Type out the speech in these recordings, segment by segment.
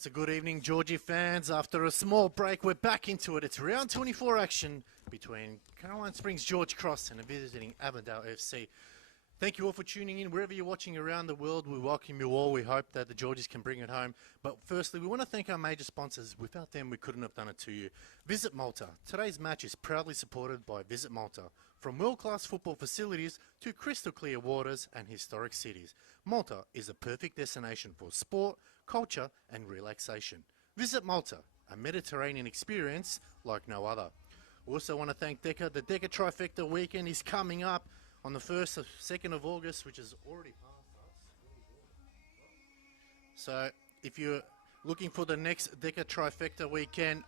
It's a good evening, Georgie fans. After a small break, we're back into it. It's round 24 action between Caroline Springs George Cross and visiting Avondale FC. Thank you all for tuning in. Wherever you're watching around the world, we welcome you all. We hope that the Georgies can bring it home. But firstly, we want to thank our major sponsors. Without them, we couldn't have done it to you. Visit Malta. Today's match is proudly supported by Visit Malta. From world-class football facilities to crystal clear waters and historic cities, Malta is a perfect destination for sport, culture and relaxation. Visit Malta, a Mediterranean experience like no other. We also want to thank Deca. The Deca Trifecta weekend is coming up on the 1st and 2nd of August, which is already past us. So if you're looking for the next Deca Trifecta weekend,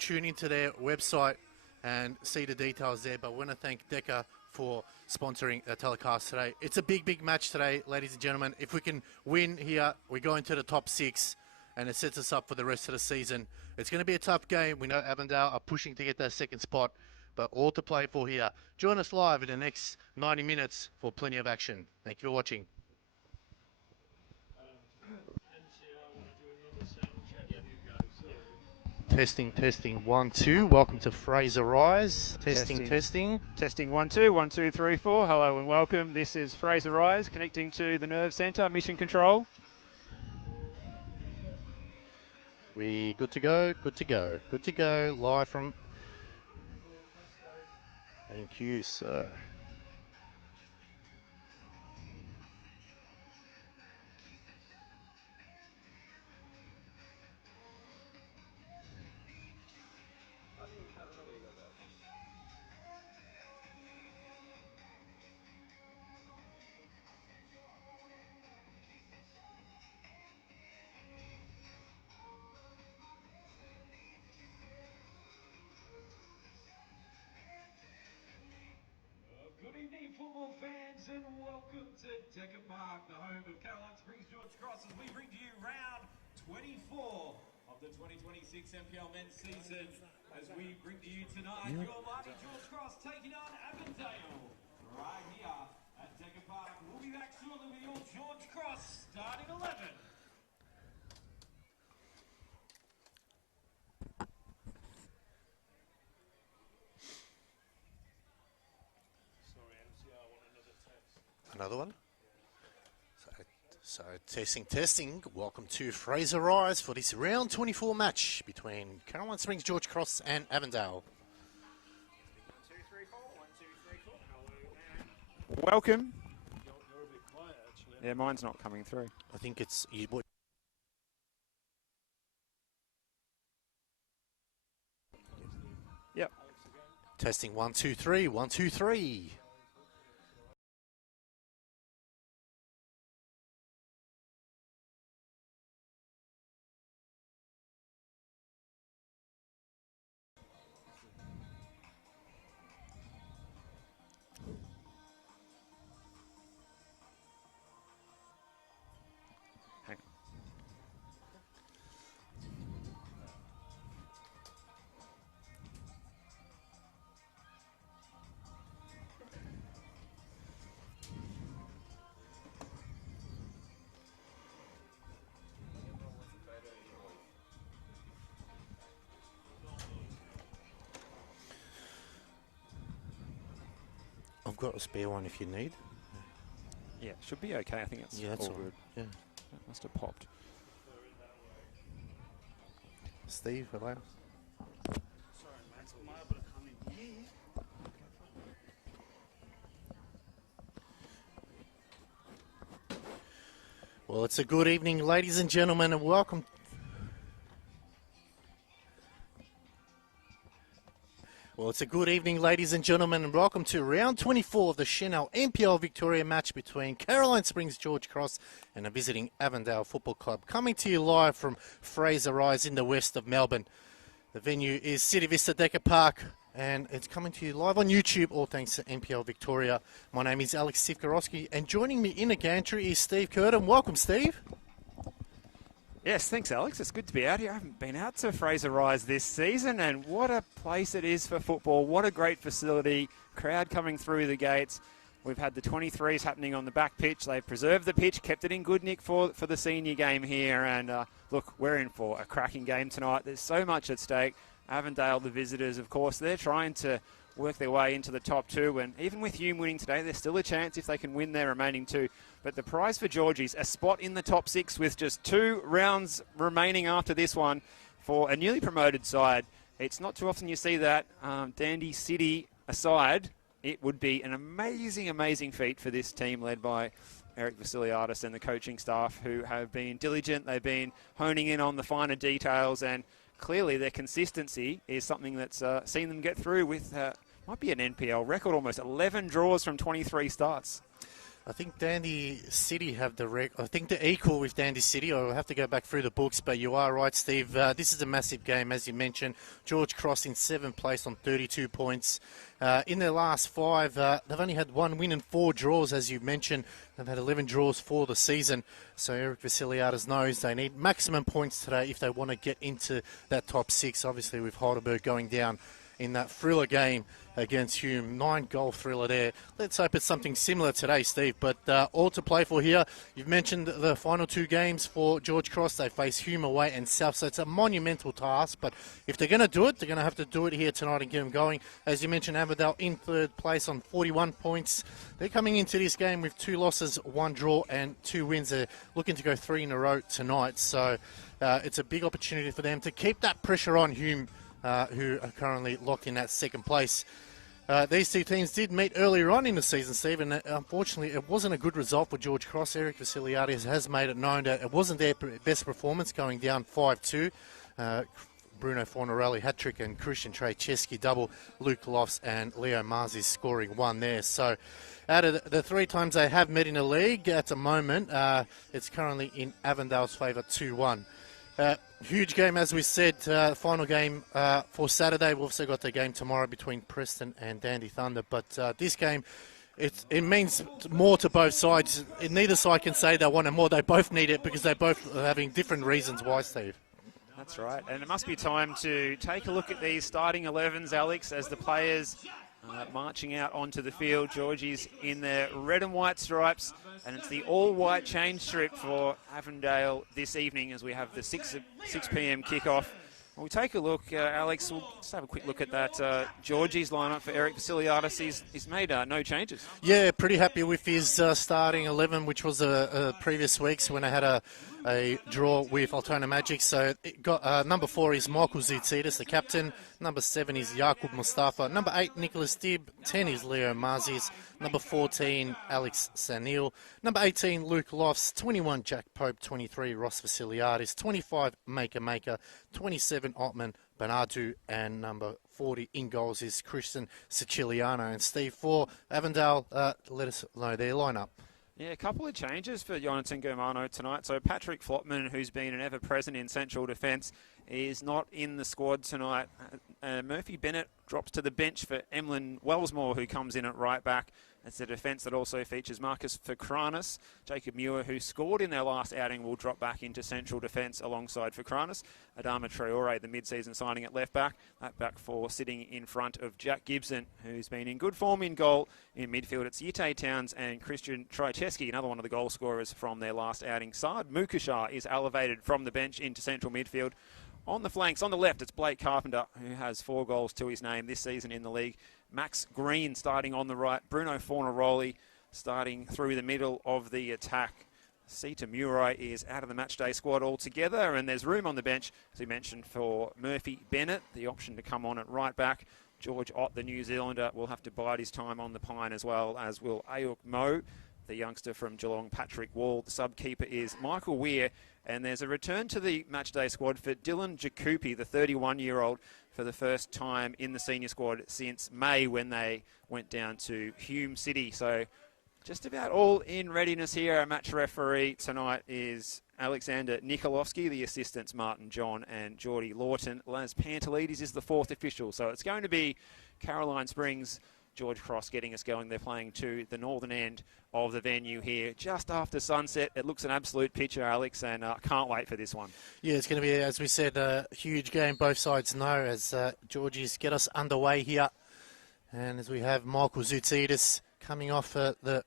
tune into their website and see the details there. But we want to thank Deca for sponsoring the telecast today. It's a big, big match today, ladies and gentlemen. If we can win here, we go into the top 6, and it sets us up for the rest of the season. It's going to be a tough game. We know Avondale are pushing to get that second spot, but all to play for here. Join us live in the next 90 minutes for plenty of action. Thank you for watching. Testing, testing, 1, 2. Welcome to Fraser Rise. Testing. Testing 1, 2, 1, 2, 3, 4. Hello and welcome. This is Fraser Rise connecting to the Nerve Centre, Mission Control. We good to go, good to go, good to go. Live from... Thank you, sir. Football fans, and welcome to Deca Park, the home of Caroline Springs George Cross, as we bring to you round 24 of the 2026 NPL Men's season. As we bring to you tonight, your mighty George Cross taking on Avondale right here at Deca Park. We'll be back shortly with your George Cross starting 11. Another one. So testing. Welcome to Fraser Rise for this round 24 match between Caroline Springs George Cross and Avondale. 1, 2, 3, 4. 1, 2, 3, 4. Hello. Welcome. You're a bit quiet, actually. Yeah, mine's not coming through. I think it's you. Yep. Testing 1, 2, 3. 1, 2, 3. I've got a spare one if you need. Yeah, should be okay. I think it's that's all good. Yeah. It must have popped. Steve, hello. Sorry, mate. Am I able to come in here? Well, it's a good evening, ladies and gentlemen, and welcome. Well, it's a good evening, ladies and gentlemen, and welcome to round 24 of the Chanel NPL Victoria match between Caroline Springs George Cross and a visiting Avondale Football Club. Coming to you live from Fraser Rise in the west of Melbourne. The venue is City Vista Deca Park, and it's coming to you live on YouTube, all thanks to NPL Victoria. My name is Alex Sivkarowski, and joining me in the gantry is Steve Curtin. Welcome, Steve. Yes, thanks, Alex. It's good to be out here. I haven't been out to Fraser Rise this season, and what a place it is for football. What a great facility. Crowd coming through the gates. We've had the 23s happening on the back pitch. They've preserved the pitch, kept it in good nick for the senior game here. And look, we're in for a cracking game tonight. There's so much at stake. Avondale, the visitors, of course, they're trying to work their way into the top two. And even with Hume winning today, there's still a chance if they can win their remaining two. But the prize for Georgie's, a spot in the top six with just 2 rounds remaining after this one for a newly promoted side. It's not too often you see that. Dandy City aside, it would be an amazing, amazing feat for this team led by Eric Vasiliadis and the coaching staff who have been diligent. They've been honing in on the finer details, and clearly their consistency is something that's seen them get through with, might be an NPL record, almost 11 draws from 23 starts. I think Dandy City have the I think they're equal with Dandy City. I'll have to go back through the books, but you are right, Steve. This is a massive game, as you mentioned. George Cross in 7th place on 32 points. In their last 5, they've only had 1 win and 4 draws, as you mentioned. They've had 11 draws for the season. So Eric Vasiliadis knows they need maximum points today if they want to get into that top 6. Obviously, with Heidelberg going down in that thriller game against Hume. 9-goal thriller there. Let's hope it's something similar today, Steve. But all to play for here. You've mentioned the final 2 games for George Cross. They face Hume away and South. So it's a monumental task. But if they're going to do it, they're going to have to do it here tonight and get them going. As you mentioned, Avondale in 3rd place on 41 points. They're coming into this game with 2 losses, 1 draw and 2 wins. They're looking to go 3 in a row tonight. So it's a big opportunity for them to keep that pressure on Hume, who are currently locked in that 2nd place. These 2 teams did meet earlier on in the season, Steve, and unfortunately it wasn't a good result for George Cross. Eric Vasiliadis has made it known that it wasn't their best performance, going down 5-2. Bruno Fornarelli hat-trick and Christian Trejcheski double. Luke Lofts and Leo Marzi scoring 1 there. So out of the 3 times they have met in the league at the moment, it's currently in Avondale's favour, 2-1. Huge game, as we said, final game for Saturday. We've also got the game tomorrow between Preston and Dandy Thunder. But this game, it means more to both sides. Neither side can say they want it more. They both need it because they're both having different reasons why, Steve. That's right. And it must be time to take a look at these starting 11s, Alex, as the players marching out onto the field. Georgie's in their red and white stripes, and it's the all-white change strip for Avondale this evening as we have the 6 p.m. kickoff. We'll take a look, Alex, we'll just have a quick look at that Georgie's lineup for Eric Vasiliadis. He's made no changes. Yeah, pretty happy with his starting 11, which was previous weeks when I had a draw with Altona Magic. So it got number 4 is Michael Zoutsidis, the captain. Number 7 is Jakub Mustafa. Number 8, Nicholas Dibb. 10 is Leo Marzis. Number 14, Alex Sanil. Number 18, Luke Lofts. 21, Jack Pope. 23, Ross Vasiliadis. 25, Maker. 27, Ottman Bernardu. And number 40 in goals is Christian Siciliano. And Steve, for Avondale, let us know their lineup. Yeah, a couple of changes for Jonathan Germano tonight. So Patrick Flotman, who's been an ever-present in central defence, is not in the squad tonight. Murphy Bennett drops to the bench for Emlyn Wellsmore, who comes in at right back. It's a defence that also features Marcus Fakranis. Jacob Muir, who scored in their last outing, will drop back into central defence alongside Fakranis. Adama Traore, the mid-season signing at left back. That back four sitting in front of Jack Gibson, who's been in good form in goal. In midfield, it's Yite Towns and Christian Trejcheski, another one of the goal scorers from their last outing. Saad Mukashar is elevated from the bench into central midfield. On the flanks, on the left, it's Blake Carpenter, who has 4 goals to his name this season in the league. Max Green starting on the right. Bruno Fornaroli starting through the middle of the attack. Sita Murai is out of the matchday squad altogether, and there's room on the bench, as we mentioned, for Murphy Bennett, the option to come on at right back. George Ott, the New Zealander, will have to bide his time on the pine, as well as will Ayuk Mo, the youngster from Geelong. Patrick Wall, the sub-keeper, is Michael Weir. And there's a return to the matchday squad for Dylan Jacoupy, the 31-year-old, for the first time in the senior squad since May, when they went down to Hume City. So just about all in readiness here. Our match referee tonight is Alexander Nikolovsky. The assistants Martin John and Geordie Lawton. Laz Pantelides is the 4th official. So it's going to be Caroline Springs, George Cross getting us going. They're playing to the northern end of the venue here just after sunset. It looks an absolute picture, Alex, and can't wait for this one. Yeah, it's going to be, as we said, a huge game. Both sides know as Georgies get us underway here. And as we have Michael Zoutsidis coming off the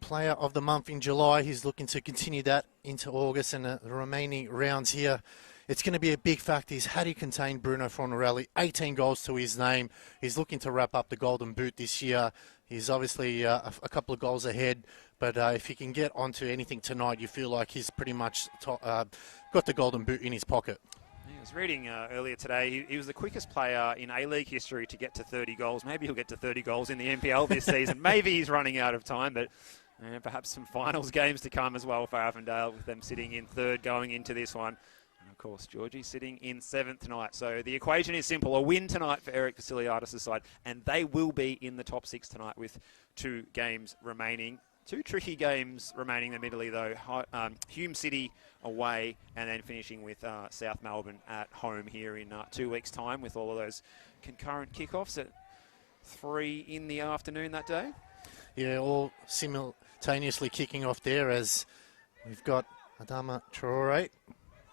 Player of the Month in July. He's looking to continue that into August and the remaining rounds here. It's going to be a big factor. He's had to contain Bruno Fornarelli. 18 goals to his name. He's looking to wrap up the Golden Boot this year. He's obviously a couple of goals ahead, but if he can get onto anything tonight, you feel like he's pretty much got the Golden Boot in his pocket. I was reading earlier today, he was the quickest player in A-League history to get to 30 goals. Maybe he'll get to 30 goals in the NPL this season. Maybe he's running out of time, but perhaps some finals games to come as well for Avondale, with them sitting in third going into this one. And of course, Georgie sitting in seventh tonight. So the equation is simple. A win tonight for Eric Vasiliadis' side, and they will be in the top six tonight with 2 games remaining. 2 tricky games remaining admittedly, though. Hume City away, and then finishing with South Melbourne at home here in 2 weeks' time, with all of those concurrent kickoffs at 3 in the afternoon that day. Yeah, all simultaneously kicking off there, as we've got Adama Traore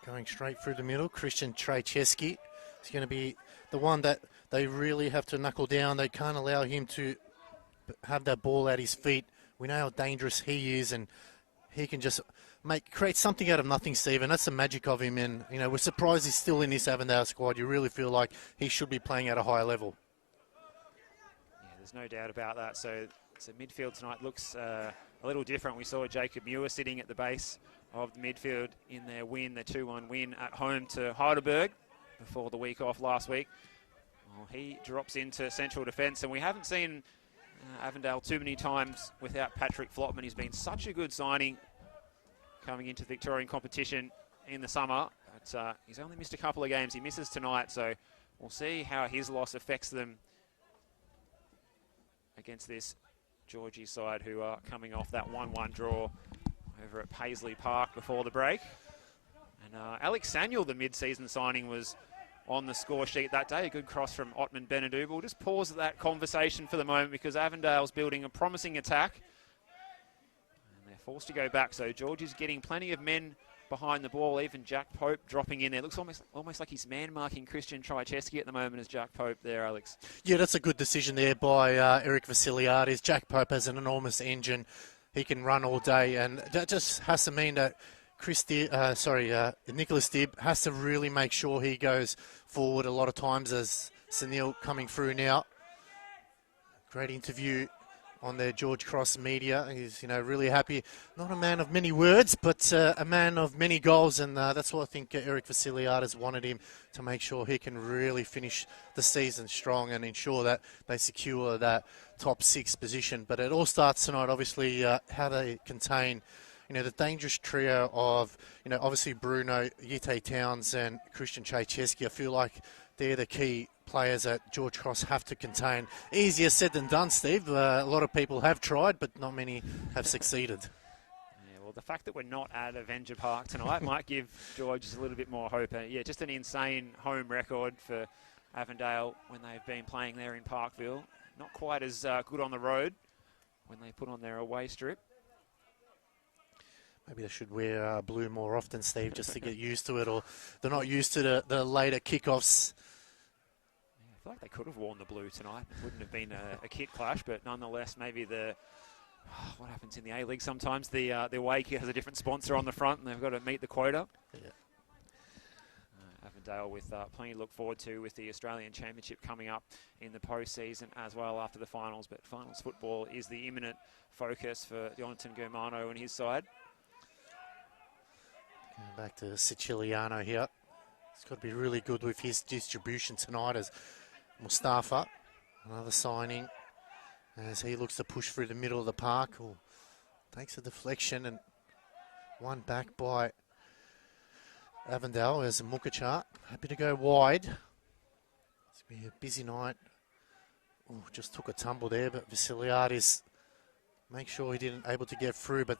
going straight through the middle. Christian Trajceski is going to be the one that they really have to knuckle down. They can't allow him to have that ball at his feet. We know how dangerous he is, and he can just create something out of nothing, Steve, and that's the magic of him. And, we're surprised he's still in this Avondale squad. You really feel like he should be playing at a higher level. Yeah, there's no doubt about that. So midfield tonight looks a little different. We saw Jacob Muir sitting at the base of the midfield in their win, the 2-1 win at home to Heidelberg before the week off last week. Well, he drops into central defence, and we haven't seen Avondale too many times without Patrick Flotman. He's been such a good signing coming into the Victorian competition in the summer, but he's only missed a couple of games. He misses tonight, so we'll see how his loss affects them against this Georgie side, who are coming off that 1-1 draw over at Paisley Park before the break. And Alex Samuel, the mid-season signing, was on the score sheet that day. A good cross from Ottman Benadou. We'll just pause that conversation for the moment, because Avondale's building a promising attack, and they're forced to go back. So Georgie's getting plenty of men behind the ball. Even Jack Pope dropping in there. Looks almost like he's man-marking Christian Trajceski at the moment as Jack Pope there, Alex. Yeah, that's a good decision there by Eric Vasiliadis. Jack Pope has an enormous engine. He can run all day, and that just has to mean that Nicholas Dibb has to really make sure he goes forward a lot of times, as Sunil coming through now. Great interview on their George Cross media. He's, really happy. Not a man of many words, but a man of many goals, and that's what I think Eric Vasiliadis wanted him to make sure he can really finish the season strong and ensure that they secure that top 6 position. But it all starts tonight, obviously, how they contain the dangerous trio of, obviously Bruno, Yite Towns and Christian Trajceski. I feel like they're the key players that George Cross have to contain. Easier said than done, Steve. A lot of people have tried, but not many have succeeded. Yeah, well, the fact that we're not at Avenger Park tonight might give George just a little bit more hope. Yeah, just an insane home record for Avondale when they've been playing there in Parkville. Not quite as good on the road when they put on their away strip. Maybe they should wear blue more often, Steve, just to get used to it, or they're not used to the later kickoffs. Yeah, I feel like they could have worn the blue tonight. It wouldn't have been a kit clash, but nonetheless, maybe what happens in the A-League sometimes, the away kit has a different sponsor on the front, and they've got to meet the quota. Yeah. Avondale with plenty to look forward to, with the Australian Championship coming up in the postseason as well after the finals. But finals football is the imminent focus for Jonathan Germano and his side. Going back to Siciliano here. He's got to be really good with his distribution tonight, as Mustafa, another signing, as he looks to push through the middle of the park. Oh, takes a deflection and one back by Avondale as Mukacha. Happy to go wide. It's going to be a busy night. Oh, just took a tumble there, but Vasiliadis, make sure he didn't able to get through, but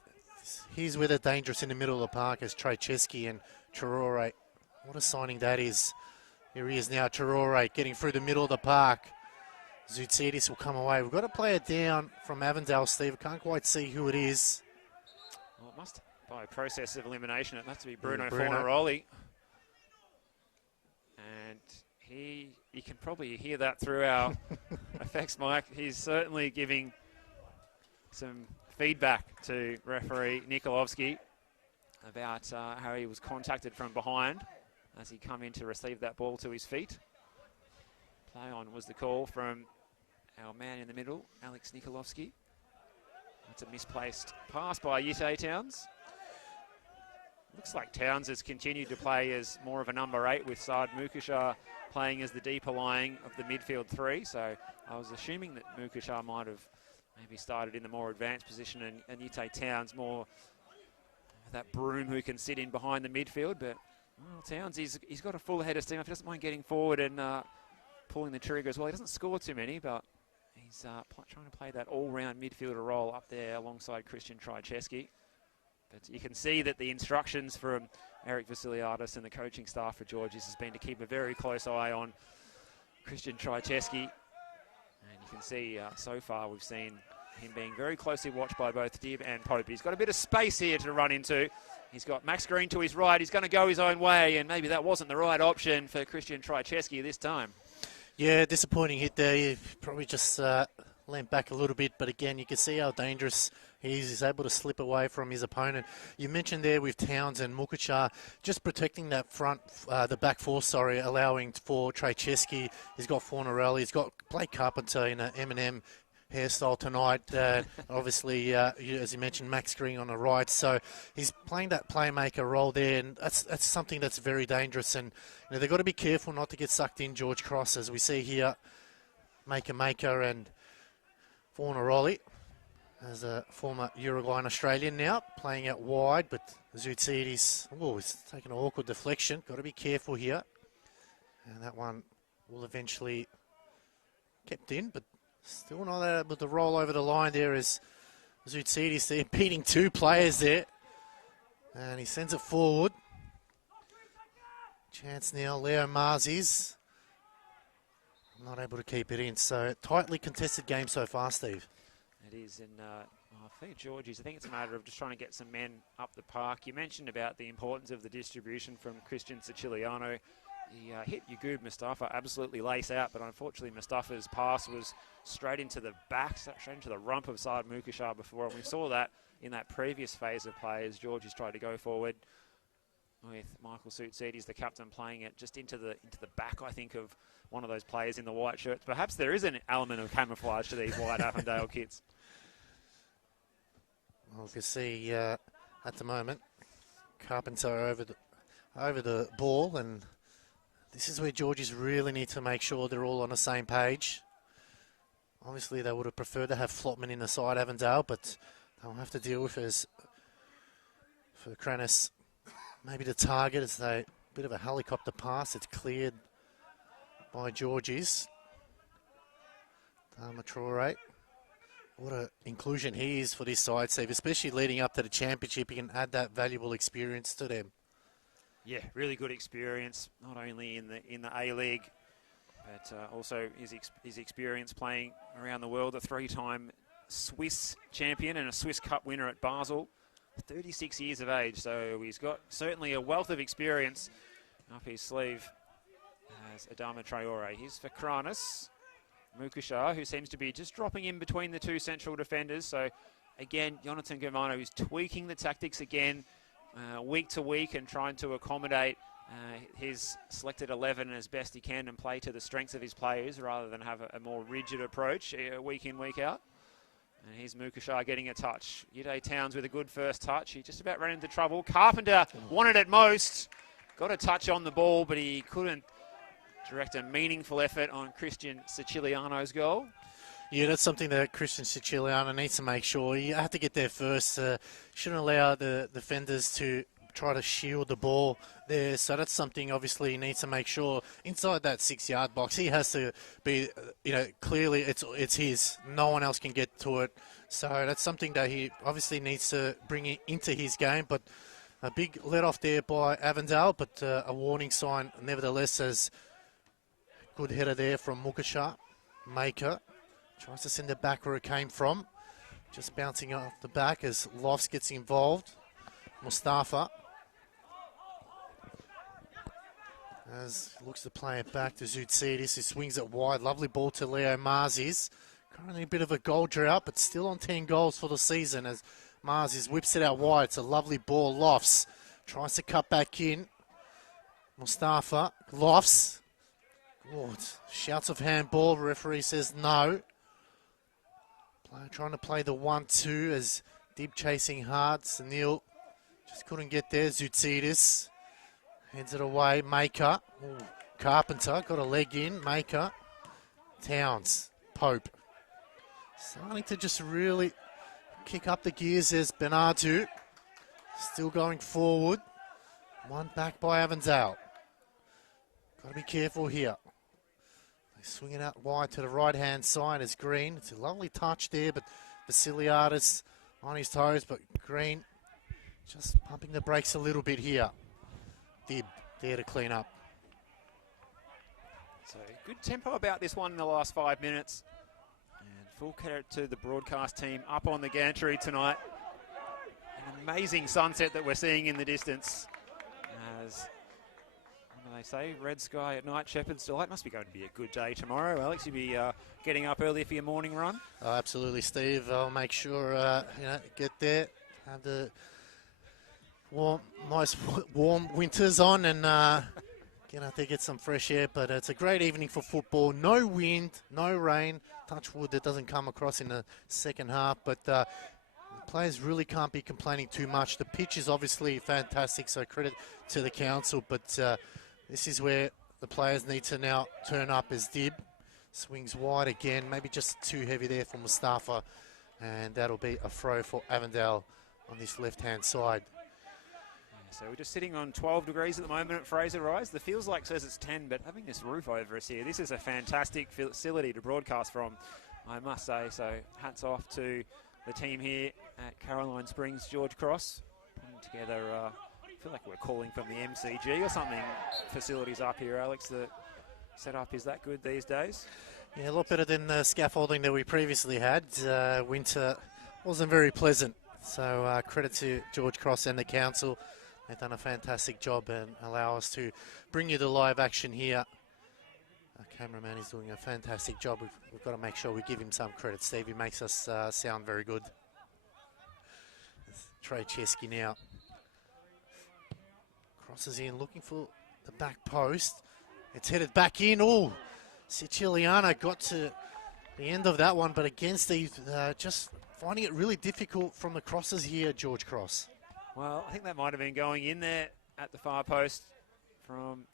he's where they're dangerous in the middle of the park as Trajceski and Traore. What a signing that is. Here he is now, Traore, getting through the middle of the park. Zoutsidis will come away. We've got to play it down from Avondale, Steve. Can't quite see who it is. Well, it must, by a process of elimination, it must be Bruno Fornaroli. And you can probably hear that through our effects mic. He's certainly giving some feedback to referee Nikolovsky about how he was contacted from behind as he come in to receive that ball to his feet. Play on was the call from our man in the middle, Alex Nikolovsky. That's a misplaced pass by Yite Towns. Looks like Towns has continued to play as more of a number 8 with Saad Mukashar playing as the deeper lying of the midfield 3. So I was assuming that Mukashar might have maybe started in the more advanced position and Yite Towns more that broom who can sit in behind the midfield. But well, Towns, he's got a full head of steam. He doesn't mind getting forward and pulling the trigger as well. He doesn't score too many, but he's trying to play that all-round midfielder role up there alongside Christian Trycheski. But you can see that the instructions from Eric Vasiliadis and the coaching staff for Georges has been to keep a very close eye on Christian Trycheski. And you can see so far we've seen him being very closely watched by both Dibb and Pope. He's got a bit of space here to run into. He's got Max Green to his right. He's going to go his own way, and maybe that wasn't the right option for Christian Trycheski this time. Yeah, disappointing hit there. He probably just leant back a little bit, but again, you can see how dangerous he is. He's able to slip away from his opponent. You mentioned there with Towns and Mukashar, just protecting that front, the back four, sorry, allowing for Trycheski. He's got Fornarelli. He's got Blake Carpenter in an M&M hairstyle tonight. Obviously, as you mentioned, Max Green on the right. So he's playing that playmaker role there, and that's something that's very dangerous. And they've got to be careful not to get sucked in George Cross, as we see here. Maker and Fornarelli, as a former Uruguayan Australian now, playing out wide, but Zoutsidis, he's taking an awkward deflection. Got to be careful here. And that one will eventually kept in, but still not able to roll over the line there as Zoutsidis there, beating 2 players there. And he sends it forward. Chance now, Leo Marzis. Not able to keep it in. So, tightly contested game so far, Steve. It is, and I think Georges, I think it's a matter of just trying to get some men up the park. You mentioned about the importance of the distribution from Christian Siciliano. He hit Yagub Mustafa absolutely lace out, but unfortunately Mustafa's pass was straight into the back, straight into the rump of Saad Mukashar before, and we saw that in that previous phase of play as Georges tried to go forward with Michael Zoutsidis, the captain, playing it just into the back, I think, of one of those players in the white shirts. Perhaps there is an element of camouflage to these white Avondale kits. Well, you can see at the moment Carpenter over the ball, and this is where Georges really need to make sure they're all on the same page. Obviously, they would have preferred to have Flotman in the side Avondale, but they'll have to deal with it as for Kranis. Maybe the target is a bit of a helicopter pass. It's cleared by Georges. Traore. What an inclusion he is for this side, Steve, especially leading up to the championship. He can add that valuable experience to them. Yeah, really good experience, not only in the A-League, but also his experience playing around the world, a 3-time Swiss champion and a Swiss Cup winner at Basel, 36 years of age. So he's got certainly a wealth of experience up his sleeve as Adama Traore. Here's for Kranis. Mukashar, who seems to be just dropping in between the 2 central defenders. So again, Jonathan Germano is tweaking the tactics again, week to week, and trying to accommodate his selected 11 as best he can and play to the strengths of his players rather than have a more rigid approach week in, week out. And here's Mukashar getting a touch. Yite Towns with a good first touch. He just about ran into trouble. Carpenter wanted it most. Got a touch on the ball, but he couldn't direct a meaningful effort on Christian Siciliano's goal. Yeah, that's something that Christian Siciliano needs to make sure. You have to get there first. Shouldn't allow the defenders to try to shield the ball there. So that's something obviously he needs to make sure. Inside that 6-yard box, he has to be, clearly it's his. No one else can get to it. So that's something that he obviously needs to bring into his game. But a big let-off there by Avondale, but a warning sign nevertheless, as good header there from Mukashar. Maker tries to send it back where it came from. Just bouncing off the back as Lofts gets involved. Mustafa. As looks to play it back to Zoutsidis, who swings it wide. Lovely ball to Leo Marzis. Currently a bit of a goal drought, but still on 10 goals for the season as Mars whips it out wide. It's a lovely ball. Lofts tries to cut back in. Mustafa Lofts. Oh, shouts of handball. Referee says no. Player trying to play the 1-2 as Dib chasing hard. Sunil just couldn't get there. Zoutsidis heads it away. Maker. Ooh, Carpenter got a leg in. Maker. Towns. Pope. Starting to just really kick up the gears as Benatu. Still going forward. One back by Avondale. Got to be careful here. They swing it out wide to the right-hand side as Green. It's a lovely touch there, but Vasiliadis on his toes, but Green just pumping the brakes a little bit here. Dib there to clean up. So good tempo about this one in the last 5 minutes. And full credit to the broadcast team up on the gantry tonight. An amazing sunset that we're seeing in the distance. As, what do they say, red sky at night, Shepherd's Delight. Must be going to be a good day tomorrow. Alex, you'll be getting up early for your morning run? Oh, absolutely, Steve. I'll make sure, get there, have the nice warm winters on and get out there, get some fresh air. But it's a great evening for football. No wind, no rain. Touch wood, that doesn't come across in the second half. But the players really can't be complaining too much. The pitch is obviously fantastic, so credit to the council. But this is where the players need to now turn up as Dib swings wide again. Maybe just too heavy there for Mustafa. And that'll be a throw for Avondale on this left-hand side. So we're just sitting on 12 degrees at the moment at Fraser Rise. The feels like says it's 10, but having this roof over us here, this is a fantastic facility to broadcast from, I must say. So hats off to the team here at Caroline Springs George Cross, putting together, I feel like we're calling from the MCG or something, facilities up here, Alex. The setup is that good these days? Yeah, a lot better than the scaffolding that we previously had. Winter wasn't very pleasant. So credit to George Cross and the council. They've done a fantastic job and allow us to bring you the live action here. Our cameraman is doing a fantastic job. We've got to make sure we give him some credit. Steve, he makes us sound very good. It's Trey Chesky now. Crosses in, looking for the back post. It's headed back in. Oh, Siciliano got to the end of that one, but again, Steve, just finding it really difficult from the crosses here, George Cross. Well, I think that might have been going in there at the far post from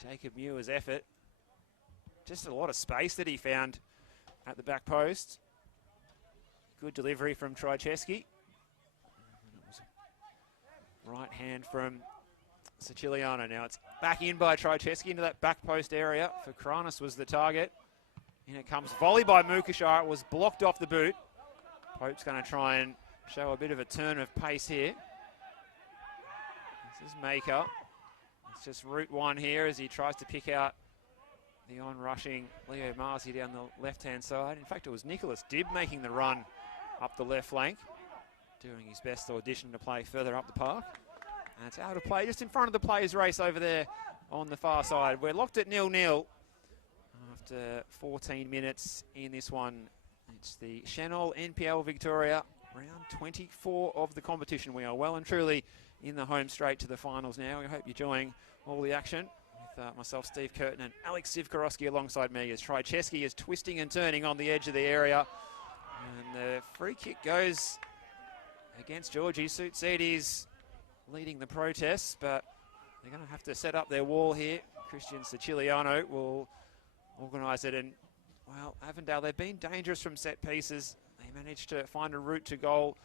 Jacob Muir's effort. Just a lot of space that he found at the back post. Good delivery from Trycheski. Right hand from Siciliano. Now it's back in by Trycheski into that back post area. For Kranis was the target. In it comes volley by Mukashar. It was blocked off the boot. Pope's going to try and show a bit of a turn of pace here. This is Maker. It's just route one here as he tries to pick out the on-rushing Leo Marzi down the left-hand side. In fact, it was Nicholas Dib making the run up the left flank, doing his best to audition to play further up the park. And it's out of play just in front of the players' race over there on the far side. We're locked at 0-0 after 14 minutes in this one. It's the Chanel NPL Victoria, round 24 of the competition. We are well and truly in the home straight to the finals now. We hope you're enjoying all the action with myself, Steve Curtin, and Alex Sivkorowski alongside me as Trycheski is twisting and turning on the edge of the area. And the free kick goes against Georgie. Zoutsidis leading the protests, but they're going to have to set up their wall here. Christian Siciliano will organise it, and well, Avondale, they've been dangerous from set pieces. They managed to find a route to goal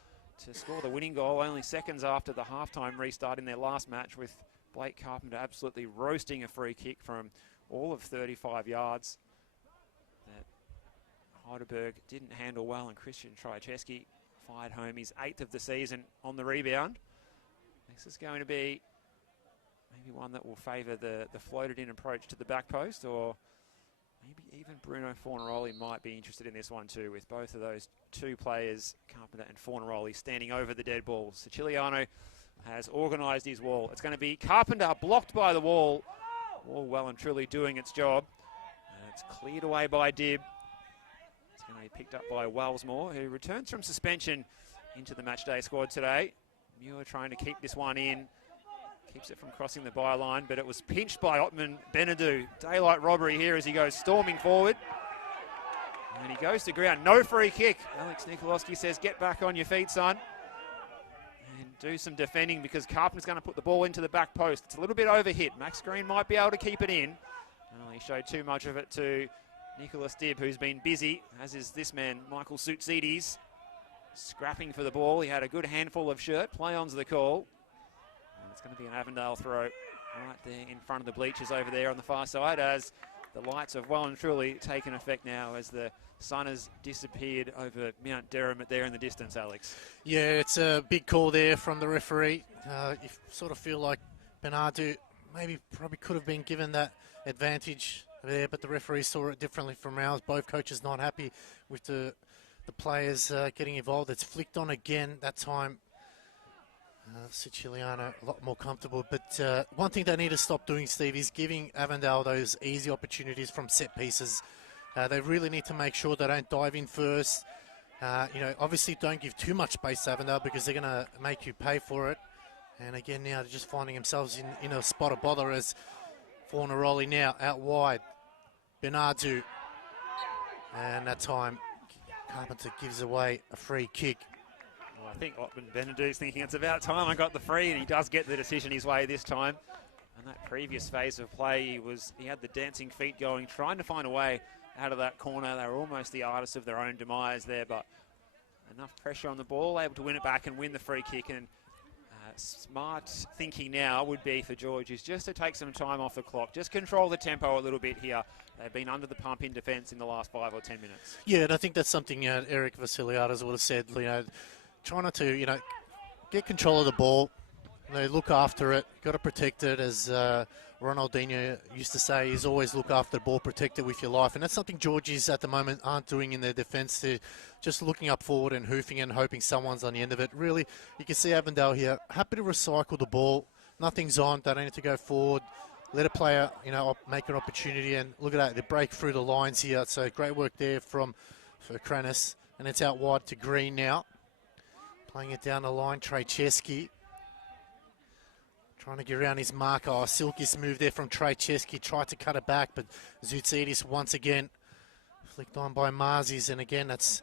to score the winning goal only seconds after the halftime restart in their last match, with Blake Carpenter absolutely roasting a free kick from all of 35 yards that Heidelberg didn't handle well, and Christian Trycheski fired home his 8th of the season on the rebound. This is going to be maybe one that will favour the floated in approach to the back post, or maybe even Bruno Fornaroli might be interested in this one too, with both of those two players, Carpenter and Fornaroli, standing over the dead ball. Siciliano has organised his wall. It's going to be Carpenter blocked by the wall. Wall well and truly doing its job. And it's cleared away by Dib. It's going to be picked up by Wellsmore, who returns from suspension into the matchday squad today. Muir trying to keep this one in. Keeps it from crossing the byline, but it was pinched by Otman Benadou. Daylight robbery here as he goes storming forward. And he goes to ground. No free kick. Alex Nikolowski says, get back on your feet, son. And do some defending because Carpenter's going to put the ball into the back post. It's a little bit overhit. Max Green might be able to keep it in. Well, he showed too much of it to Nicholas Dibb, who's been busy, as is this man, Michael Soutsides, scrapping for the ball. He had a good handful of shirt. Play-on's the call. And it's going to be an Avondale throw right there in front of the bleachers over there on the far side as the lights have well and truly taken effect now as the sun has disappeared over Mount Derrimut there in the distance, Alex. Yeah, it's a big call there from the referee. You sort of feel like Benadou probably could have been given that advantage there, but the referee saw it differently from ours. Both coaches not happy with the players getting involved. It's flicked on again that time. Siciliano a lot more comfortable, but one thing they need to stop doing, Steve, is giving Avondale those easy opportunities from set pieces. They really need to make sure they don't dive in first. Obviously don't give too much space to Avondale because they're going to make you pay for it. And again, now they're just finding themselves in a spot of bother as Fornaroli now out wide. Benadou. And that time, Carpenter gives away a free kick. Well, I think Otman Benadou's thinking it's about time I got the free, and he does get the decision his way this time. And that previous phase of play, he had the dancing feet going, trying to find a way out of that corner. They were almost the artists of their own demise there, but enough pressure on the ball, able to win it back and win the free kick. And smart thinking now would be for Georges just to take some time off the clock, just control the tempo a little bit here. They've been under the pump in defence in the last 5 or 10 minutes. Yeah, and I think that's something Eric Vasiliadis would have said, try not to, get control of the ball. Look after it, got to protect it, as Ronaldinho used to say, is always look after the ball, protect it with your life. And that's something Georgies at the moment aren't doing in their defence. They're just looking up forward and hoofing and hoping someone's on the end of it. Really, you can see Avondale here, happy to recycle the ball. Nothing's on, they don't need to go forward. Let a player, make an opportunity, and look at that, they break through the lines here. So great work there for Kranis, and it's out wide to Green now. Playing it down the line, Trejcheski. Trying to get around his marker. Oh, Silkis move there from Trejcheski. Tried to cut it back, but Zoutsidis once again flicked on by Marzis. And again, that's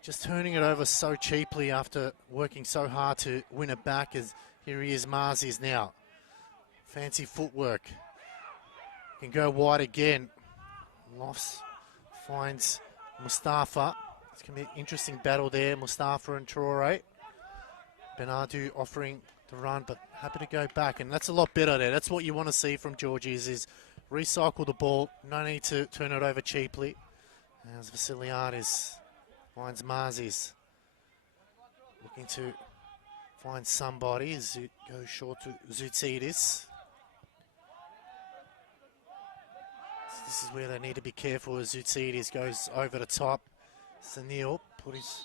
just turning it over so cheaply after working so hard to win it back. As here he is, Marzis now. Fancy footwork. Can go wide again. Lofts finds Mustafa. It's going to be an interesting battle there, Mustafa and Traore. Benadou offering the run, but happy to go back, and that's a lot better there. That's what you want to see from Georgies, is recycle the ball, no need to turn it over cheaply. As Vasiliadis finds Marzis, looking to find somebody, goes short to Zoutsidis. This is where they need to be careful as Zoutsidis goes over the top. Sunil put his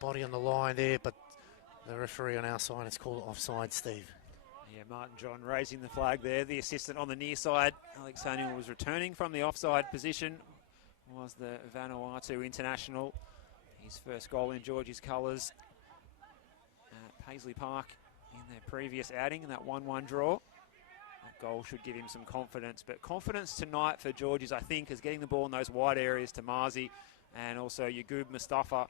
body on the line there, but the referee on our side has called offside, Steve. Yeah, Martin John raising the flag there. The assistant on the near side, Alex Samuel, was returning from the offside position. Was the Vanuatu international. His first goal in Georgie's colours at Paisley Park in their previous outing in that 1-1 draw. That goal should give him some confidence. But confidence tonight for Georgie's, I think, is getting the ball in those wide areas to Marzi and also Yagub Mustafa,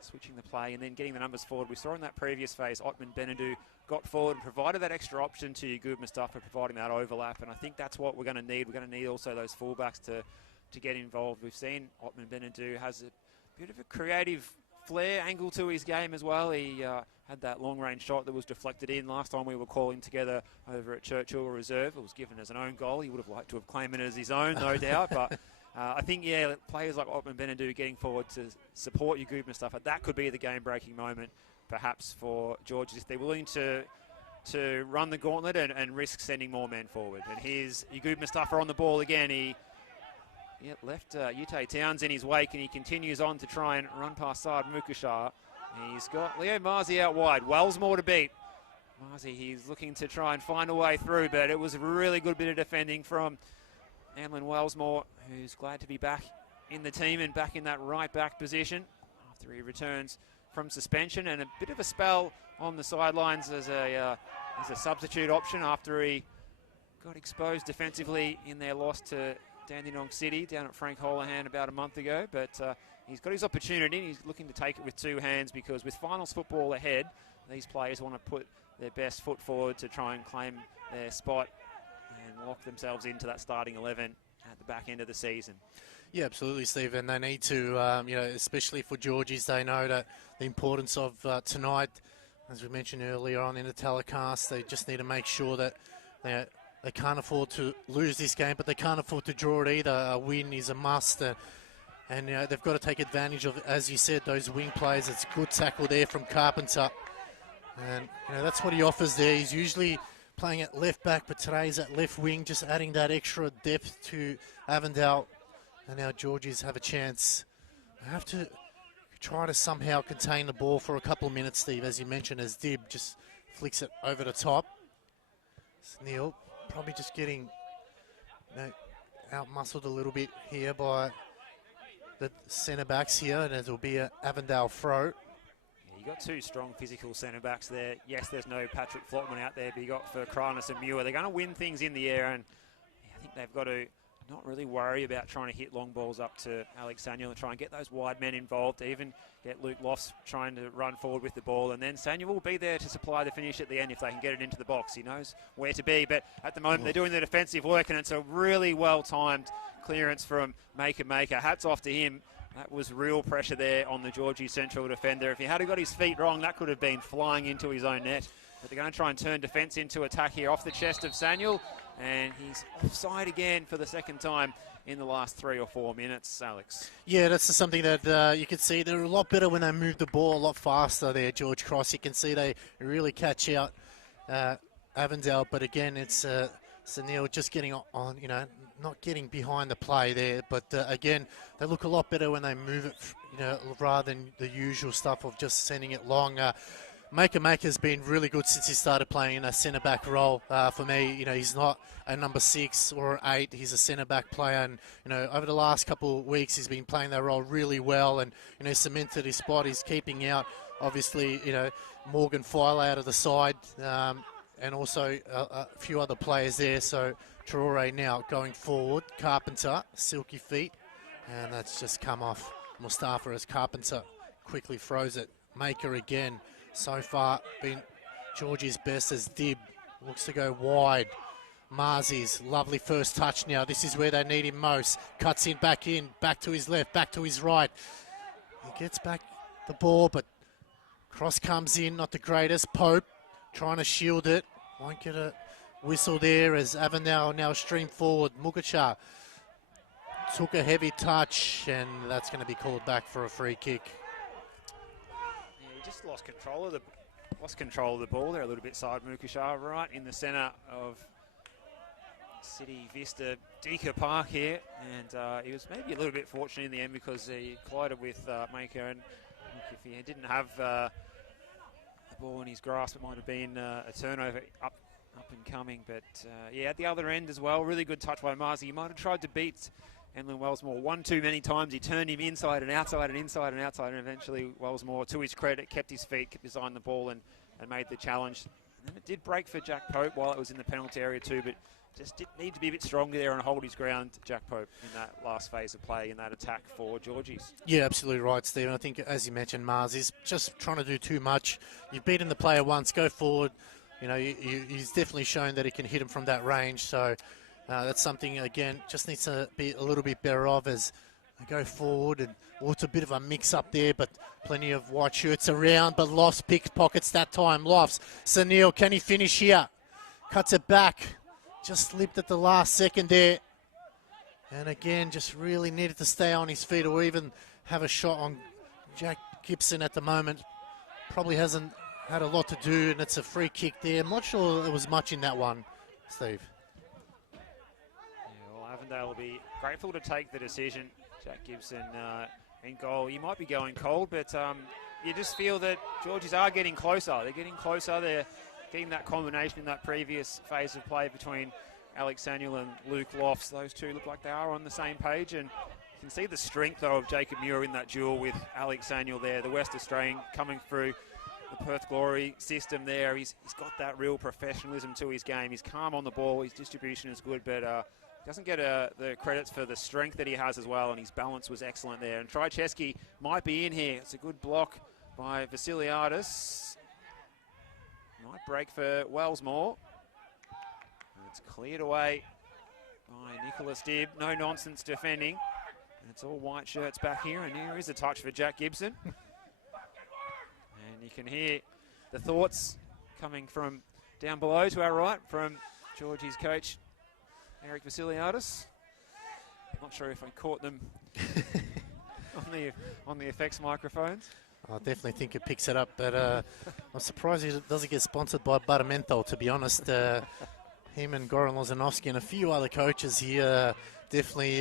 switching the play and then getting the numbers forward. We saw in that previous phase, Otman Benadou got forward and provided that extra option to Yagub Mustafa, providing that overlap. And I think that's what we're going to need. We're going to need also those fullbacks to get involved. We've seen Otman Benadou has a bit of a creative flair angle to his game as well. He had that long-range shot that was deflected in last time we were calling together over at Churchill Reserve. It was given as an own goal. He would have liked to have claimed it as his own, no doubt. But I think, players like Otman Benadou getting forward to support Yagub Mustafa, that could be the game-breaking moment, perhaps, for George, if they're willing to run the gauntlet and risk sending more men forward. And here's Yagub Mustafa on the ball again. He left Ute Towns in his wake, and he continues on to try and run past Saad Mukushar. He's got Leo Marzi out wide. Wellsmore to beat. Marzi, he's looking to try and find a way through, but it was a really good bit of defending from Amlin Wellsmore, who's glad to be back in the team and back in that right back position after he returns from suspension, and a bit of a spell on the sidelines as a substitute option after he got exposed defensively in their loss to Dandenong City down at Frank Holohan about a month ago. But he's got his opportunity. He's looking to take it with two hands, because with finals football ahead, these players want to put their best foot forward to try and claim their spot and lock themselves into that starting 11 at the back end of the season. Yeah, absolutely, Steve. And they need to, especially for Georgies, they know that the importance of tonight, as we mentioned earlier on in the telecast, they just need to make sure that they can't afford to lose this game, but they can't afford to draw it either. A win is a must. And they've got to take advantage of, as you said, those wing plays. It's a good tackle there from Carpenter. And that's what he offers there. He's usually playing at left back, but today's at left wing, just adding that extra depth to Avondale. And now Georgies have a chance. They have to try to somehow contain the ball for a couple of minutes, Steve, as you mentioned, as Dib just flicks it over the top. Neil probably just getting out-muscled a little bit here by the centre-backs here, and it'll be an Avondale throw. Yeah, you got two strong physical centre-backs there. Yes, there's no Patrick Flotman out there, but you got for Kranis and Muir. They're going to win things in the air, and I think they've got to not really worry about trying to hit long balls up to Alex Samuel and try and get those wide men involved, even get Luke Lofts trying to run forward with the ball. And then Samuel will be there to supply the finish at the end if they can get it into the box. He knows where to be, but at the moment they're doing the defensive work, and it's a really well-timed clearance from Maker. Hats off to him. That was real pressure there on the Georgie central defender. If he had got his feet wrong, that could have been flying into his own net. But they're going to try and turn defence into attack here off the chest of Samuel. And he's offside again for the second time in the last 3 or 4 minutes, Alex. Yeah, that's something that you can see. They're a lot better when they move the ball a lot faster there, George Cross. You can see they really catch out Avondale. But again, it's Sunil just getting on, not getting behind the play there. But again, they look a lot better when they move it, rather than the usual stuff of just sending it long. Maker's been really good since he started playing in a centre-back role. For me, he's not a number 6 or an 8. He's a centre-back player. And, over the last couple of weeks, he's been playing that role really well and, cemented his spot. He's keeping out, obviously, Morgan File out of the side and also a few other players there. So Traore now going forward. Carpenter, silky feet. And that's just come off Mustafa as Carpenter quickly throws it. Maker again. So far been Georgie's best as Dib looks to go wide. Marzi's lovely first touch now. This is where they need him most. Cuts in, back to his left, back to his right. He gets back the ball, but cross comes in, not the greatest. Pope trying to shield it. Won't get a whistle there as Avondale now stream forward. Mugacha took a heavy touch, and that's going to be called back for a free kick. Just lost control of the ball there a little bit. Side Mukashar right in the centre of City Vista Deaker Park here, and he was maybe a little bit fortunate in the end because he collided with Maker, and if he didn't have the ball in his grasp, it might have been a turnover up and coming. But at the other end as well, really good touch by Marzi. He might have tried to beat Emlyn Wellsmore one too many times. He turned him inside and outside and inside and outside, and eventually Wellsmore, to his credit, kept his feet, kept his eye on the ball and made the challenge. And then it did break for Jack Pope while it was in the penalty area too, but just did need to be a bit stronger there and hold his ground, Jack Pope, in that last phase of play in that attack for Georgies. Yeah, absolutely right, Stephen. I think, as you mentioned, Mars is just trying to do too much. You've beaten the player once, go forward. He's definitely shown that he can hit him from that range, so that's something, again, just needs to be a little bit better of as I go forward. And it's a bit of a mix-up there, but plenty of white shirts around, but Lofts pickpockets that time. Lofts, Sunil, can he finish here? Cuts it back. Just slipped at the last second there. And again, just really needed to stay on his feet or even have a shot on Jack Gibson at the moment. Probably hasn't had a lot to do, and it's a free kick there. I'm not sure there was much in that one, Steve. Avondale will be grateful to take the decision. Jack Gibson in goal. He might be going cold, but you just feel that Georgies are getting closer. They're getting closer. They're getting that combination in that previous phase of play between Alex Samuel and Luke Lofts. Those two look like they are on the same page, and You can see the strength, though, of Jacob Muir in that duel with Alex Samuel there, the West Australian coming through the Perth Glory system there. He's got that real professionalism to his game. He's calm on the ball. His distribution is good, but doesn't get the credits for the strength that he has as well, and his balance was excellent there. And Trycheski might be in here. It's a good block by Vasiliadis. Might break for Wellsmore. And it's cleared away by Nicholas Dibb. No nonsense defending. And it's all white shirts back here, and here is a touch for Jack Gibson. And you can hear the thoughts coming from down below to our right from Georgie's coach, Eric Vasiliadis. I'm not sure if I caught them on the effects microphones. I definitely think it picks it up, but I'm surprised it doesn't get sponsored by Buttermenthol, to be honest. Him and Goran Lozanovsky and a few other coaches here definitely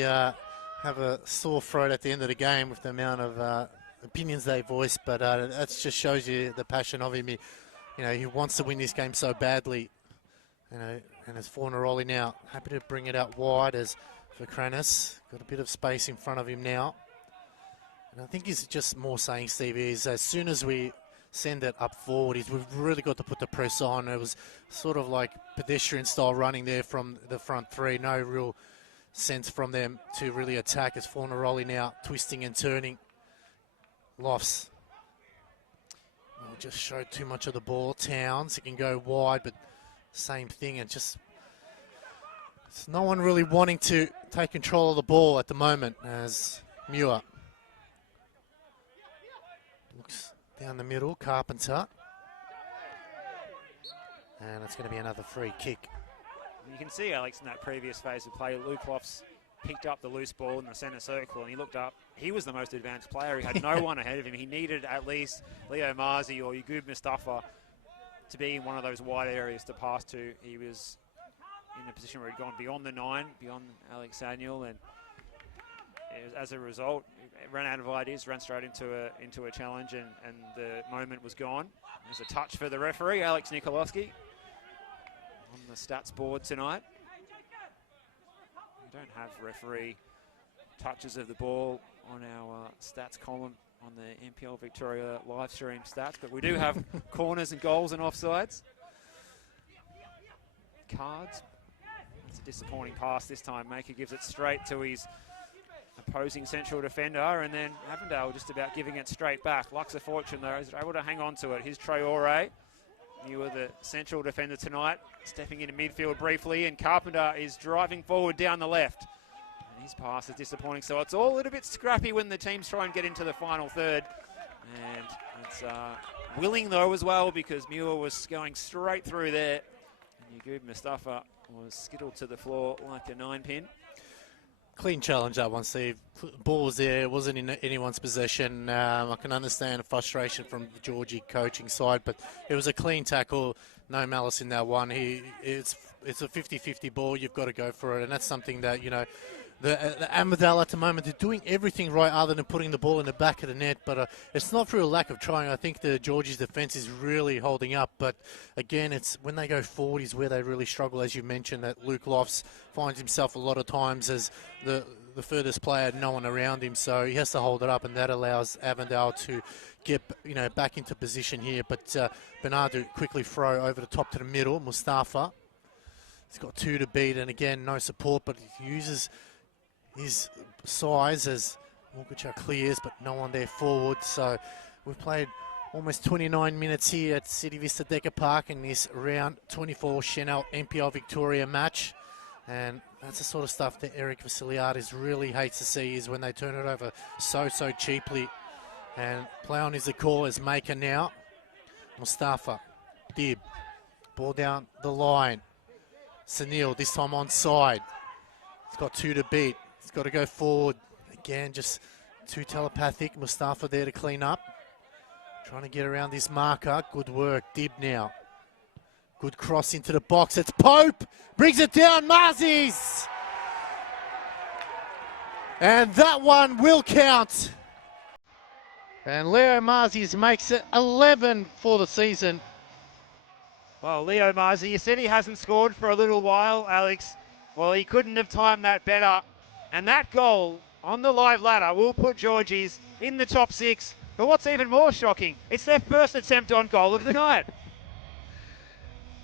have a sore throat at the end of the game with the amount of opinions they voice, but that just shows you the passion of him. He wants to win this game so badly, and it's Fornaroli now. Happy to bring it out wide as for Kranis. Got a bit of space in front of him now. And I think he's just more saying, Steve, is as soon as we send it up forward, we've really got to put the press on. It was sort of like pedestrian style running there from the front three. No real sense from them to really attack. It's Fornaroli now twisting and turning. Lofts. Just showed too much of the ball. Towns, it can go wide, but same thing. And just it's no one really wanting to take control of the ball at the moment as Muir looks down the middle. Carpenter. And it's going to be another free kick. You can see, Alex, in that previous phase of play, Luke Lofts picked up the loose ball in the centre circle and he looked up. He was the most advanced player. He had no one ahead of him. He needed at least Leo Marzi or Yagub Mustafa to be in one of those wide areas to pass to. He was in a position where he'd gone beyond the 9, beyond Alex Samuel, and as a result, it ran out of ideas, ran straight into a challenge, and the moment was gone. There's a touch for the referee, Alex Nikolowski, on the stats board tonight. We don't have referee touches of the ball on our stats column on the NPL Victoria live stream stats, but we do have corners and goals and offsides. Cards. It's a disappointing pass this time. Maker gives it straight to his opposing central defender, and then Avondale just about giving it straight back. Luxa Fortune, though, is able to hang on to it. Here's Traore. You were the central defender tonight, stepping into midfield briefly, and Carpenter is driving forward down the left. And his pass is disappointing, so it's all a little bit scrappy when the teams try and get into the final third. And it's willing, though, as well, because Muir was going straight through there. And Yagub Mustafa was skittled to the floor like a 9-pin. Clean challenge, that one, Steve. Ball was there. It wasn't in anyone's possession. I can understand the frustration from the Georgie coaching side, but it was a clean tackle. No malice in that one. It's a 50-50 ball. You've got to go for it, and that's something that, the Avondale at the moment, they're doing everything right other than putting the ball in the back of the net, but it's not through a lack of trying. I think the Georgie's defence is really holding up, but again, it's when they go forward is where they really struggle, as you mentioned, that Luke Lofts finds himself a lot of times as the furthest player, no one around him, so he has to hold it up, and that allows Avondale to get back into position here. But Bernardo quickly throw over the top to the middle. Mustafa, he's got 2 to beat, and again, no support, but he uses his size as Morgacha clears, but no one there forward. So we've played almost 29 minutes here at City Vista Decker Park in this round 24 Chanel NPL Victoria match. And that's the sort of stuff that Eric Vasiliadis really hates to see, is when they turn it over so cheaply. And play on is the call as Maker now. Mustafa, Dibb, ball down the line. Sunil, this time onside. He's got 2 to beat. He's got to go forward. Again, just too telepathic. Mustafa there to clean up. Trying to get around this marker. Good work. Dibb now. Good cross into the box. It's Pope. Brings it down. Marzis. And that one will count. And Leo Marzis makes it 11 for the season. Well, Leo Marzi, you said he hasn't scored for a little while, Alex. Well, he couldn't have timed that better. And that goal on the live ladder will put Georgie's in the top 6. But what's even more shocking, it's their first attempt on goal of the night.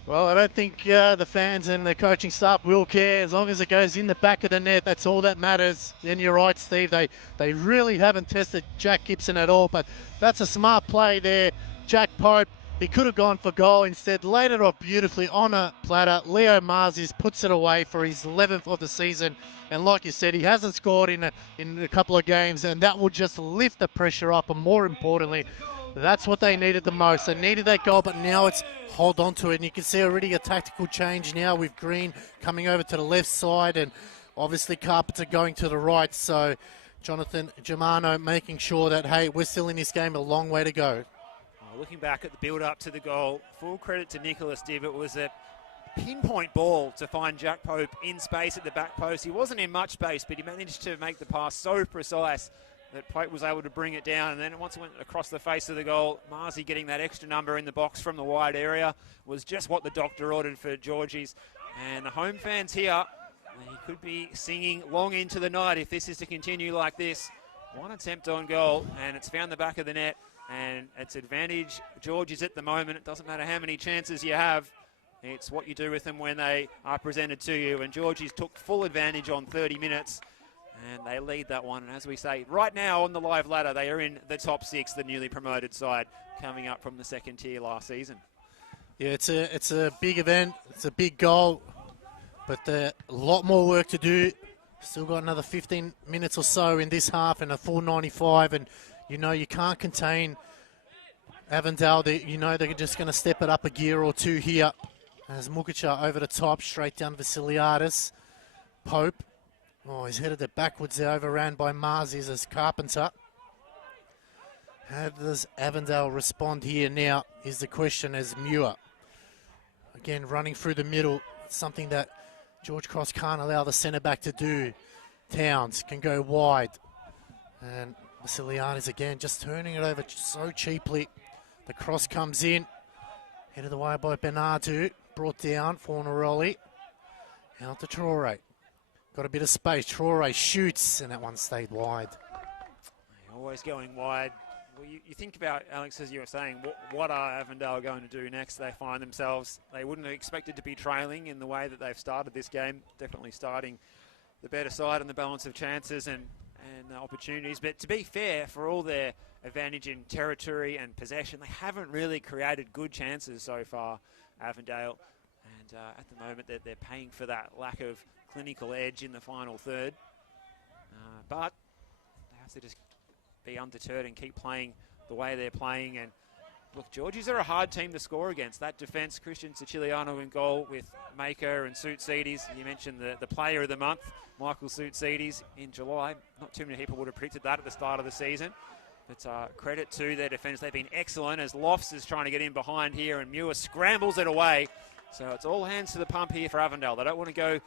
Well, I don't think the fans and the coaching staff will care as long as it goes in the back of the net. That's all that matters. Then you're right, Steve. They really haven't tested Jack Gibson at all, but that's a smart play there. Jack Pope, he could have gone for goal. Instead, laid it off beautifully on a platter. Leo Marzis puts it away for his 11th of the season. And like you said, he hasn't scored in a couple of games, and that will just lift the pressure up. And more importantly, that's what they needed the most. They needed that goal, but now it's hold on to it. And you can see already a tactical change now with Green coming over to the left side and obviously Carpenter going to the right. So Jonathan Germano making sure that, hey, we're still in this game, a long way to go. Looking back at the build-up to the goal, full credit to Nicholas Div. It was a pinpoint ball to find Jack Pope in space at the back post. He wasn't in much space, but he managed to make the pass so precise that Pope was able to bring it down. And then once it went across the face of the goal, Marzi getting that extra number in the box from the wide area was just what the doctor ordered for Georgie's. And the home fans here, he could be singing long into the night if this is to continue like this. One attempt on goal, and it's found the back of the net. And it's advantage Georgie's at the moment. It doesn't matter how many chances you have. It's what you do with them when they are presented to you. And Georgie's took full advantage on 30 minutes. And they lead that one. And as we say, right now on the live ladder, they are in the top 6, the newly promoted side, coming up from the second tier last season. Yeah, it's a big event. It's a big goal. But a lot more work to do. Still got another 15 minutes or so in this half and a full 95. And you know you can't contain Avondale. You know they're just going to step it up a gear or two here. As Mukicha over the top, straight down Vasiliadis. Pope. Oh, he's headed it backwards there, overran by Marzis as Carpenter. How does Avondale respond here now is the question as Muir. Again, running through the middle. Something that George Cross can't allow the centre-back to do. Towns can go wide. And Vasiliadis again just turning it over so cheaply. The cross comes in. Headed away by Bernardo. Brought down for Neroli. Out to Traore. Got a bit of space. Traore shoots, and that one stayed wide. Always going wide. Well, you think about, Alex, as you were saying, what are Avondale going to do next? They find themselves, they wouldn't have expected to be trailing in the way that they've started this game. Definitely starting the better side on the balance of chances and opportunities. But to be fair, for all their advantage in territory and possession, they haven't really created good chances so far, Avondale. And at the moment, they're paying for that lack of clinical edge in the final third. But they have to just be undeterred and keep playing the way they're playing. And look, Georgies are a hard team to score against. That defence, Christian Siciliano in goal with Maker and Suitsides. You mentioned the player of the month, Michael Suitsides, in July. Not too many people would have predicted that at the start of the season. But credit to their defence. They've been excellent as Lofts is trying to get in behind here and Muir scrambles it away. So it's all hands to the pump here for Avondale. They don't want to go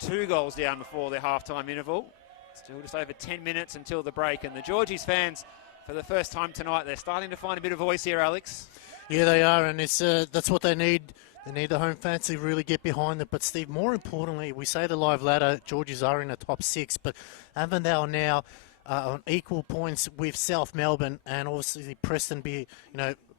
2 goals down before their half-time interval. Still just over 10 minutes until the break. And the Georgies fans, for the first time tonight, they're starting to find a bit of voice here, Alex. Yeah, they are, and it's that's what they need. They need the home fans to really get behind it. But, Steve, more importantly, we say the live ladder, Georgies are in the top 6, but Avondale now on equal points with South Melbourne, and obviously Preston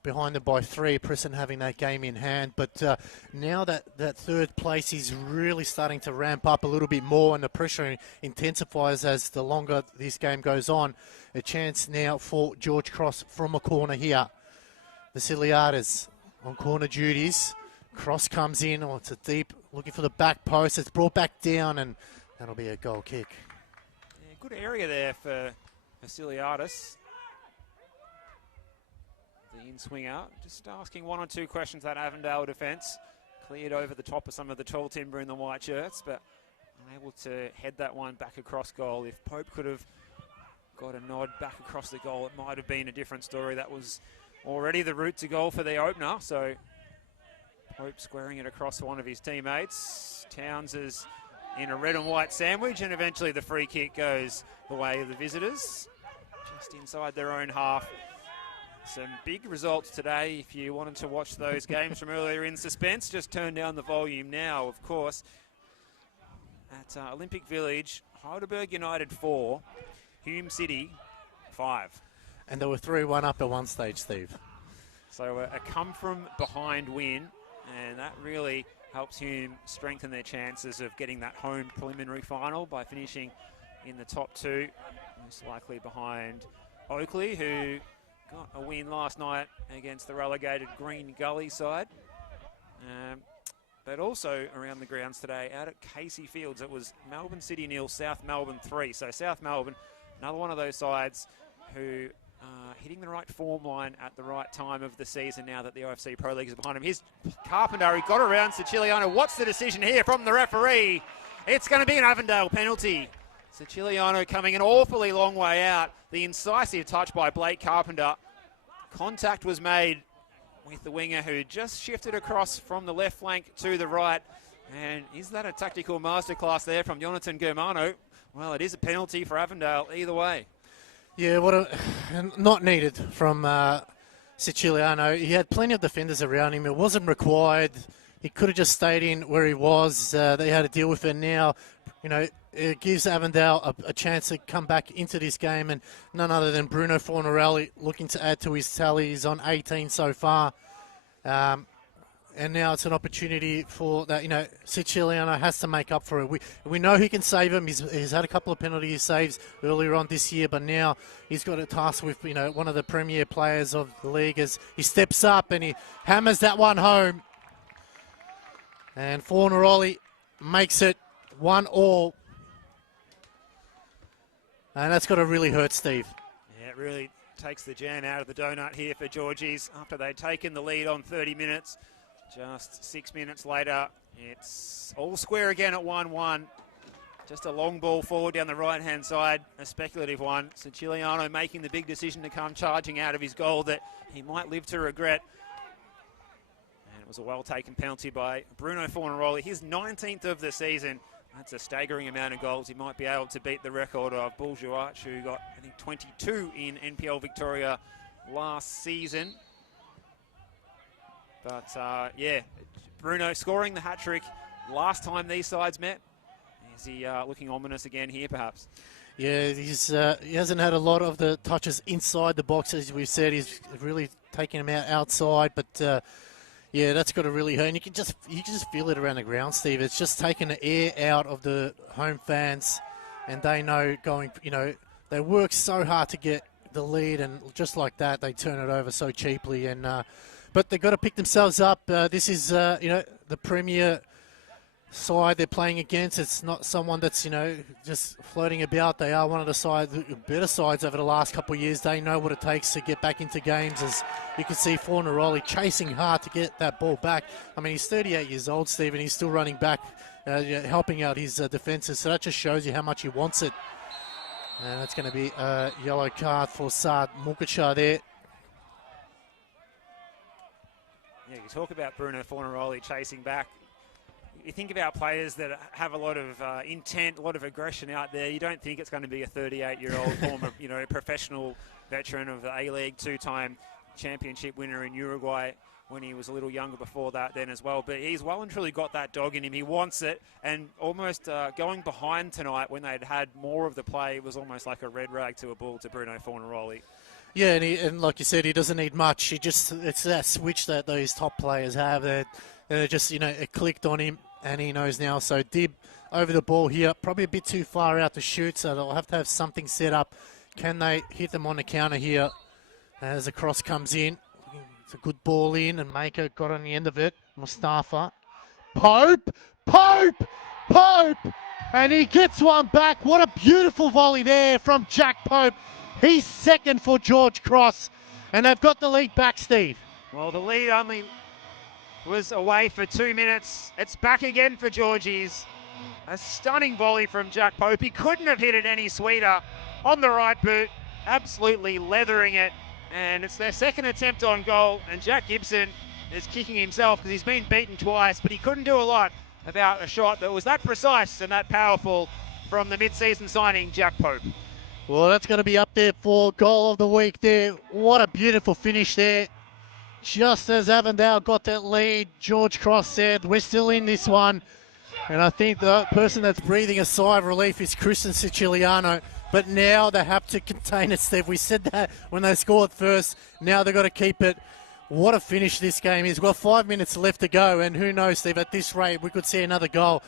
behind them by 3, Preston having that game in hand. But now that third place is really starting to ramp up a little bit more and the pressure intensifies as the longer this game goes on. A chance now for George Cross from a corner here. Vasiliadis on corner duties. Cross comes in. Oh, it's a deep, looking for the back post. It's brought back down and that'll be a goal kick. Yeah, good area there for Vasiliadis. The in-swing out. Just asking 1 or 2 questions that Avondale defence. Cleared over the top of some of the tall timber in the white shirts, but unable to head that one back across goal. If Pope could have got a nod back across the goal, it might have been a different story. That was already the route to goal for the opener, so Pope squaring it across one of his teammates. Towns is in a red and white sandwich, and eventually the free kick goes the way of the visitors. Just inside their own half. Some big results today. If you wanted to watch those games from earlier in suspense, just turn down the volume now, of course. At Olympic Village, Heidelberg United 4, Hume City 5. And they were 3-1 up at one stage, Steve. So a come-from-behind win, and that really helps Hume strengthen their chances of getting that home preliminary final by finishing in the top 2, most likely behind Oakley, who got a win last night against the relegated Green Gully side. But also around the grounds today, out at Casey Fields, it was Melbourne City 0, South Melbourne 3. So South Melbourne, another one of those sides who are hitting the right form line at the right time of the season now that the OFC Pro League is behind him. Here's Carpenter, he got around Siciliano. What's the decision here from the referee? It's going to be an Avondale penalty. Siciliano coming an awfully long way out. The incisive touch by Blake Carpenter. Contact was made with the winger who just shifted across from the left flank to the right. And is that a tactical masterclass there from Jonathan Germano? Well, it is a penalty for Avondale either way. Yeah, not needed from Siciliano. He had plenty of defenders around him. It wasn't required. He could have just stayed in where he was. They had to deal with it now. It gives Avondale a chance to come back into this game, and none other than Bruno Fornarelli looking to add to his tally. He's on 18 so far. And now it's an opportunity for that. Siciliano has to make up for it. We know he can save him. He's had a couple of penalty saves earlier on this year, but now he's got a task with one of the premier players of the league as he steps up and he hammers that one home. And Fornarelli makes it 1-1. And that's got to really hurt Steve. Yeah, it really takes the jam out of the donut here for Georgies after they'd taken the lead on 30 minutes. Just 6 minutes later, it's all square again at 1-1. Just a long ball forward down the right-hand side, a speculative one. Siciliano making the big decision to come charging out of his goal that he might live to regret. And it was a well-taken penalty by Bruno Fornarelli, his 19th of the season. That's a staggering amount of goals. He might be able to beat the record of Bourgeois, who got, I think, 22 in NPL Victoria last season. But, yeah, Bruno scoring the hat-trick last time these sides met. Is he looking ominous again here, perhaps? Yeah, he hasn't had a lot of the touches inside the box, as we've said. He's really taking him out outside, but... yeah, that's got to really hurt. And you can just feel it around the ground, Steve. It's just taking the air out of the home fans, and they know they work so hard to get the lead, and just like that, they turn it over so cheaply. And but they've got to pick themselves up. This is the premier side they're playing against. It's not someone that's just floating about. They are one of the better sides over the last couple of years. They know what it takes to get back into games. As you can see, Fornarelli chasing hard to get that ball back. I mean, he's 38 years old, Steve, and he's still running back, helping out his defenses. So that just shows you how much he wants it. And that's going to be a yellow card for Saad Mukacha there. Yeah, you talk about Bruno Fornarelli chasing back. You think about players that have a lot of intent, a lot of aggression out there. You don't think it's going to be a 38-year-old former, professional veteran of the A-League, two-time championship winner in Uruguay when he was a little younger before that then as well. But he's well and truly got that dog in him. He wants it, and almost going behind tonight when they'd had more of the play was almost like a red rag to a bull to Bruno Fornarelli. Yeah, and like you said, he doesn't need much. It's that switch that those top players have. They're just, it clicked on him. And he knows now. So Dib over the ball here. Probably a bit too far out to shoot, so they'll have to have something set up. Can they hit them on the counter here as the cross comes in? It's a good ball in, and Maker got on the end of it. Mustafa. Pope! And he gets one back. What a beautiful volley there from Jack Pope. He's second for George Cross. And they've got the lead back, Steve. Well, the lead only was away for 2 minutes. It's back again for Georgies. A stunning volley from Jack Pope. He couldn't have hit it any sweeter on the right boot. Absolutely leathering it. And it's their second attempt on goal. And Jack Gibson is kicking himself because he's been beaten twice, but he couldn't do a lot about a shot that was that precise and that powerful from the mid-season signing, Jack Pope. Well, that's going to be up there for goal of the week there. What a beautiful finish there. Just as Avondale got that lead, George Cross said, we're still in this one. And I think the person that's breathing a sigh of relief is Christian Siciliano. but now they have to contain it, Steve. We said that when they scored first. Now they've got to keep it. What a finish this game is. We've got 5 minutes left to go, and who knows, Steve, at this rate, we could see another goal.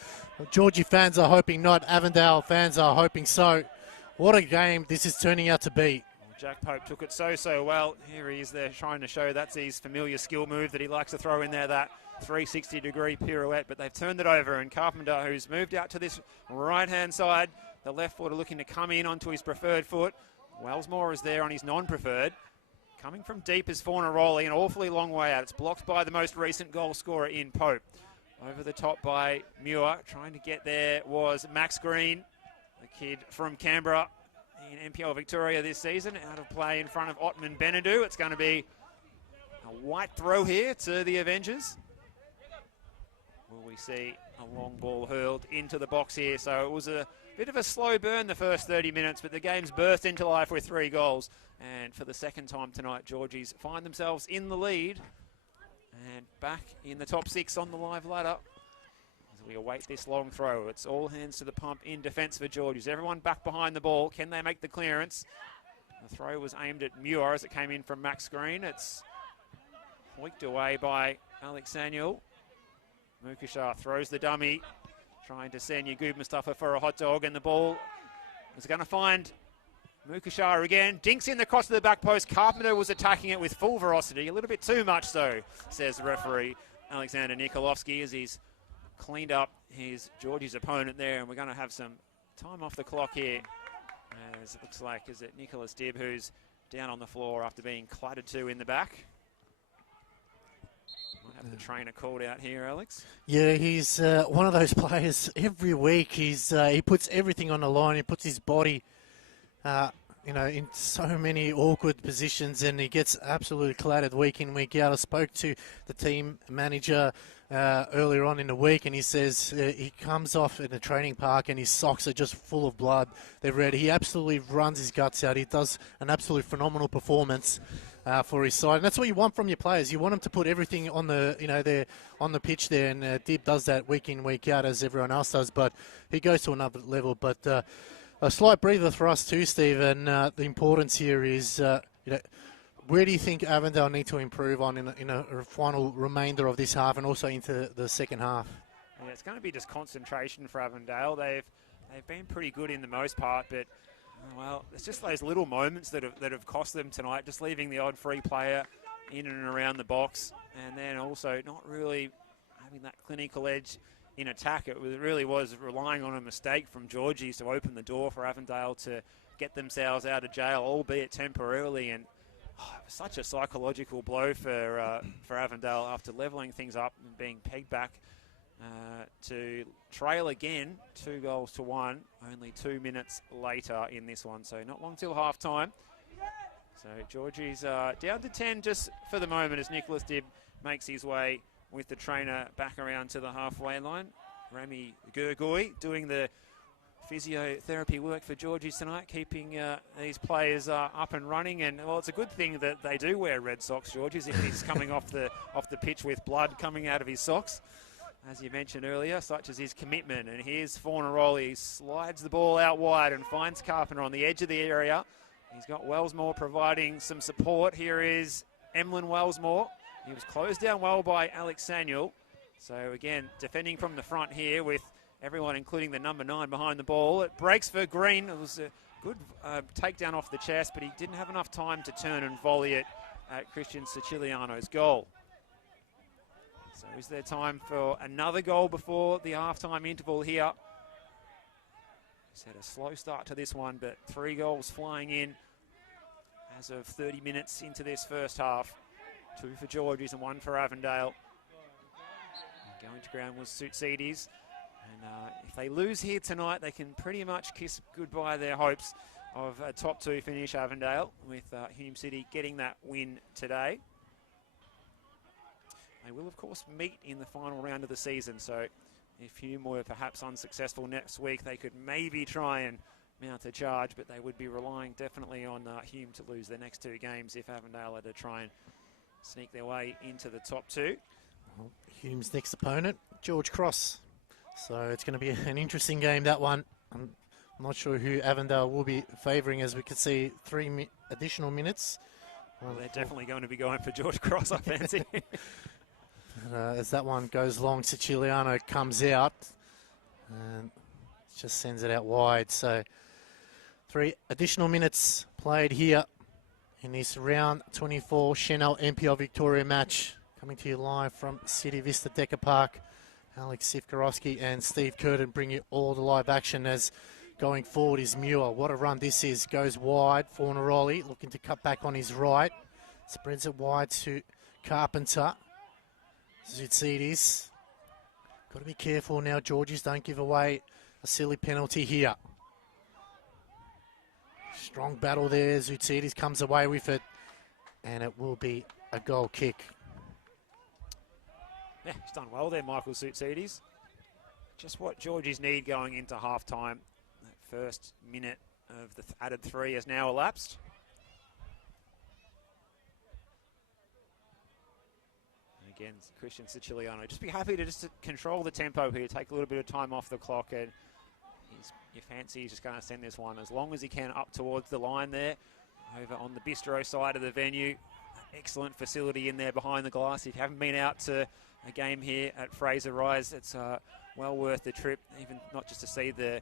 Georgie fans are hoping not. Avondale fans are hoping so. What a game this is turning out to be. Jack Pope took it so well. Here he is there trying to show that's his familiar skill move that he likes to throw in there, that 360-degree pirouette, but they've turned it over, and Carpenter, who's moved out to this right-hand side, the left footer looking to come in onto his preferred foot. Wellsmore is there on his non-preferred. Coming from deep is Fornaroli, an awfully long way out. It's blocked by the most recent goal scorer in Pope. Over the top by Muir. Trying to get there was Max Green, the kid from Canberra in NPL Victoria this season. Out of play in front of Ottman Benadou. It's going to be a white throw here to the Avengers. Will we see a long ball hurled into the box here? So it was a bit of a slow burn the first 30 minutes, but the game's burst into life with 3 goals. And for the second time tonight, Georgies find themselves in the lead and back in the top 6 on the live ladder. As we await this long throw, it's all hands to the pump in defence for Georgies. Everyone back behind the ball. Can they make the clearance? The throw was aimed at Muir as it came in from Max Green. It's hoiked away by Alex Samuel. Mukashar throws the dummy, trying to send Yagub Mustafa for a hot dog, and the ball is going to find Mukashar again. Dinks in the cross to the back post. Carpenter was attacking it with full velocity, a little bit too much so, says the referee Alexander Nikolovsky, as he's cleaned up his Georgie's opponent there, and we're going to have some time off the clock here. As it looks like, is it Nicholas Dibb who's down on the floor after being clattered to in the back? Might have the trainer called out here, Alex. Yeah, he's one of those players. Every week he puts everything on the line. He puts his body, in so many awkward positions, and he gets absolutely clattered week in, week out. I spoke to the team manager earlier on in the week, and he says he comes off in the training park and his socks are just full of blood. They're red. He absolutely runs his guts out. He does an absolute phenomenal performance for his side, and that's what you want from your players. You want them to put everything on the, they're on the pitch there, and Dib does that week in, week out, as everyone else does. But he goes to another level. But a slight breather for us too, Steve. And the importance here is, where do you think Avondale need to improve on in a final remainder of this half and also into the second half? Yeah, it's going to be just concentration for Avondale. They've been pretty good in the most part, but well, it's just those little moments that have cost them tonight, just leaving the odd free player in and around the box, and then also not really having that clinical edge in attack. It really was relying on a mistake from Georgie's to open the door for Avondale to get themselves out of jail, albeit temporarily, and such a psychological blow for Avondale after levelling things up and being pegged back to trail again 2-1, only 2 minutes later in this one. So not long till half time. So Georgie's down to 10 just for the moment as Nicholas Dibb makes his way with the trainer back around to the halfway line. Rami Gurgoy doing the physiotherapy work for Georgie's tonight, keeping these players up and running. And well, it's a good thing that they do wear red socks, Georgie's, if he's coming off the pitch with blood coming out of his socks, as you mentioned earlier, such as his commitment. And here's Fornaroli. He slides the ball out wide and finds Carpenter on the edge of the area. He's got Wellsmore providing some support. Here is Emlyn Wellsmore. He was closed down well by Alex Samuel. So again, defending from the front here with everyone, including the number 9 behind the ball. It breaks for Green. It was a good takedown off the chest, but he didn't have enough time to turn and volley it at Christian Siciliano's goal. So is there time for another goal before the halftime interval here? He's had a slow start to this one, but 3 goals flying in as of 30 minutes into this first half. 2 for Georgie's and 1 for Avondale. And going to ground was Sutsides. And if they lose here tonight, they can pretty much kiss goodbye their hopes of a top 2 finish, Avondale, with Hume City getting that win today. They will, of course, meet in the final round of the season, so if Hume were perhaps unsuccessful next week, they could maybe try and mount a charge, but they would be relying definitely on Hume to lose their next 2 games if Avondale had to try and sneak their way into the top 2. Well, Hume's next opponent, George Cross. So it's going to be an interesting game, that one. I'm not sure who Avondale will be favouring, as we can see 3 additional minutes. Well, they're definitely going to be going for George Cross, I fancy. As that one goes long, Siciliano comes out and just sends it out wide. So 3 additional minutes played here in this round 24 Chanel NPL Victoria match. Coming to you live from City Vista Decker Park. Alex Sivkarowski and Steve Curtin bring you all the live action as going forward is Muir. What a run this is. Goes wide. Fornaroli looking to cut back on his right. Spreads it wide to Carpenter. Zoutsidis. Got to be careful now, Georgies. Don't give away a silly penalty here. Strong battle there. Zoutsidis comes away with it. And it will be a goal kick. Yeah, he's done well there, Michael Zoutsidis. Just what Georgies need going into half-time. That first minute of the added 3 has now elapsed. And again, Christian Siciliano. Just be happy to just control the tempo here, take a little bit of time off the clock, and you fancy he's just going to send this one as long as he can up towards the line there. Over on the bistro side of the venue. Excellent facility in there behind the glass. If you haven't been out to a game here at Fraser Rise, it's well worth the trip, even not just to see the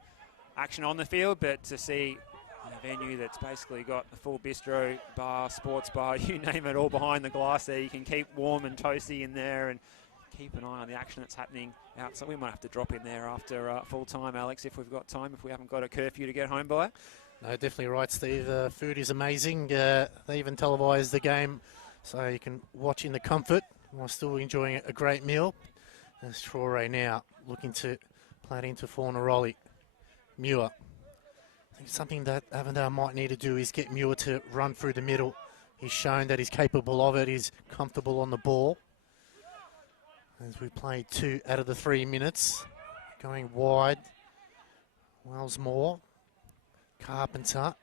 action on the field, but to see a venue that's basically got a full bistro, bar, sports bar, you name it, all behind the glass there. You can keep warm and toasty in there and keep an eye on the action that's happening outside. We might have to drop in there after full time, Alex, if we've got time, if we haven't got a curfew to get home by. No, definitely right, Steve. Food is amazing. They even televise the game so you can watch in the comfort while still enjoying a great meal. There's Traore now looking to play it into Fornaroli. Muir. I think something that Avondale might need to do is get Muir to run through the middle. He's shown that he's capable of it. He's comfortable on the ball. As we play 2 out of the 3 minutes. Going wide. Wellsmore. Carpenter.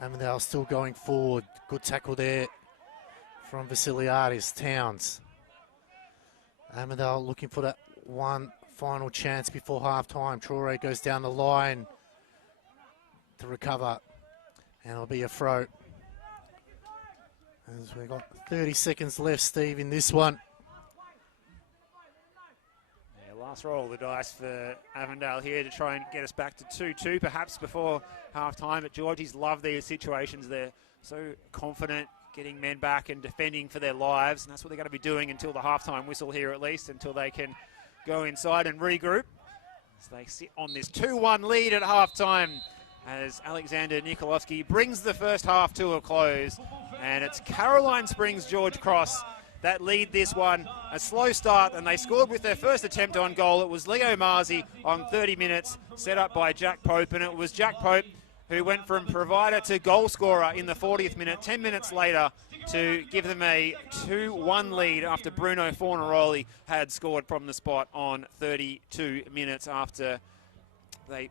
Avondale still going forward. Good tackle there from Vasiliadis. Towns. Avondale looking for that one final chance before half-time. Traore goes down the line to recover. And it'll be a throw. As we've got 30 seconds left, Steve, in this one. Last roll of the dice for Avondale here to try and get us back to 2-2 perhaps before half-time. But Georgies love these situations. They're so confident getting men back and defending for their lives. And that's what they're going to be doing until the half-time whistle here at least, until they can go inside and regroup. As they sit on this 2-1 lead at half-time as Alexander Nikolowski brings the first half to a close. And it's Caroline Springs George Cross that lead this one. A slow start, and they scored with their first attempt on goal. It was Leo Marzi on 30 minutes, set up by Jack Pope, and it was Jack Pope who went from provider to goal scorer in the 40th minute, 10 minutes later, to give them a 2-1 lead after Bruno Fornaroli had scored from the spot on 32 minutes after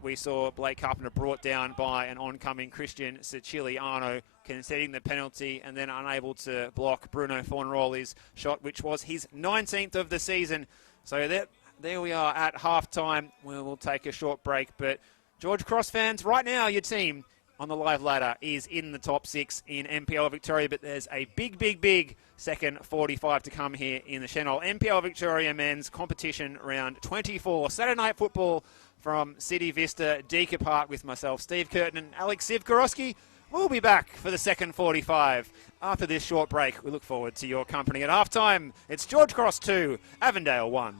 we saw Blake Carpenter brought down by an oncoming Christian Siciliano, conceding the penalty and then unable to block Bruno Fornaroli's shot, which was his 19th of the season. So there we are at half-time. We'll take a short break. But George Cross fans, right now your team on the live ladder is in the top 6 in NPL Victoria, but there's a big second 45 to come here in the Chanel NPL Victoria Men's Competition Round 24. Saturday night football from City Vista Decker Park with myself, Steve Curtin, and Alex Sivkarowski. We'll be back for the second 45 after this short break. We look forward to your company at halftime. It's George Cross 2, Avondale 1.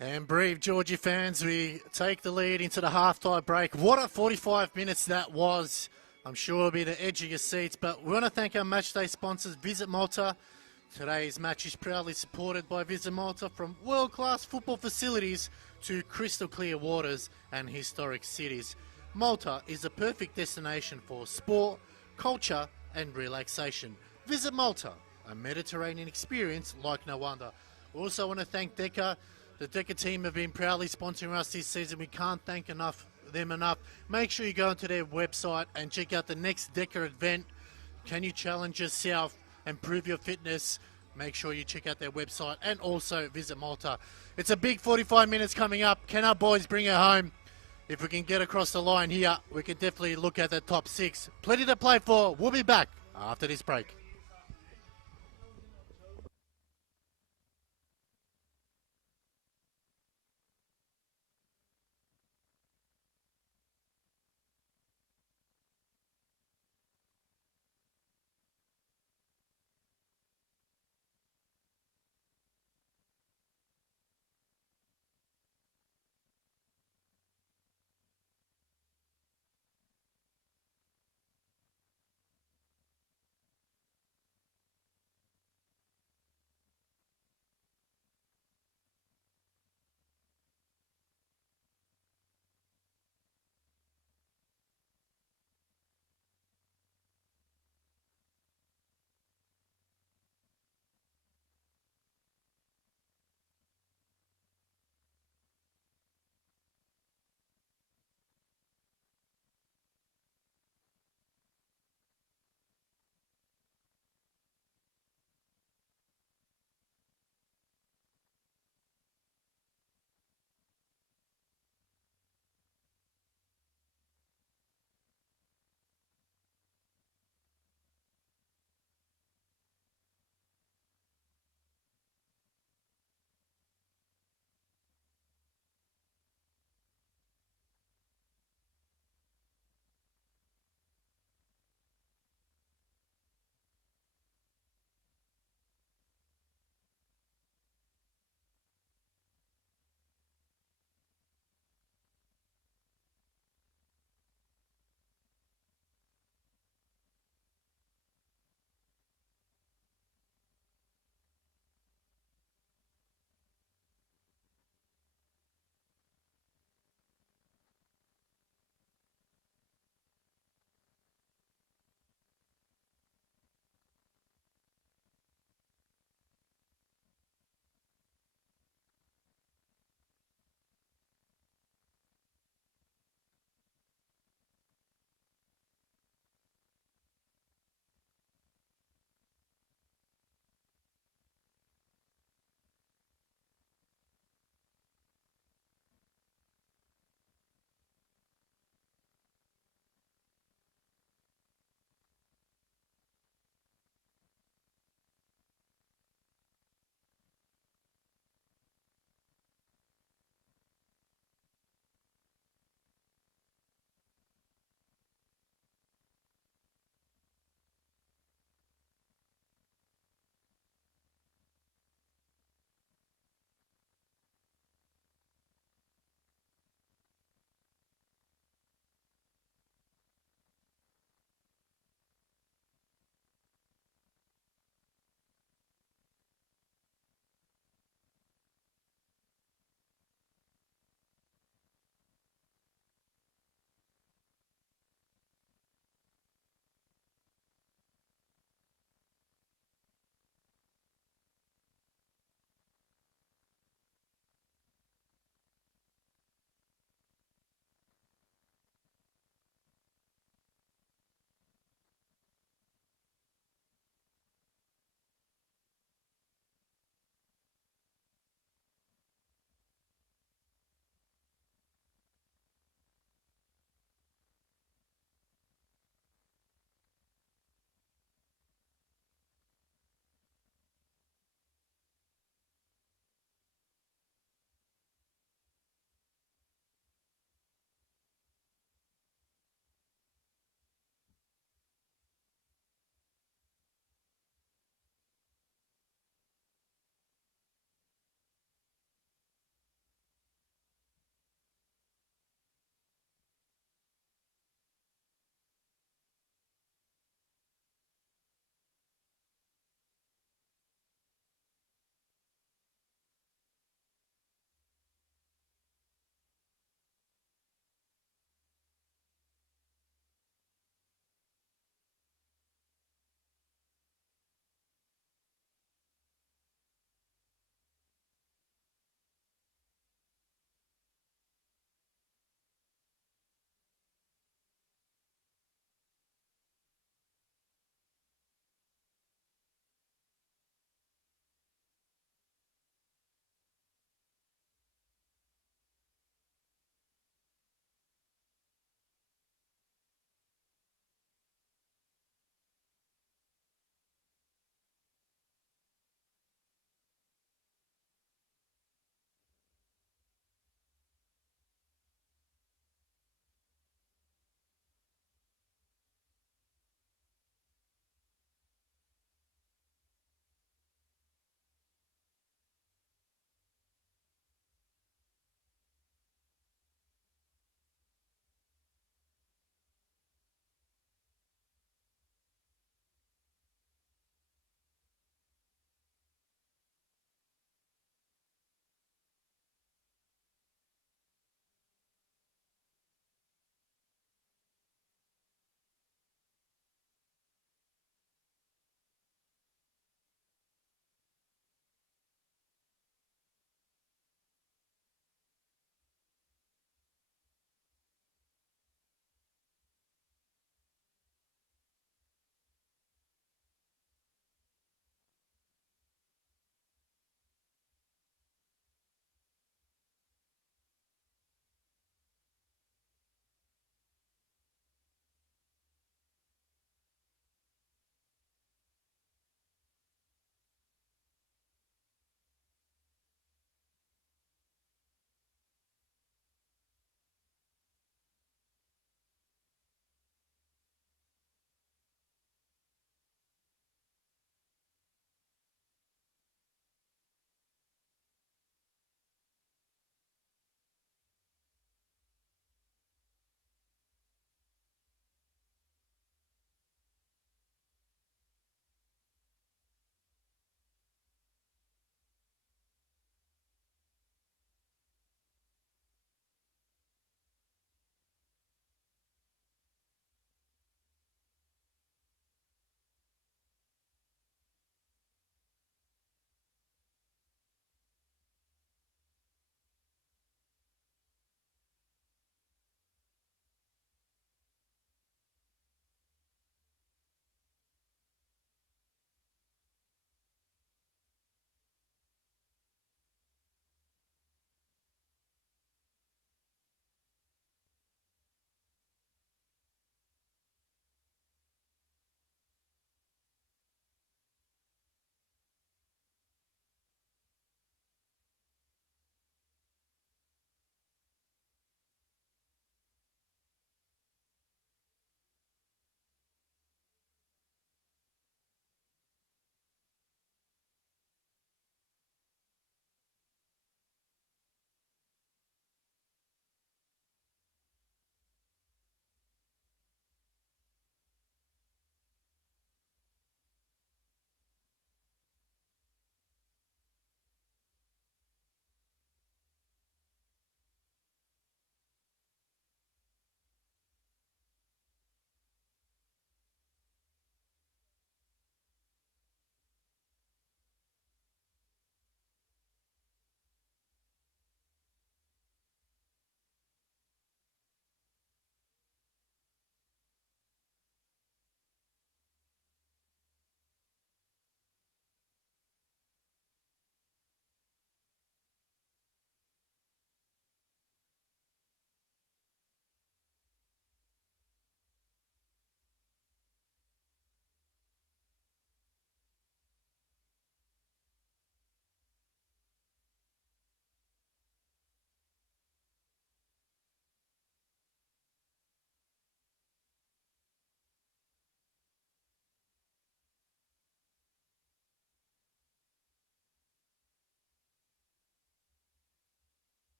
And brave Georgie fans, we take the lead into the halftime break. What a 45 minutes that was. I'm sure it'll be the edge of your seats, but we want to thank our matchday sponsors, Visit Malta. Today's match is proudly supported by Visit Malta, from world-class football facilities to crystal clear waters and historic cities. Malta is the perfect destination for sport, culture and relaxation. Visit Malta, a Mediterranean experience like no other. We also want to thank Decker. The Decker team have been proudly sponsoring us this season. We can't thank them enough. Make sure you go onto their website and check out the next Decker event. Can you challenge yourself and prove your fitness, make sure you check out their website and also visit Malta. It's a big 45 minutes coming up. Can our boys bring it home? If we can get across the line here, we can definitely look at the top 6. Plenty to play for. We'll be back after this break.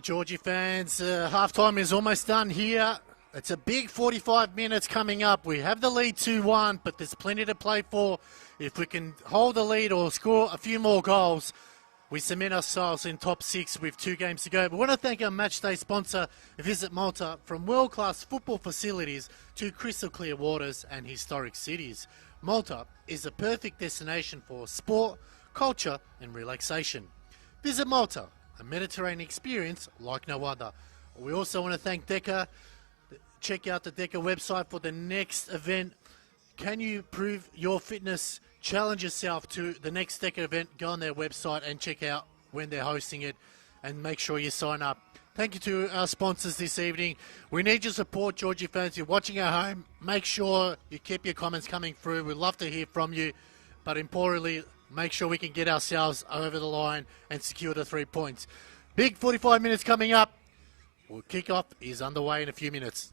Georgie fans, halftime is almost done here. It's a big 45 minutes coming up. We have the lead 2-1, but there's plenty to play for. If we can hold the lead or score a few more goals, we cement ourselves in top 6 with 2 games to go. But we want to thank our matchday sponsor, Visit Malta, from world-class football facilities to crystal clear waters and historic cities. Malta is the perfect destination for sport, culture and relaxation. Visit Malta, a Mediterranean experience like no other. We also want to thank Deca. Check out the Deca website for the next event. Can you prove your fitness? Challenge yourself to the next Deca event. Go on their website and check out when they're hosting it and make sure you sign up. Thank you to our sponsors this evening. We need your support, Georgie fans. You're watching at home. Make sure you keep your comments coming through. We'd love to hear from you. But importantly, make sure we can get ourselves over the line and secure the 3 points. Big 45 minutes coming up. Well, kick-off is underway in a few minutes.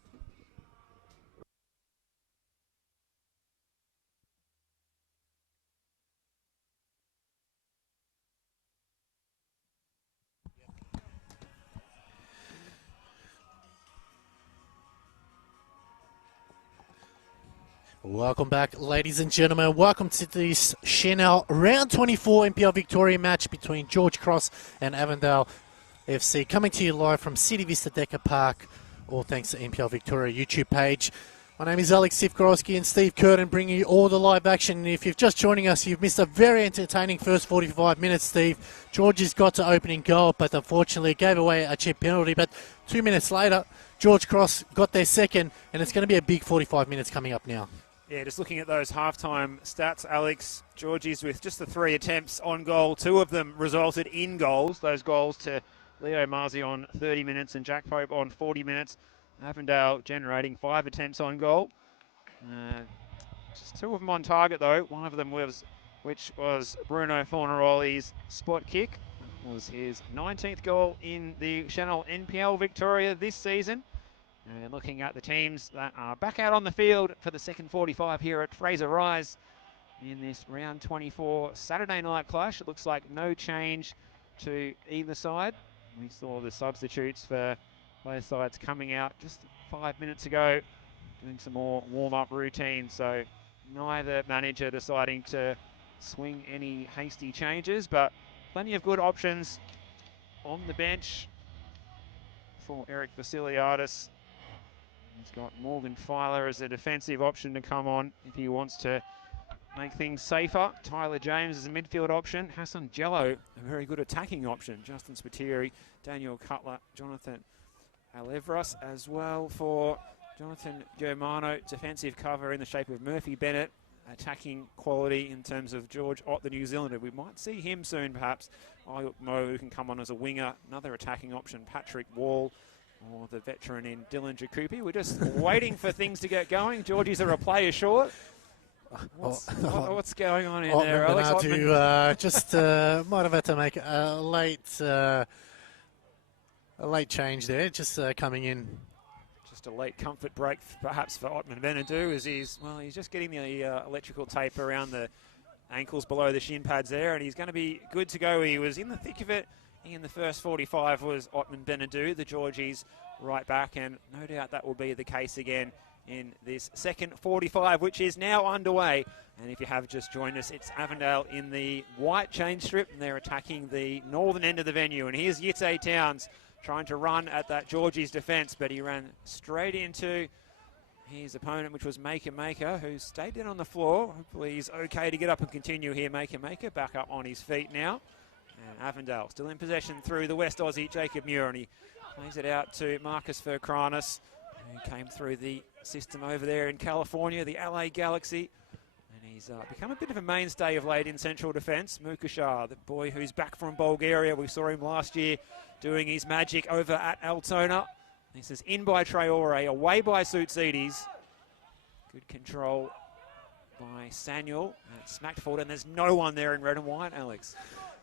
Welcome back, ladies and gentlemen. Welcome to this Chanel Round 24 NPL Victoria match between George Cross and Avondale FC. Coming to you live from City Vista Deca Park, all thanks to NPL Victoria YouTube page. My name is Alex Sivkorowski and Steve Curtin bringing you all the live action. And if you're just joining us, you've missed a very entertaining first 45 minutes, Steve. George has got to opening goal, but unfortunately gave away a cheap penalty. But 2 minutes later, George Cross got their second, and it's going to be a big 45 minutes coming up now. Yeah, just looking at those halftime stats, Alex, Georgie's with just the 3 attempts on goal. 2 of them resulted in goals. Those goals to Leo Marzi on 30 minutes and Jack Pope on 40 minutes. Avondale generating 5 attempts on goal. Just 2 of them on target, though. One of them was Bruno Fornaroli's spot kick. It was his 19th goal in the Chanel NPL Victoria this season. And looking at the teams that are back out on the field for the second 45 here at Fraser Rise in this round 24 Saturday night clash. It looks like no change to either side. We saw the substitutes for both sides coming out just 5 minutes ago, doing some more warm-up routine. So neither manager deciding to swing any hasty changes, but plenty of good options on the bench for Eric Vasiliadis. He's got Morgan Filer as a defensive option to come on if he wants to make things safer. Tyler James is a midfield option. Hassan Jello, a very good attacking option. Justin Spiteri, Daniel Cutler, Jonathan Alevras as well for Jonathan Germano. Defensive cover in the shape of Murphy Bennett. Attacking quality in terms of George Ott, the New Zealander. We might see him soon, perhaps. Ayuk Mo, who can come on as a winger. Another attacking option, Patrick Wall, or the veteran in Dylan Jacoupy. We're just waiting for things to get going. Georgie's are a player short. What's going on in there, Alex? Might have had to make a late change there, just coming in. Just a late comfort break, perhaps, for Ottman Benadou, as he's just getting the electrical tape around the ankles below the shin pads there, and he's going to be good to go. He was in the thick of it. In the first 45 was Ottman Benadou, the Georgies right back, and no doubt that will be the case again in this second 45, which is now underway. And if you have just joined us, it's Avondale in the white chain strip, and they're attacking the northern end of the venue. And here's Yitzay Towns trying to run at that Georgie's defence, but he ran straight into his opponent, which was Maker, who stayed down on the floor. Hopefully he's okay to get up and continue here. Maker back up on his feet now. And Avondale still in possession through the West Aussie, Jacob Muir, and he plays it out to Marcus Verkranis, who came through the system over there in California, the LA Galaxy. And he's become a bit of a mainstay of late in central defence. Mukashar, the boy who's back from Bulgaria. We saw him last year doing his magic over at Altona. This is in by Traore, away by Soutsides. Good control by Samuel. Smacked forward, and there's no one there in red and white, Alex.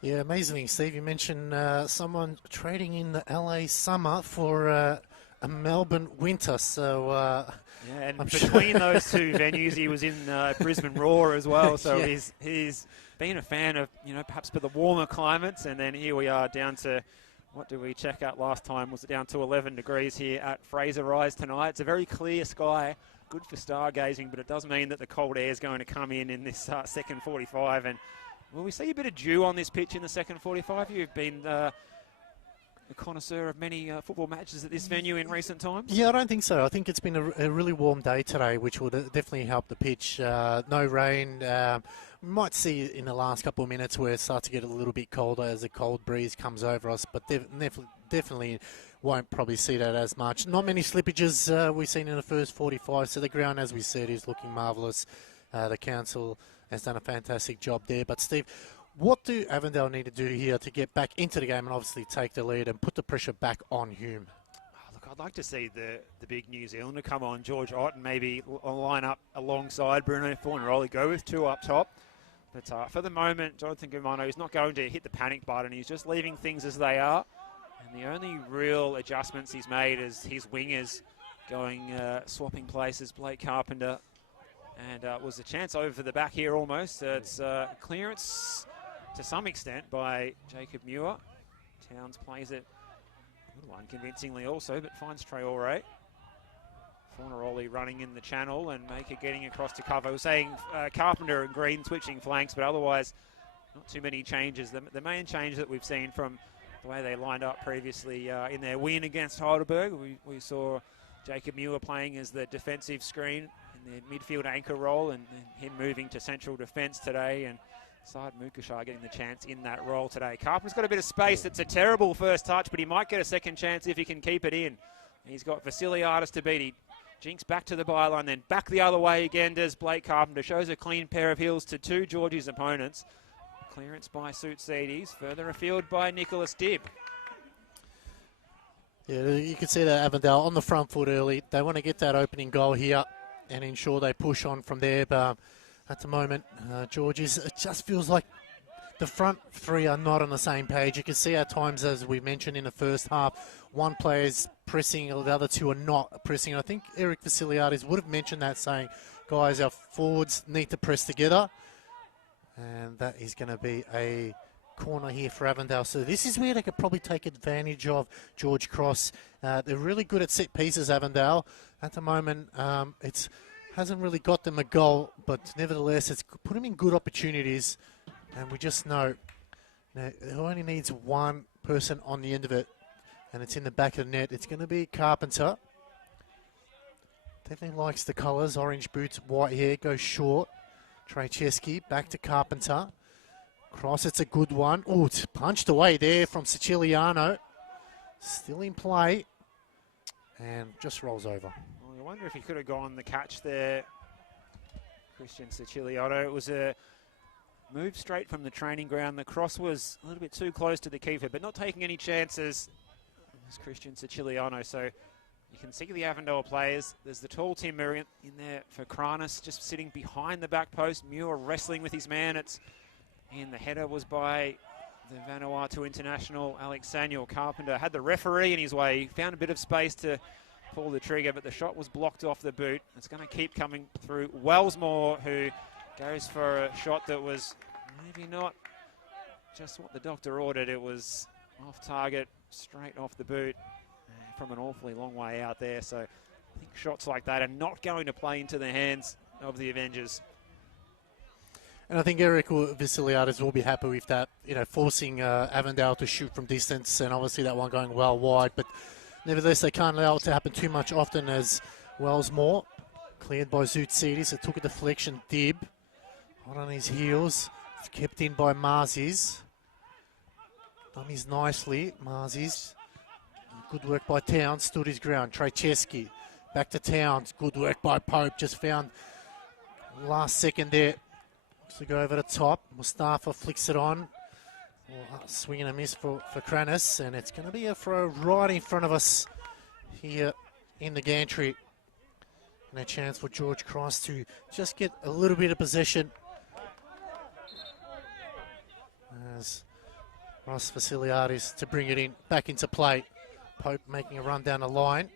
Yeah, amazing, Steve. You mentioned someone trading in the LA summer for a Melbourne winter. So yeah, and between those two venues, he was in Brisbane Roar as well. So yeah. he's been a fan of, perhaps for the warmer climates. And then here we are down to What did we check out last time? Was it down to 11 degrees here at Fraser Rise tonight? It's a very clear sky, good for stargazing, but it does mean that the cold air is going to come in this second 45. And will we see a bit of dew on this pitch in the second 45? You've been a connoisseur of many football matches at this venue in recent times. Yeah, I don't think so. I think it's been a really warm day today, which will definitely help the pitch. No rain. We might see in the last couple of minutes where it starts to get a little bit colder as the cold breeze comes over us, but definitely won't probably see that as much. Not many slippages we've seen in the first 45, so the ground, as we said, is looking marvellous. The council has done a fantastic job there. But Steve, what do Avondale need to do here to get back into the game and obviously take the lead and put the pressure back on Hume? Oh, look, I'd like to see the big New Zealander come on, George Ott, and maybe line up alongside Bruno Fornaroli, go with two up top. But for the moment, Jonathan Gumano is not going to hit the panic button. He's just leaving things as they are. And the only real adjustments he's made is his wingers going, swapping places, Blake Carpenter. And was a chance over the back here almost. It's clearance to some extent by Jacob Muir. Towns plays it a little unconvincingly also, but finds Traore. Fornaroli running in the channel and Maker getting across to cover. We're saying Carpenter and Green switching flanks, but otherwise not too many changes. The main change that we've seen from the way they lined up previously in their win against Heidelberg, we saw Jacob Muir playing as the defensive screen in the midfield anchor role and him moving to central defence today, and Saad Mukashar getting the chance in that role today. Carpenter's got a bit of space. It's a terrible first touch, but he might get a second chance if he can keep it in. He's got Vasiliadis to beat. He jinks back to the byline, then back the other way again does Blake Carpenter. Shows a clean pair of heels to two Georgie's opponents. Clearance by Sutsides, further afield by Nicholas Dibb. Yeah, you can see that Avondale on the front foot early. They want to get that opening goal here and ensure they push on from there. But at the moment, Georgie's, it just feels like the front three are not on the same page. You can see at times, as we mentioned in the first half, one player's pressing, the other two are not pressing. I think Eric Vasiliadis would have mentioned that, saying, guys, our forwards need to press together. And that is going to be a corner here for Avondale. So this is where they could probably take advantage of George Cross. They're really good at set pieces, Avondale. At the moment, it hasn't really got them a goal, but nevertheless, it's put them in good opportunities. And we just know it only needs one person on the end of it, and it's in the back of the net. It's going to be Carpenter. Definitely likes the colours. Orange boots, white hair, goes short. Trejcheski back to Carpenter. Cross, it's a good one. Oh, it's punched away there from Siciliano. Still in play. And just rolls over. Well, I wonder if he could have gone the catch there, Christian Siciliano. It was a move straight from the training ground. The cross was a little bit too close to the keeper, but not taking any chances. It's Christian Siciliano. So you can see the Avondale players. There's the tall timber in there for Kranis, just sitting behind the back post. Muir wrestling with his man. And the header was by the Vanuatu international, Alex Samuel. Carpenter had the referee in his way. He found a bit of space to pull the trigger, but the shot was blocked off the boot. It's going to keep coming through. Wellsmore, who goes for a shot that was maybe not just what the doctor ordered. It was off target, straight off the boot from an awfully long way out there. So I think shots like that are not going to play into the hands of the Avengers. And I think Eric Vasiliadis will be happy with that, forcing Avondale to shoot from distance, and obviously that one going well wide. But nevertheless, they can't allow it to happen too much often, as Wellsmore cleared by Zoutsidis. It took a deflection. Dibb hot on his heels. It's kept in by Marzis. Done his nicely. Marzis. Good work by Towns. Stood his ground. Trejcheski back to Towns. Good work by Pope. Just found last second there to go over the top. Mustafa flicks it on. Swing and a miss for Kranis, and it's going to be a throw right in front of us here in the gantry. And a chance for George Cross to just get a little bit of possession. As Ross Vasiliadis to bring it in, back into play. Pope making a run down the line.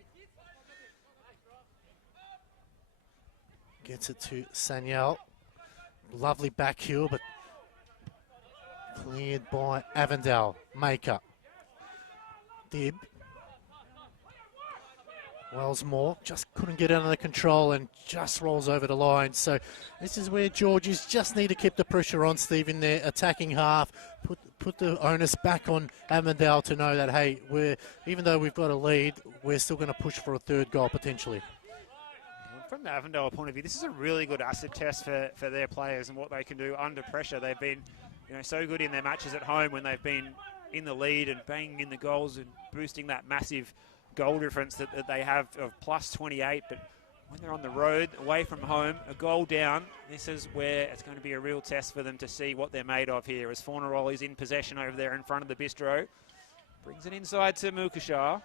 Gets it to Sanyal. Lovely back heel, but cleared by Avondale. Maker. Dib. Wellsmore just couldn't get under the control and just rolls over the line. So this is where Georgies just need to keep the pressure on, Steve, in their attacking half. Put the onus back on Avondale to know that, hey, even though we've got a lead, we're still going to push for a third goal potentially. From the Avondale point of view, this is a really good acid test for their players and what they can do under pressure. They've been, so good in their matches at home when they've been in the lead and banging in the goals and boosting that massive goal difference that they have of plus 28. But when they're on the road, away from home, a goal down, this is where it's going to be a real test for them to see what they're made of here. As Fornaroli's in possession over there in front of the bistro. Brings it inside to Mukashar.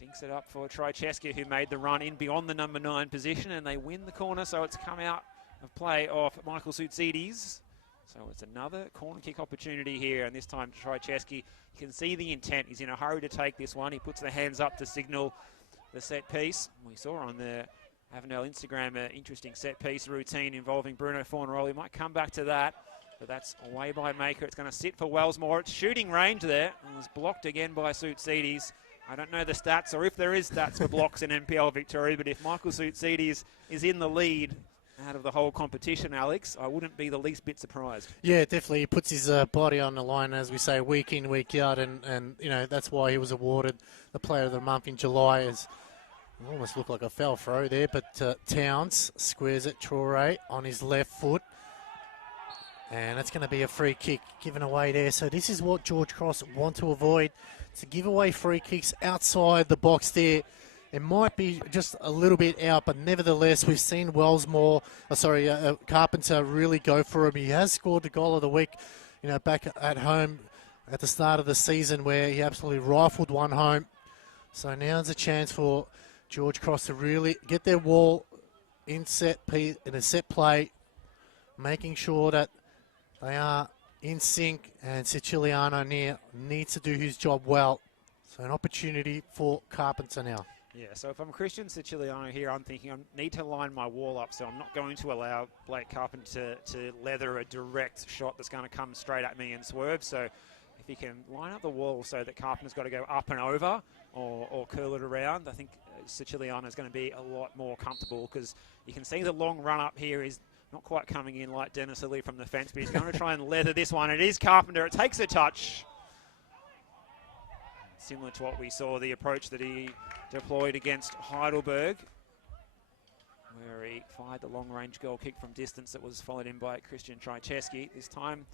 Dinks it up for Trycheski, who made the run in beyond the number 9 position, and they win the corner, so it's come out of play off Michael Soutsides. So it's another corner kick opportunity here, and this time Trycheski, you can see the intent. He's in a hurry to take this one. He puts the hands up to signal the set piece. We saw on the Avondale Instagram an interesting set piece routine involving Bruno Fornaroli. Might come back to that, but that's away by Maker. It's going to sit for Wellsmore. It's shooting range there, and was blocked again by Soutsides. I don't know the stats, or if there is stats for blocks in NPL Victoria, but if Michael Soutsides is in the lead out of the whole competition, Alex, I wouldn't be the least bit surprised. Yeah, definitely. He puts his body on the line, as we say, week in, week out, and that's why he was awarded the Player of the Month in July. It almost looked like a foul throw there, but Towns squares it, Traore on his left foot. And that's going to be a free kick given away there. So this is what George Cross want to avoid, to give away free kicks outside the box there. It might be just a little bit out, but nevertheless, we've seen Carpenter really go for him. He has scored the goal of the week, back at home at the start of the season where he absolutely rifled one home. So now's a chance for George Cross to really get their wall in a set play, making sure that they are in sync, and Siciliano needs to do his job well. So an opportunity for Carpenter now. Yeah, so if I'm Christian Siciliano here, I'm thinking I need to line my wall up, so I'm not going to allow Blake Carpenter to leather a direct shot that's going to come straight at me and swerve. So if he can line up the wall so that Carpenter's got to go up and over or curl it around, I think Siciliano is going to be a lot more comfortable, because you can see the long run up here is not quite coming in like Dennis Lee from the fence, but he's going to try and leather this one. It is Carpenter. It takes a touch. Similar to what we saw, the approach that he deployed against Heidelberg, where he fired the long-range goal kick from distance that was followed in by Christian Trycheski. This time,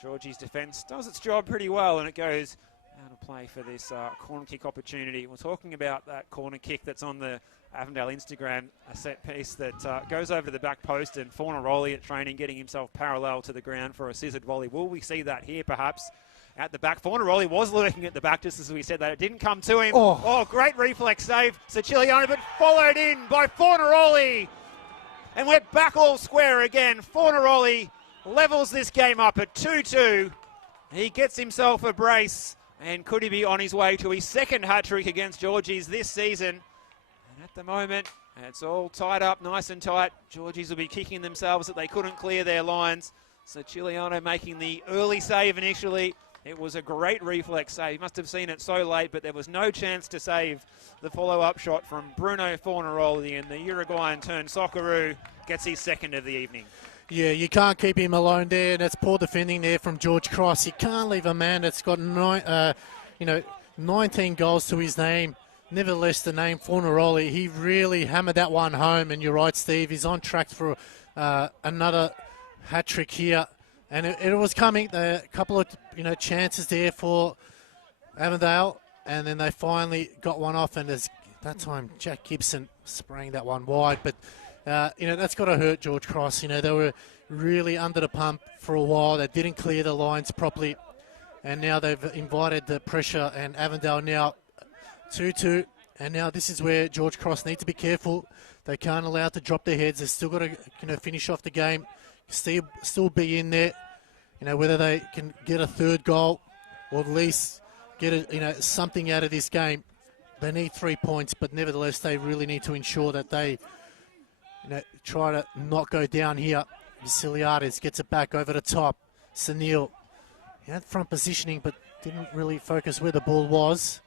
Georgie's defence does its job pretty well, and it goes out of play for this corner kick opportunity. We're talking about that corner kick that's on the Avondale Instagram, a set piece that goes over the back post, and Fornaroli at training getting himself parallel to the ground for a scissored volley. Will we see that here perhaps? At the back, Fornaroli was lurking at the back, just as we said that. It didn't come to him. Oh, great reflex save, Siciliano, but followed in by Fornaroli. And we're back all square again. Fornaroli levels this game up at 2-2. He gets himself a brace, and could he be on his way to his second hat-trick against Georgies this season? And at the moment, it's all tied up nice and tight. Georgies will be kicking themselves that they couldn't clear their lines. Siciliano making the early save initially. It was a great reflex save. He must have seen it so late, but there was no chance to save the follow-up shot from Bruno Fornaroli, and the Uruguayan turned Socceroo gets his second of the evening. Yeah, you can't keep him alone there. That's poor defending there from George Cross. You can't leave a man that's got 19 goals to his name. Nevertheless, the name Fornaroli, he really hammered that one home. And you're right, Steve, he's on track for another hat-trick here. And it was coming, a couple of chances there for Avondale, and then they finally got one off, and there's that time Jack Gibson spraying that one wide. But, that's got to hurt George Cross. They were really under the pump for a while. They didn't clear the lines properly, and now they've invited the pressure, and Avondale now 2-2. And now this is where George Cross need to be careful. They can't allow it to drop their heads. They've still got to finish off the game. Still be in there, whether they can get a third goal or at least get something out of this game. They need 3 points, but nevertheless, they really need to ensure that they try to not go down here. Vasiliades gets it back over the top. Sunil, he had front positioning, but didn't really focus where the ball was.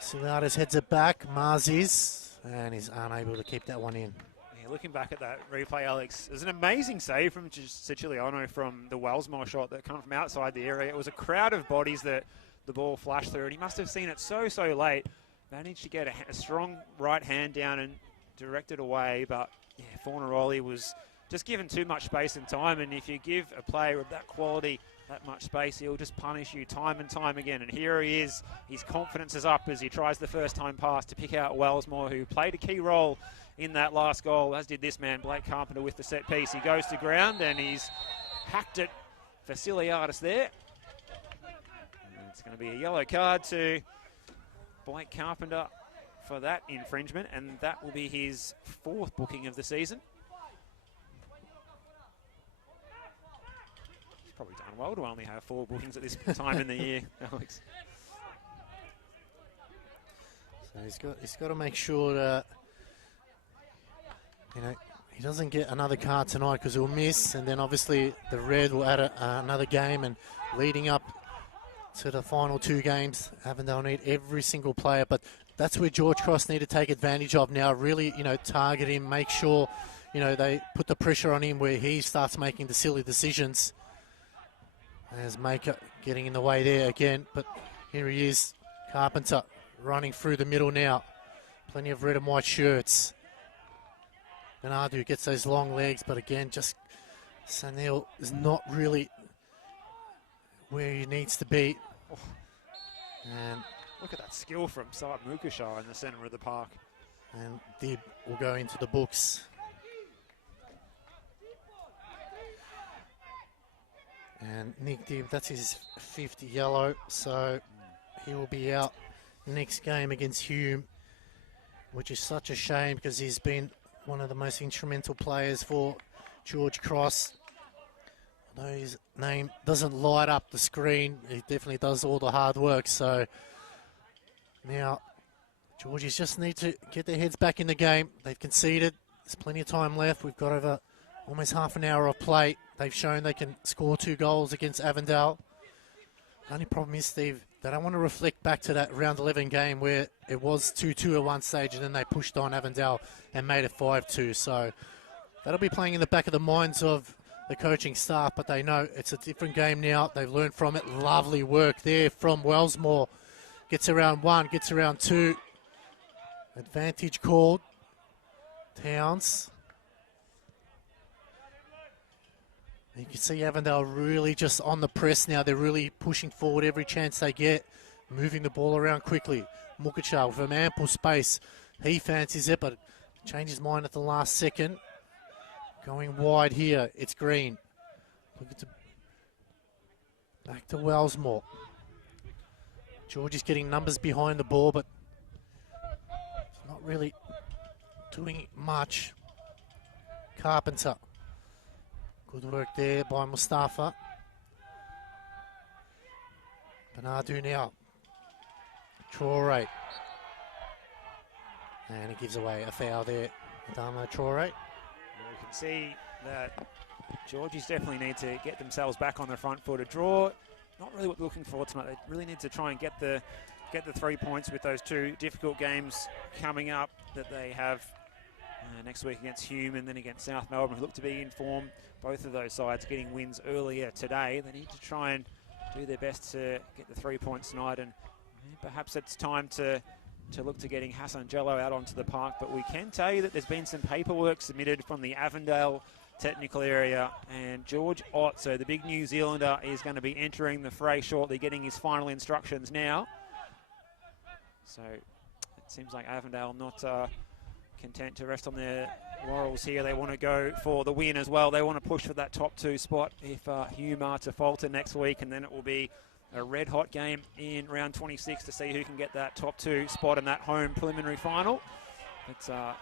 Siliades heads it back, Mars is, and he's unable to keep that one in. Yeah, looking back at that replay, Alex, it was an amazing save from Siciliano from the Wellsmore shot that come from outside the area. It was a crowd of bodies that the ball flashed through, and he must have seen it so late. Managed to get a strong right hand down and direct it away, but yeah, Fornaroli was just given too much space and time, and if you give a player of that quality that much space, he'll just punish you time and time again. And here he is, his confidence is up as he tries the first time pass to pick out Wellsmore, who played a key role in that last goal, as did this man, Blake Carpenter, with the set piece. He goes to ground and he's hacked it for Siliades there. And it's going to be a yellow card to Blake Carpenter for that infringement, and that will be his 4th booking of the season. He's probably done well to only have 4 bookings at this time in the year, Alex. So he's got to make sure that, you know, he doesn't get another card tonight, because he'll miss, and then obviously the red will add another game, and leading up to the final 2 games, Avondale need every single player, but that's where George Cross need to take advantage of now. Really, you know, target him, make sure, you know, they put the pressure on him where he starts making the silly decisions. There's Maker getting in the way there again, but here he is, Carpenter running through the middle now. Plenty of red and white shirts. Bernardo gets those long legs, but again, just Sanil is not really where he needs to be. And look at that skill from Saad Mukashar in the centre of the park. And Dib will go into the books. And Nick Dib, that's his 5th yellow, so he will be out next game against Hume, which is such a shame because he's been one of the most instrumental players for George Cross. Although his name doesn't light up the screen, he definitely does all the hard work. So now Georgies just need to get their heads back in the game. They've conceded. There's plenty of time left. We've got over almost half an hour of play. They've shown they can score 2 goals against Avondale. The only problem is, Steve, they don't want to reflect back to that round 11 game where it was 2-2 at one stage and then they pushed on Avondale and made it 5-2. So that'll be playing in the back of the minds of the coaching staff, but they know it's a different game now. They've learned from it. Lovely work there from Wellsmore. Gets around 1, gets around 2. Advantage called. Towns. You can see Avondale really just on the press now. They're really pushing forward every chance they get, moving the ball around quickly. Mukachar with an ample space. He fancies it, but changes his mind at the last second. Going wide here, it's Green. Back to Wellsmore. George is getting numbers behind the ball, but not really doing much. Carpenter. Good work there by Mustafa. Bernardo now. Traore. And he gives away a foul there. Adama Traore. You can see that Georgies definitely need to get themselves back on the front foot. A draw, not really what they're looking for tonight. They really need to try and get the 3 points with those 2 difficult games coming up that they have next week against Hume and then against South Melbourne, who look to be in form. Both of those sides getting wins earlier today. They need to try and do their best to get the 3 points tonight, and perhaps it's time to look to getting Hassan Jello out onto the park. But we can tell you that there's been some paperwork submitted from the Avondale technical area, and George Ott, so the big New Zealander, is going to be entering the fray shortly, getting his final instructions now. So it seems like Avondale not content to rest on their laurels here. They want to go for the win as well. They want to push for that top 2 spot if Hume are to falter next week, and then it will be a red-hot game in round 26 to see who can get that top 2 spot in that home preliminary final. It's a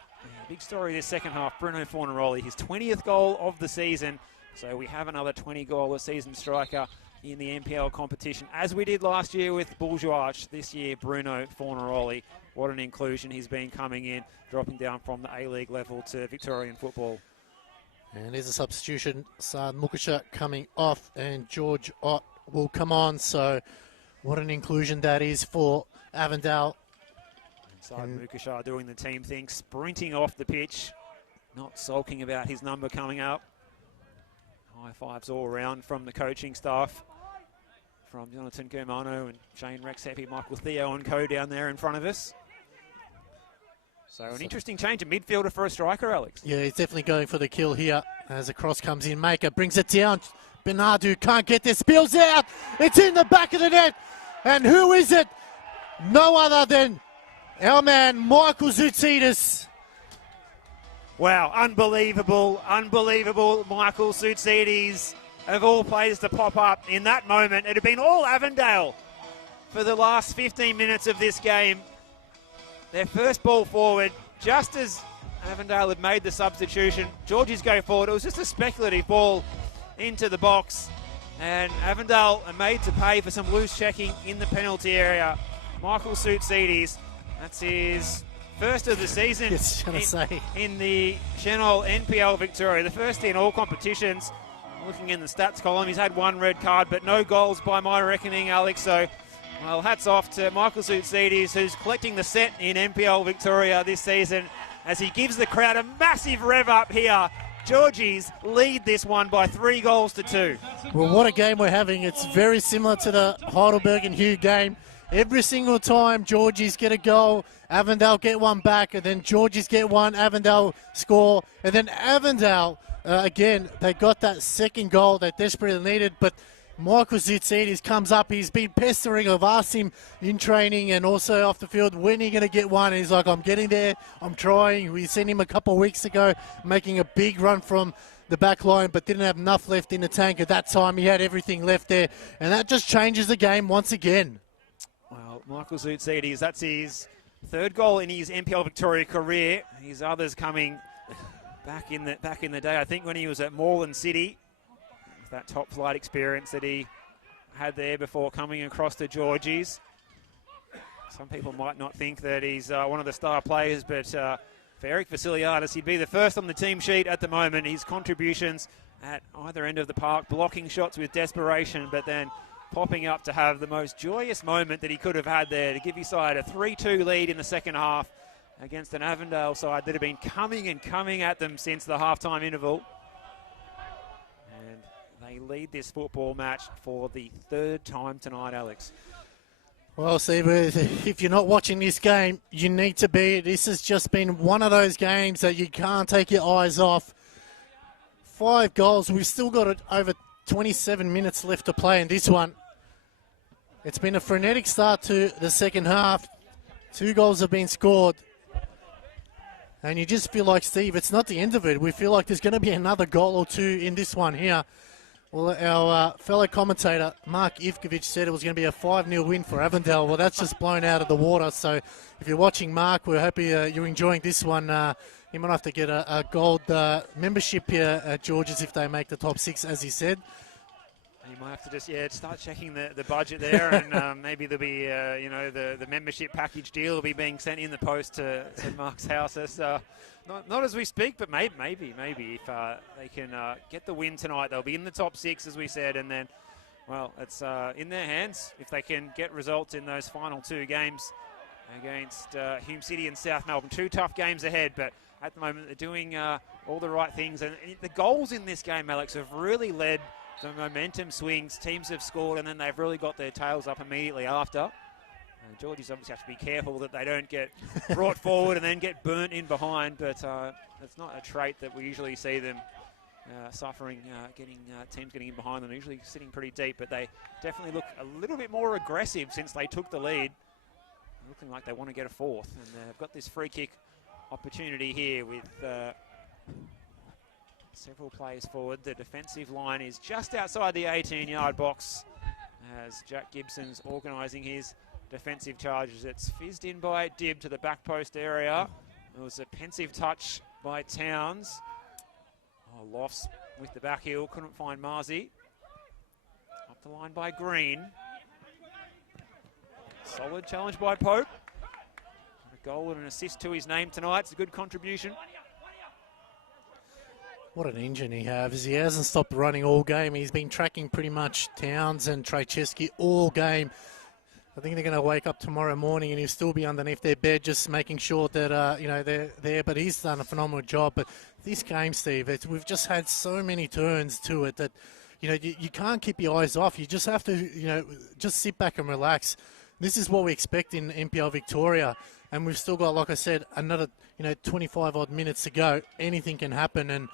big story this second half. Bruno Fornaroli, his 20th goal of the season. So we have another 20-goal-a-season striker in the NPL competition, as we did last year with Bourgeois. This year, Bruno Fornaroli. What an inclusion he's been coming in, dropping down from the A-League level to Victorian football. And there's a substitution. Saad Mukasha coming off, and George Ott will come on. So What an inclusion that is for Avondale. Inside Mukashar doing the team thing, sprinting off the pitch, not sulking about his number coming up. High fives all around from the coaching staff, from Jonathan Germano and Shane Rexheppy, Michael Theo and co down there in front of us. So an interesting change of midfielder for a striker, Alex. Yeah, he's definitely going for the kill here as the cross comes in. Maker brings it down. Bernardo can't get this, spills out. It's in the back of the net. And who is it? No other than our man, Michael Zoutsidis. Wow, unbelievable, unbelievable. Michael Zoutsidis, of all players to pop up in that moment. It had been all Avondale for the last 15 minutes of this game. Their first ball forward, just as Avondale had made the substitution. Georgies go forward. It was just a speculative ball into the box. And Avondale are made to pay for some loose checking in the penalty area. Michael Zoutsidis, that's his first of the season in the Channel NPL Victoria. The first in all competitions. Looking in the stats column, he's had one red card, but no goals by my reckoning, Alex. So, well, hats off to Michael Zoutsidis, who's collecting the set in NPL Victoria this season as he gives the crowd a massive rev up here. Georgies lead this one by 3-2. Well, what a game we're having. It's very similar to the Heidelberg and Hugh game. Every single time Georgies get a goal, Avondale get one back, and then Georgies get one, Avondale score, and then Avondale, again, they got that second goal they desperately needed, but Michael Zoutsidis comes up. He's been pestering. I've asked him in training and also off the field, when are you going to get one? And he's like, I'm getting there. I'm trying. We seen him a couple of weeks ago making a big run from the back line, but didn't have enough left in the tank. At that time, he had everything left there. And that just changes the game once again. Well, Michael Zoutsidis, that's his third goal in his NPL Victoria career. His others coming back in the day, I think, when he was at Moreland City. That top flight experience that he had there before coming across to Georgies. Some people might not think that he's one of the star players, but for Eric Vasiliadis, he'd be the first on the team sheet at the moment. His contributions at either end of the park, blocking shots with desperation, but then popping up to have the most joyous moment that he could have had there to give his side a 3-2 lead in the second half against an Avondale side that had been coming at them since the halftime interval. They lead this football match for the third time tonight, Alex. Well, Steve, if you're not watching this game, you need to be. This has just been one of those games that you can't take your eyes off. 5 goals. We've still got over 27 minutes left to play in this one. It's been a frenetic start to the second half. 2 goals have been scored. And you just feel like, Steve, it's not the end of it. We feel like there's going to be another goal or 2 in this one here. Well, our fellow commentator, Mark Ivkovic, said it was going to be a 5-0 win for Avondale. Well, that's just blown out of the water. So if you're watching, Mark, we're happy you're enjoying this one. You might have to get a gold membership here at George's if they make the top 6, as he said. You might have to just start checking the budget there, and maybe there'll be the membership package deal will be being sent in the post to Mark's house. Not as we speak, but maybe if they can get the win tonight, they'll be in the top 6, as we said, and then, well, it's in their hands if they can get results in those final 2 games against Hume City and South Melbourne. 2 tough games ahead, but at the moment they're doing all the right things, and the goals in this game, Alex, have really led the momentum swings. Teams have scored, and then they've really got their tails up immediately after. Georgies obviously have to be careful that they don't get brought forward and then get burnt in behind, but it's not a trait that we usually see them suffering, teams getting in behind them. They're usually sitting pretty deep, but they definitely look a little bit more aggressive since they took the lead. Looking like they want to get a 4th, and they've got this free kick opportunity here with several players forward. The defensive line is just outside the 18-yard box as Jack Gibson's organising his defensive charges. It's fizzed in by Dib to the back post area. It was a pensive touch by Towns. Lofts with the back heel, couldn't find Marzi. Up the line by Green. Solid challenge by Pope. A goal and an assist to his name tonight. It's a good contribution. What an engine he has. He hasn't stopped running all game. He's been tracking pretty much Towns and Trajewski all game. I think they're going to wake up tomorrow morning and he'll still be underneath their bed, just making sure that they're there. But he's done a phenomenal job. But this game, Steve, we've just had so many turns to it that you can't keep your eyes off. You just have to just sit back and relax. This is what we expect in NPL Victoria, and we've still got, like I said, another 25 odd minutes to go. Anything can happen, and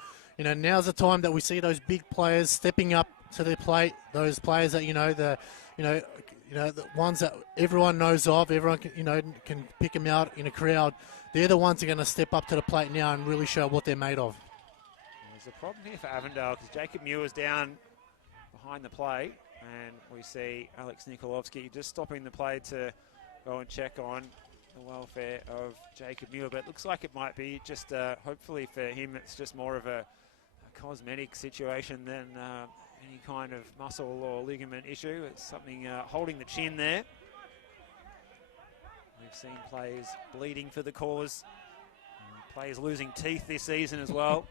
now's the time that we see those big players stepping up to the plate. Those players that the ones that everyone knows of, everyone can pick them out in a crowd. They're the ones that are going to step up to the plate now and really show what they're made of. There's a problem here for Avondale because Jacob Muir's down behind the plate, and we see Alex Nikolovsky just stopping the play to go and check on the welfare of Jacob Muir. But it looks like it might be just, hopefully for him, it's just more of a cosmetic situation than any kind of muscle or ligament issue. It's something holding the chin there. We've seen players bleeding for the cause, players losing teeth this season as well.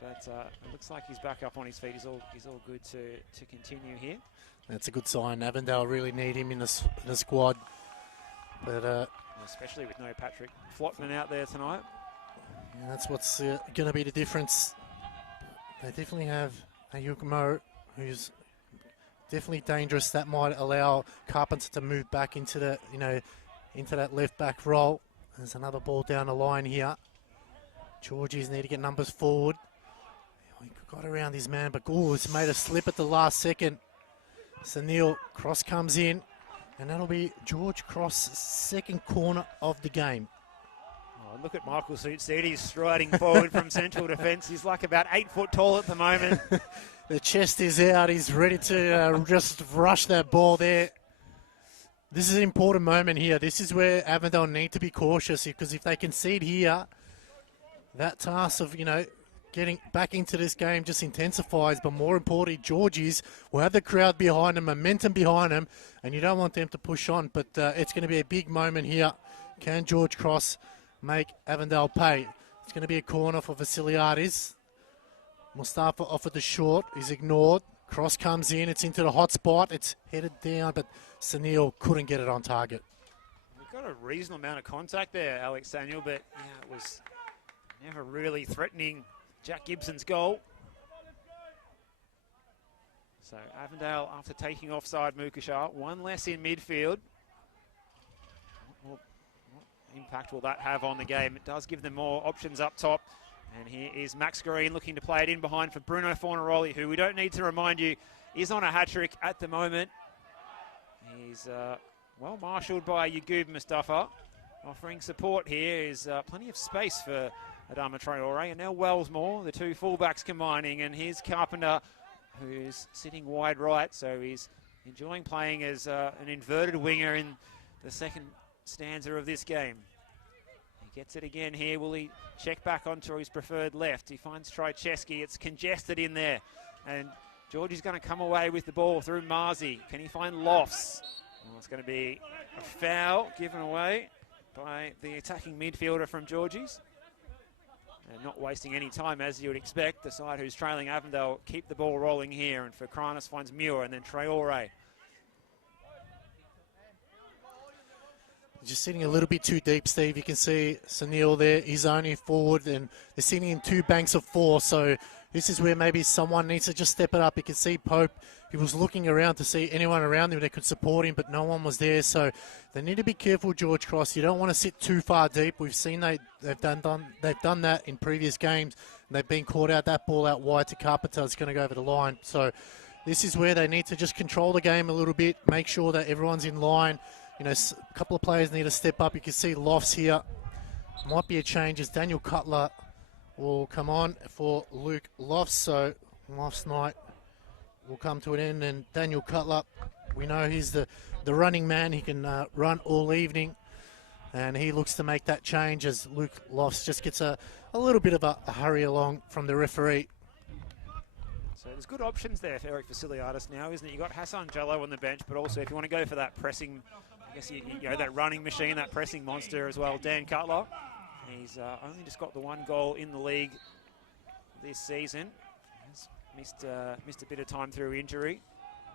But it looks like he's back up on his feet. He's all good to continue here. That's a good sign. Avondale really need him in the squad. But especially with no Patrick Flotman out there tonight. Yeah, that's what's going to be the difference. They definitely have a Yukimo who's definitely dangerous. That might allow Carpenter to move back into the into that left back role. There's another ball down the line here. Georgies need to get numbers forward. He got around his man, but it's made a slip at the last second. Sunil Cross comes in, and that'll be George Cross' second corner of the game. Oh, look at Michael Suitsidi striding forward from central defence. He's like about 8 foot tall at the moment. The chest is out. He's ready to just rush that ball there. This is an important moment here. This is where Avondale need to be cautious, because if they concede here, that task of, getting back into this game just intensifies. But more importantly, Georgies will have the crowd behind them, momentum behind them, and you don't want them to push on. But it's going to be a big moment here. Can George Cross make Avondale pay? It's going to be a corner for Vasiliadis. Mustafa offered the short. He's ignored. Cross comes in. It's into the hot spot. It's headed down, but Sunil couldn't get it on target. We've got a reasonable amount of contact there, Alex Samuel, but it was never really threatening Jack Gibson's goal. So Avondale, after taking offside Mukashar, one less in midfield. What impact will that have on the game? It does give them more options up top. And here is Max Green looking to play it in behind for Bruno Fornaroli, who we don't need to remind you is on a hat-trick at the moment. He's well marshalled by Yagub Mustafa. Offering support here is plenty of space for Adama Traore, and now Wellsmore, the two fullbacks combining, and here's Carpenter, who's sitting wide right, so he's enjoying playing as an inverted winger in the second stanza of this game. He gets it again here. Will he check back onto his preferred left? He finds Trycheski. It's congested in there, and Georgie's going to come away with the ball through Marzi. Can he find Lofts? Well, it's going to be a foul given away by the attacking midfielder from Georgie's. And not wasting any time, as you would expect. The side who's trailing Avondale keep the ball rolling here. And for Kranis finds Muir and then Traore. Just sitting a little bit too deep, Steve. You can see Sunil there. He's only forward, and they're sitting in two banks of four. So this is where maybe someone needs to just step it up. You can see Pope. He was looking around to see anyone around him that could support him, but no one was there. So they need to be careful, George Cross. You don't want to sit too far deep. We've seen they've done that in previous games, and they've been caught out. That ball out wide to Carpenter is going to go over the line. So this is where they need to just control the game a little bit, make sure that everyone's in line. A couple of players need to step up. You can see Lofts here. Might be a change as Daniel Cutler will come on for Luke Lofts. So Lofts' night will come to an end, and Daniel Cutler, we know he's the running man. He can run all evening, and he looks to make that change as Luke Lofts just gets a little bit of a hurry along from the referee. So there's good options there for Eric Vasiliadis now, isn't it? You've got Hassan Jallo on the bench, but also if you want to go for that pressing, I guess that running machine, that pressing monster as well, Dan Cutler. He's only just got the one goal in the league this season. He's missed a bit of time through injury.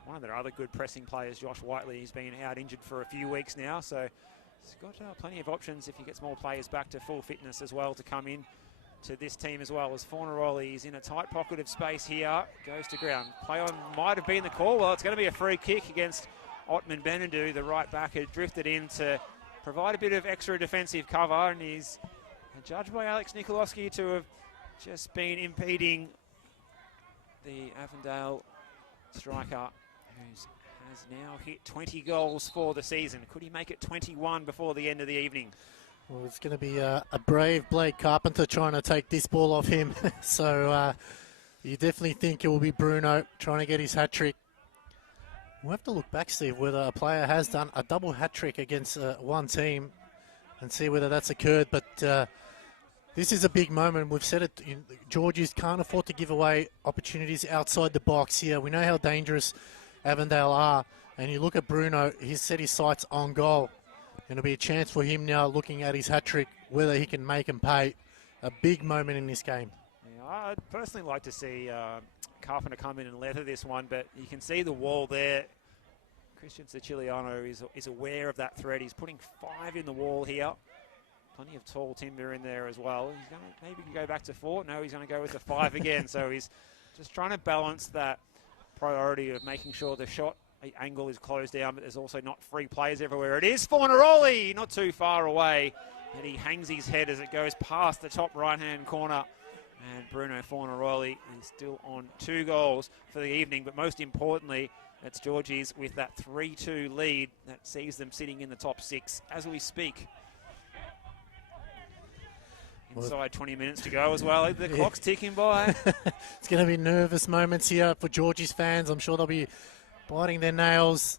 one of their other good pressing players, Josh Whiteley, he's been out injured for a few weeks now, so he's got plenty of options if he gets more players back to full fitness as well to come in to this team as well. As Fornaroli is in a tight pocket of space here, goes to ground. Play on might have been the call. Well, it's going to be a free kick against Ottman Benadu. The right back had drifted in to provide a bit of extra defensive cover, and he's judged by Alex Nikolowski to have just been impeding the Avondale striker, who has now hit 20 goals for the season. Could he make it 21 before the end of the evening? Well, it's going to be a brave Blake Carpenter trying to take this ball off him. So you definitely think it will be Bruno trying to get his hat-trick. We'll have to look back, Steve, whether a player has done a double hat-trick against one team and see whether that's occurred. But this is a big moment. We've said it. Georgies can't afford to give away opportunities outside the box here. We know how dangerous Avondale are. And you look at Bruno, he's set his sights on goal. And it'll be a chance for him now looking at his hat-trick, whether he can make and pay. A big moment in this game. Yeah, I'd personally like to see Carpenter come in and leather this one, but you can see the wall there. Christian Siciliano is aware of that threat. He's putting 5 in the wall here. Plenty of tall timber in there as well. He's going to maybe go back to 4. No, he's going to go with the 5 again. So he's just trying to balance that priority of making sure the shot angle is closed down, but there's also not free players everywhere. It is Fornaroli, not too far away, and he hangs his head as it goes past the top right-hand corner. And Bruno Fornaroli is still on 2 goals for the evening, but most importantly, it's Georgies with that 3-2 lead that sees them sitting in the top 6 as we speak. Inside 20 minutes to go as well. The clock's ticking by. It's going to be nervous moments here for Georgie's fans. I'm sure they'll be biting their nails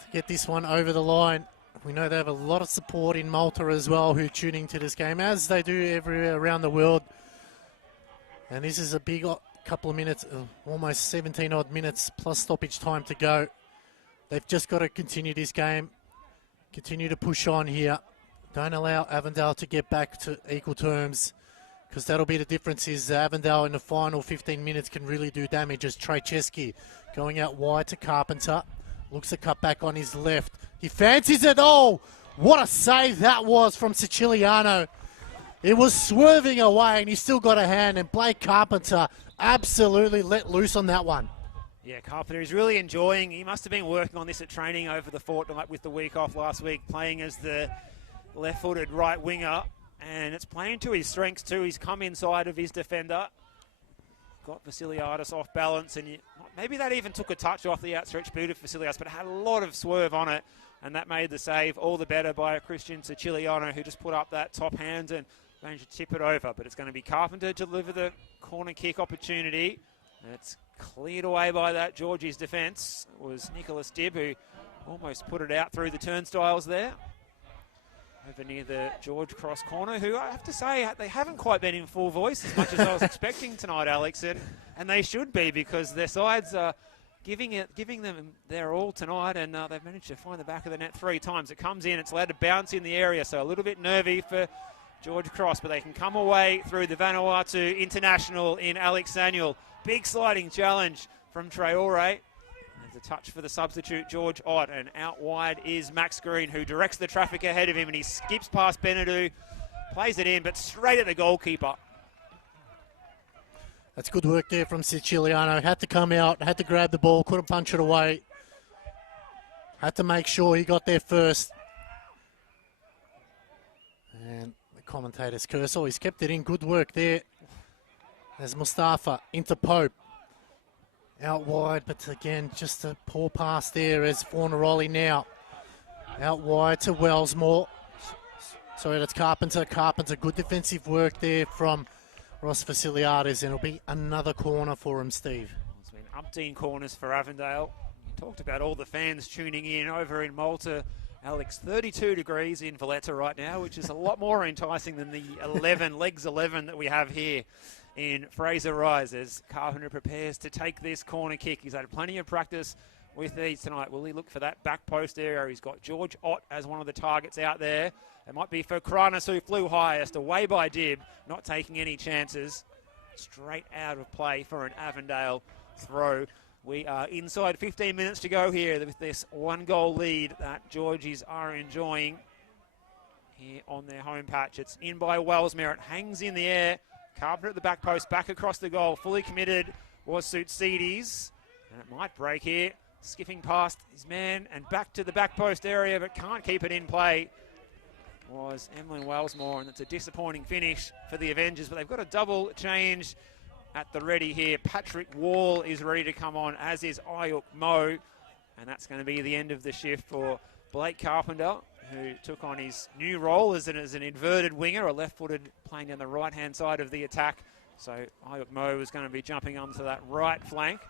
to get this one over the line. We know they have a lot of support in Malta as well who are tuning to this game, as they do everywhere around the world. And this is a big couple of minutes, almost 17 odd minutes plus stoppage time to go. They've just got to continue this game, continue to push on here. Don't allow Avondale to get back to equal terms, because that'll be the difference. Is Avondale in the final 15 minutes can really do damage, as Trajewski going out wide to Carpenter. Looks to cut back on his left. He fancies it. Oh, what a save that was from Siciliano. It was swerving away and he still got a hand, and Blake Carpenter absolutely let loose on that one. Yeah, Carpenter is really enjoying. He must have been working on this at training over the fortnight with the week off last week, playing as the left-footed right winger, and it's playing to his strengths too. He's come inside of his defender, got Vasiliadis off balance, and maybe that even took a touch off the outstretched boot of Vasiliadis, but it had a lot of swerve on it, and that made the save all the better by Christian Siciliano, who just put up that top hand and managed to tip it over. But it's going to be Carpenter to deliver the corner kick opportunity. And it's cleared away by that Georgie's defence. It was Nicholas Dibb who almost put it out through the turnstiles there. Over near the George Cross corner, who I have to say, they haven't quite been in full voice as much as I was expecting tonight, Alex, and they should be, because their sides are giving them their all tonight, and they've managed to find the back of the net 3 times. It comes in, it's allowed to bounce in the area, so a little bit nervy for George Cross, but they can come away through the Vanuatu International in Alex Samuel. Big sliding challenge from Traore. There's a touch for the substitute, George Ott, and out wide is Max Green, who directs the traffic ahead of him, and he skips past Benadu, plays it in, but straight at the goalkeeper. That's good work there from Siciliano. Had to come out, had to grab the ball, couldn't punch it away. Had to make sure he got there first. And the commentator's curse. Oh, he's kept it in. Good work there. There's Mustafa into Pope. Out wide, but again, just a poor pass there as Fornaroli now. Out wide to Wellsmore. Sorry, that's Carpenter. Carpenter, good defensive work there from Ross Vasiliadis, and it'll be another corner for him, Steve. It's been umpteen corners for Avondale. You talked about all the fans tuning in over in Malta. Alex, 32 degrees in Valletta right now, which is a lot more enticing than the 11 that we have here in Fraser Rise, as Carpenter prepares to take this corner kick. He's had plenty of practice with these tonight. Will he look for that back post area? He's got George Ott as one of the targets out there. It might be for Kranis, who flew highest, away by Dibb, not taking any chances. Straight out of play for an Avondale throw. We are inside 15 minutes to go here with this 1-goal lead that Georgies are enjoying here on their home patch. It's in by Wellesmere. It hangs in the air. Carpenter at the back post, back across the goal. Fully committed was Sutsides. And it might break here. Skipping past his man and back to the back post area, but can't keep it in play. Was Emlyn Wellesmore, and it's a disappointing finish for the Avengers, but they've got a double change at the ready here. Patrick Wall is ready to come on, as is Ayuk Mo, and that's going to be the end of the shift for Blake Carpenter, who took on his new role as an inverted winger, a left-footed playing down the right-hand side of the attack. So Ayuk Mo is going to be jumping onto that right flank,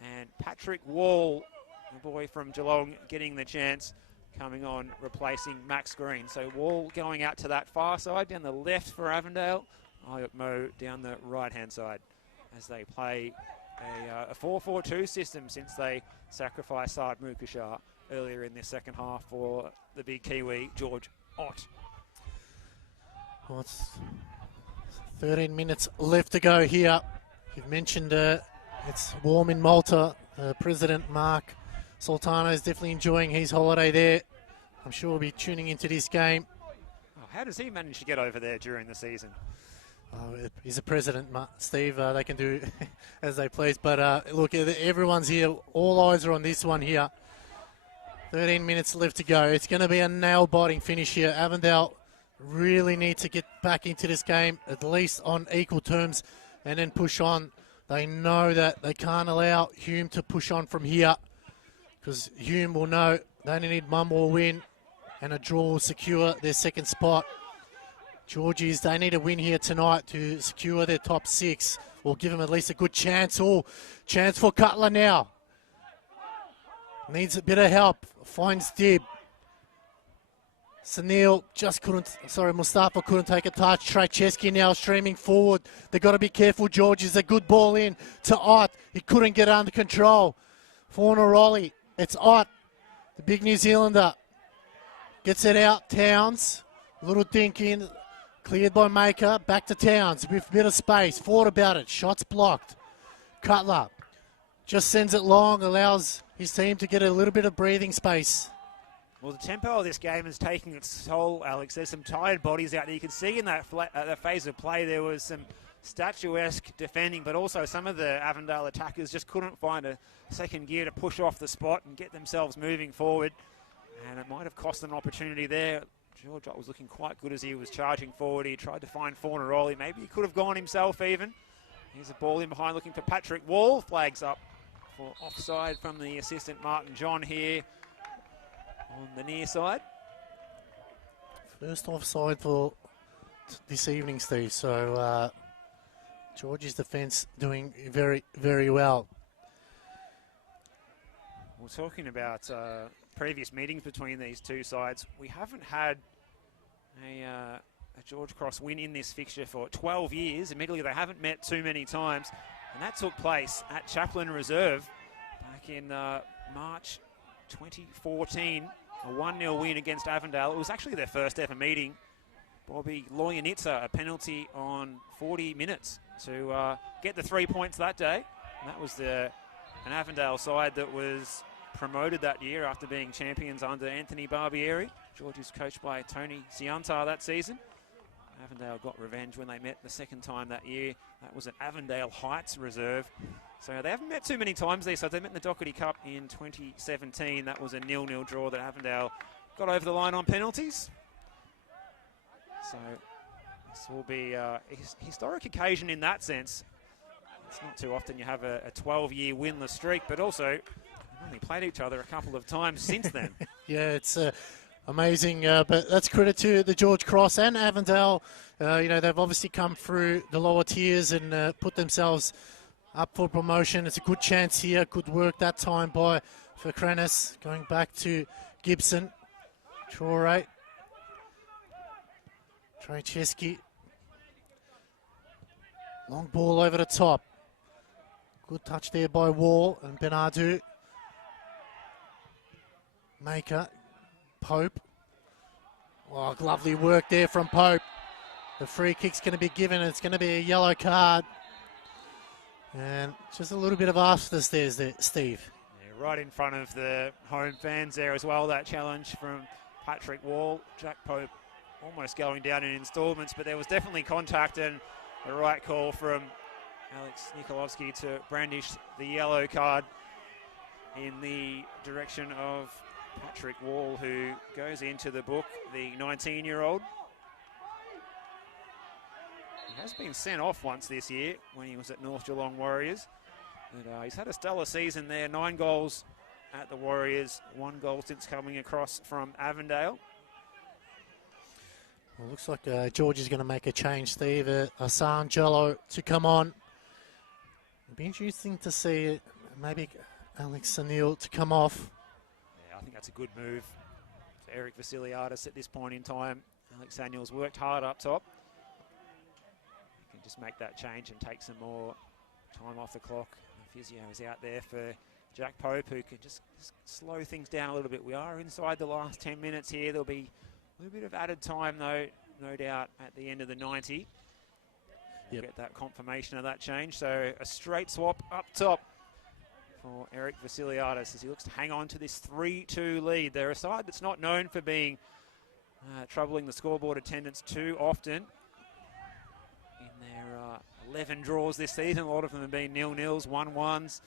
and Patrick Wall, the boy from Geelong, getting the chance, coming on, replacing Max Green. So Wall going out to that far side, down the left for Avondale. Ayuk Mo down the right-hand side as they play a 4-4-2 system since they sacrificed Saad Mukashar earlier in the second half for the big Kiwi, George Ott. Well, it's 13 minutes left to go here. You've mentioned it's warm in Malta. President Mark Sultano is definitely enjoying his holiday there. I'm sure we'll be tuning into this game. Oh, how does he manage to get over there during the season? He's a president, Steve. They can do as they please. But look, everyone's here. All eyes are on this one here. 13 minutes left to go. It's going to be a nail-biting finish here. Avondale really need to get back into this game, at least on equal terms, and then push on. They know that they can't allow Hume to push on from here, because Hume will know they only need one more win, and a draw will secure their second spot. Georgies, they need a win here tonight to secure their top 6, or give them at least a good chance. Oh, chance for Cutler now. Needs a bit of help. Finds Dib. Sunil just Mustafa couldn't take a touch. Trajcheski now streaming forward. They've got to be careful, Georgies. A good ball in to Ott. He couldn't get under control. Fornaroli. It's Ott, the big New Zealander. Gets it out. Towns. Little dink in. Cleared by Maker. Back to Towns with a bit of space. Thought about it. Shots blocked. Cutler just sends it long. Allows his team to get a little bit of breathing space. Well, the tempo of this game is taking its toll, Alex. There's some tired bodies out there. You can see in that phase of play there was some statuesque defending, but also some of the Avondale attackers just couldn't find a second gear to push off the spot and get themselves moving forward. And it might have cost them an opportunity there. George Ott was looking quite good as he was charging forward. He tried to find Fornaroli. Maybe he could have gone himself even. Here's a ball in behind looking for Patrick Wall. Flags up for offside from the assistant Martin John here on the near side. First offside for this evening, Steve. So George's defence doing very, very well. We're talking about previous meetings between these two sides. We haven't had a George Cross win in this fixture for 12 years. Admittedly, they haven't met too many times. And that took place at Chaplin Reserve back in March 2014. A 1-0 win against Avondale. It was actually their first ever meeting. Bobby Loyanitsa, a penalty on 40 minutes to get the 3 points that day. And that was an Avondale side that was promoted that year after being champions under Anthony Barbieri. George is coached by Tony Siantar that season. Avondale got revenge when they met the second time that year. That was at Avondale Heights Reserve. So they haven't met too many times these sides. They met in the Doherty Cup in 2017. That was a 0-0 draw that Avondale got over the line on penalties. So this will be a historic occasion in that sense. It's not too often you have a 12-year winless streak, but also they've only played each other a couple of times since then. Yeah, it's amazing, but that's credit to the George Cross and Avondale. They've obviously come through the lower tiers and put themselves up for promotion. It's a good chance here. Good work that time by Fakrenis. Going back to Gibson. Traore. Trajcheski. Long ball over the top. Good touch there by Wall and Benadu. Maker. Pope. Oh, lovely work there from Pope. The free kick's going to be given. It's going to be a yellow card And just a little bit of afterstairs there, Steve. Yeah, right in front of the home fans there as well, that challenge from Patrick Wall. Jack Pope almost going down in installments, but there was definitely contact and the right call from Alex Nikolovsky to brandish the yellow card in the direction of Patrick Wall, who goes into the book, the 19-year-old. He has been sent off once this year when he was at North Geelong Warriors. And, he's had a stellar season there, 9 goals at the Warriors, 1 goal since coming across from Avondale. Well, looks like George is going to make a change, Steve. Hassan Jello to come on. It'll be interesting to see maybe Alex Anil to come off. Yeah, I think that's a good move for Eric Vasiliadis at this point in time. Alex Anil's worked hard up top. He can just make that change and take some more time off the clock. The physio is out there for Jack Pope, who can just slow things down a little bit. We are inside the last 10 minutes here. There'll be a little bit of added time, though, no doubt, at the end of the 90. We'll get that confirmation of that change. So a straight swap up top for Eric Vasiliadis as he looks to hang on to this 3-2 lead. They're a side that's not known for being troubling the scoreboard attendance too often. In their 11 draws this season, a lot of them have been 0-0s, 1-1s,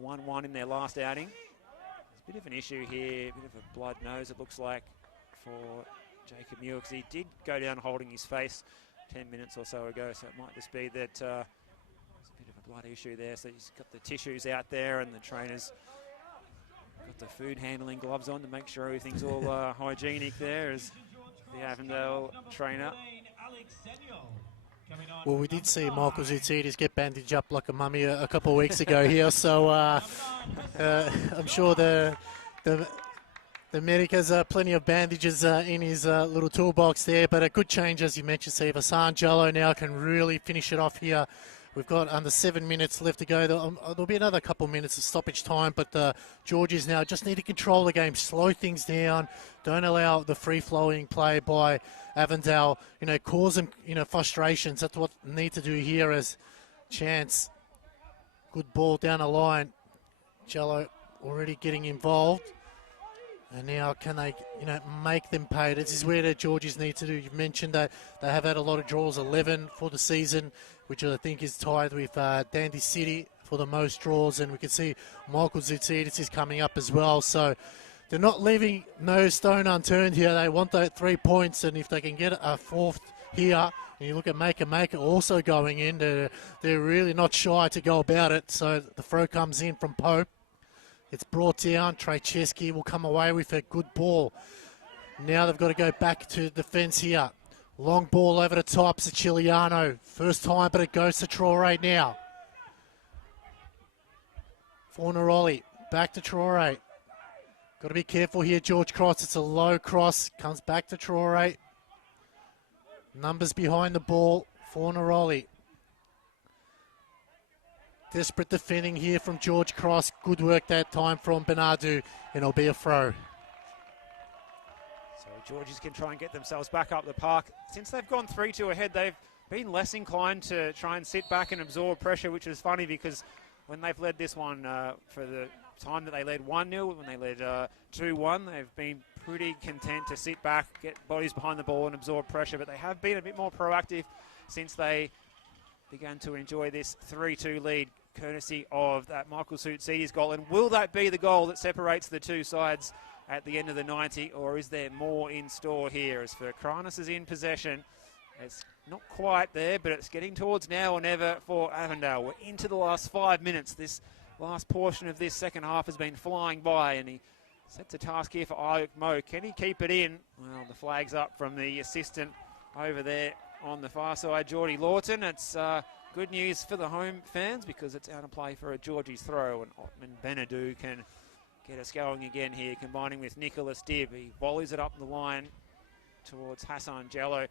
1-1 in their last outing. There's a bit of an issue here, a bit of a blood nose it looks like for Jacob Muir, because he did go down holding his face 10 minutes or so ago, so it might just be that there's a bit of a blood issue there. So he's got the tissues out there and the trainer's got the food handling gloves on to make sure everything's all hygienic there as the Avondale trainer. Well, we did see Michael Zoutsidis get bandaged up like a mummy a couple of weeks ago here, so I'm sure the medic has plenty of bandages in his little toolbox there, but a good change, as you mentioned, Steve. Hassan Jello now can really finish it off here. We've got under 7 minutes left to go. There'll be another couple of minutes of stoppage time, but the Georgies now just need to control the game, slow things down, don't allow the free-flowing play by Avondale, cause them, frustrations. That's what they need to do here as Chance. Good ball down the line. Jello already getting involved. And now can they, make them pay? This is where the Georgies need to do. You've mentioned that they have had a lot of draws, 11 for the season, which I think is tied with Dandy City for the most draws. And we can see Michael Zoutsidis is coming up as well. So they're not leaving no stone unturned here. They want that 3 points. And if they can get a fourth here, and you look at Maker also going in, they're really not shy to go about it. So the throw comes in from Pope. It's brought down. Trejcheski will come away with a good ball. Now they've got to go back to defence here. Long ball over the top. Siciliano. First time, but it goes to Traore now. Fornaroli. Back to Traore. Got to be careful here, George Cross. It's a low cross. Comes back to Traore. Numbers behind the ball. Fornaroli. Desperate defending here from George Cross. Good work that time from Bernardo, and it'll be a throw. So Georgies can try and get themselves back up the park. Since they've gone 3-2 ahead, they've been less inclined to try and sit back and absorb pressure, which is funny because when they've led this one for the time that they led 1-0, when they led 2-1, they've been pretty content to sit back, get bodies behind the ball and absorb pressure, but they have been a bit more proactive since they began to enjoy this 3-2 lead, courtesy of that Michael Zoutsidis goal. And will that be the goal that separates the two sides at the end of the 90, or is there more in store here? As for Kranis is in possession, it's not quite there, but it's getting towards now or never for Avondale. We're into the last 5 minutes. This last portion of this second half has been flying by, and he sets a task here for Ayuk Mo. Can he keep it in? Well, the flag's up from the assistant over there on the far side, Geordie Lawton. It's good news for the home fans because it's out of play for a Georgie's throw, and Ottman Benadou can get us going again here, combining with Nicholas Dibb. He volleys it up the line towards Hassan Jello.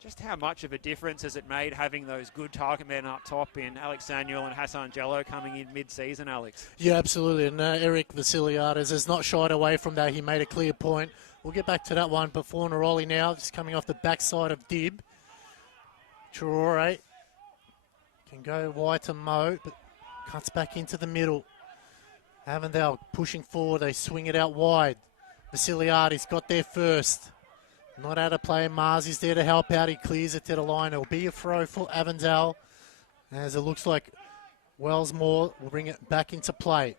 Just how much of a difference has it made having those good target men up top in Alex Samuel and Hassan Jello coming in mid-season, Alex? Yeah, absolutely. And Eric Vasiliadis has not shied away from that. He made a clear point. We'll get back to that one. But Fornaroli now, just coming off the backside of Dibb. Traore can go wide to Mo, but Cuts back into the middle. Avondale pushing forward. They swing it out wide. Vasiliades got there first. Not out of play. Mars is there to help out. He clears it to the line. It'll be a throw for Avondale, as it looks like Wellsmore will bring it back into play.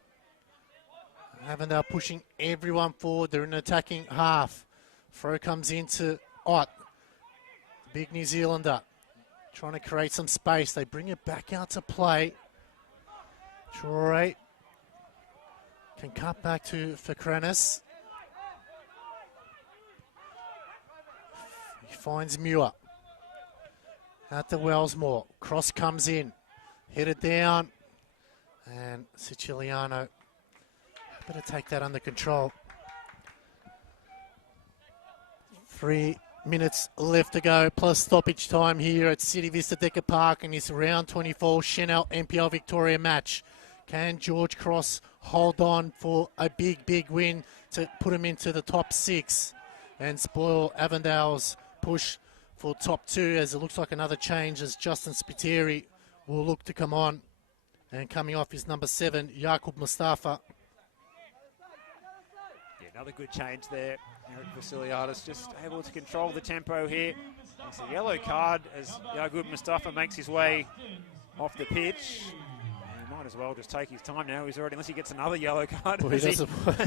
Avondale pushing everyone forward. They're in an attacking half. Throw comes into Ott, the big New Zealander, trying to create some space. They bring it back out to play. Troy can cut back to Fakrenis. He finds Muir. Out to Wellsmore. Cross comes in. Headed down. And Siciliano better take that under control. 3 minutes left to go, plus stoppage time here at City Vista Decker Park in this round 24 Chanel NPL Victoria match. Can George Cross hold on for a big win to put him into the top 6 and spoil Avondale's push for top 2, as it looks like another change as Justin Spiteri will look to come on, and coming off is number 7, Jakub Mustafa. Yeah, another good change there. Eric Vasiliadis just able to control the tempo here. It's a yellow card as Jakub Mustafa makes his way off the pitch. He might as well just take his time now. He's already, unless he gets another yellow card, Well,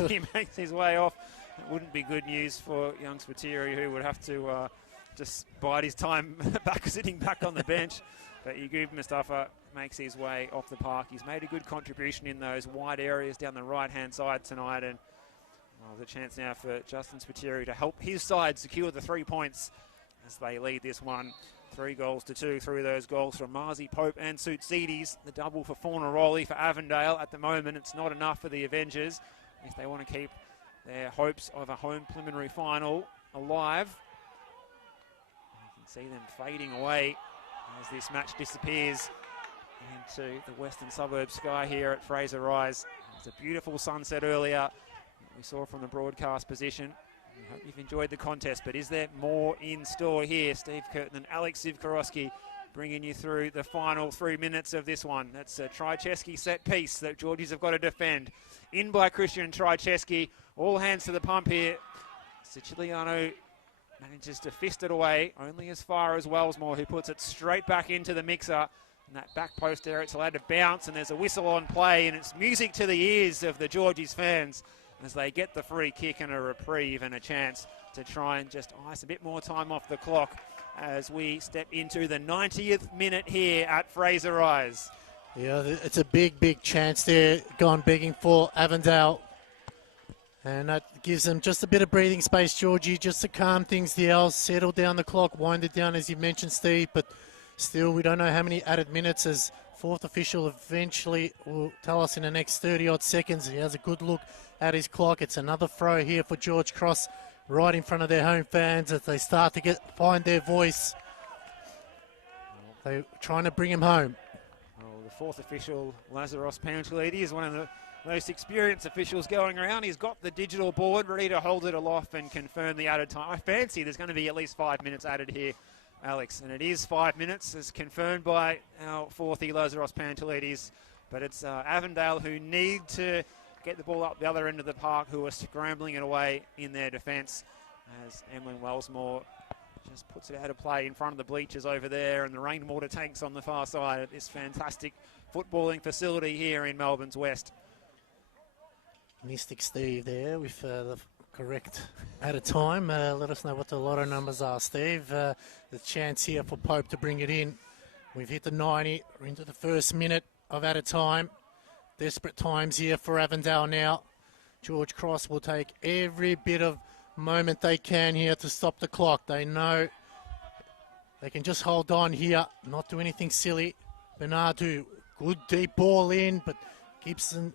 he makes his way off. It wouldn't be good news for young Spiteri, who would have to just bide his time sitting back on the bench. But Jakub Mustafa makes his way off the park. He's made a good contribution in those wide areas down the right-hand side tonight, and the chance now for Justin Spiteri to help his side secure the 3 points as they lead this one 3-2 through those goals from Marzi, Pope and Soutsides. The double for Fornaroli for Avondale. At the moment, it's not enough for the Avengers if they want to keep their hopes of a home preliminary final alive. You can see them fading away as this match disappears into the western suburb sky here at Fraser Rise. It's a beautiful sunset earlier we saw from the broadcast position. We hope you've enjoyed the contest, but is there more in store here? Steve Curtin and Alex Zivkorowski bringing you through the final 3 minutes of this one. That's a Trycheski set piece that Georgies have got to defend. In by Christian Trycheski. All hands to the pump here. Siciliano manages to fist it away, only as far as Wellsmore, who puts it straight back into the mixer. And that back post there, it's allowed to bounce, and there's a whistle on play, and it's music to the ears of the Georgies fans as they get the free kick and a reprieve and a chance to try and just ice a bit more time off the clock as we step into the 90th minute here at Fraser Rise. Yeah, it's a big chance there, gone begging for Avondale. And that gives them just a bit of breathing space, Georgie, just to calm things down, settle down the clock, wind it down, as you mentioned, Steve. But still, we don't know how many added minutes, as fourth official eventually will tell us in the next 30-odd seconds. He has a good look at his clock. It's another throw here for George Cross, right in front of their home fans as they start to find their voice. They're trying to bring him home. Well, the fourth official, Lazaros Panchilidi, is one of the most experienced officials going around. He's got the digital board ready to hold it aloft and confirm the added time. I fancy there's going to be at least 5 minutes added here, Alex, and it is 5 minutes as confirmed by our fourthie, Lazaros Panchilidis. But it's Avondale who need to get the ball up the other end of the park, who are scrambling it away in their defence, as Emlyn Wellsmore just puts it out of play in front of the bleachers over there and the rainwater tanks on the far side of this fantastic footballing facility here in Melbourne's West. Mystic Steve there with the correct added time. Let us know what the lotto numbers are, Steve. The chance here for Pope to bring it in. We've hit the 90. We're into the first minute of added time. Desperate times here for Avondale now. George Cross will take every bit of moment they can here to stop the clock. They know they can just hold on here, not do anything silly. Bernardo, good deep ball in, but Gibson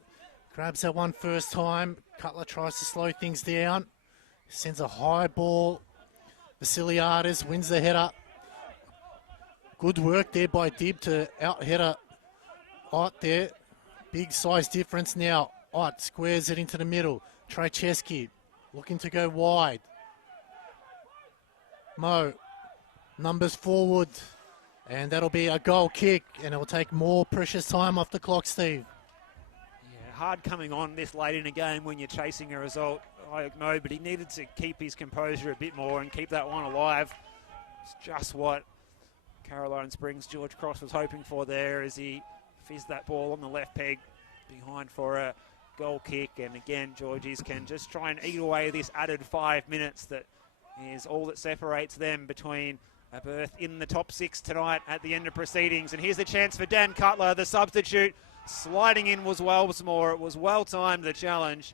grabs that one first time. Cutler tries to slow things down. Sends a high ball. Vasiliades wins the header. Good work there by Dib to out-header Ott there. Big size difference now. Ott squares it into the middle. Trycheski looking to go wide. Mo, numbers forward. And that'll be a goal kick, and it will take more precious time off the clock, Steve. Yeah, hard coming on this late in a game when you're chasing a result. I know, but he needed to keep his composure a bit more and keep that one alive. It's just what Caroline Springs George Cross was hoping for there as he fizzed that ball on the left peg behind for a goal kick. And again, Georgies can just try and eat away this added 5 minutes that is all that separates them between a berth in the top 6 tonight at the end of proceedings. And here's the chance for Dan Cutler, the substitute. Sliding in was Wellsmore. It was well timed, the challenge.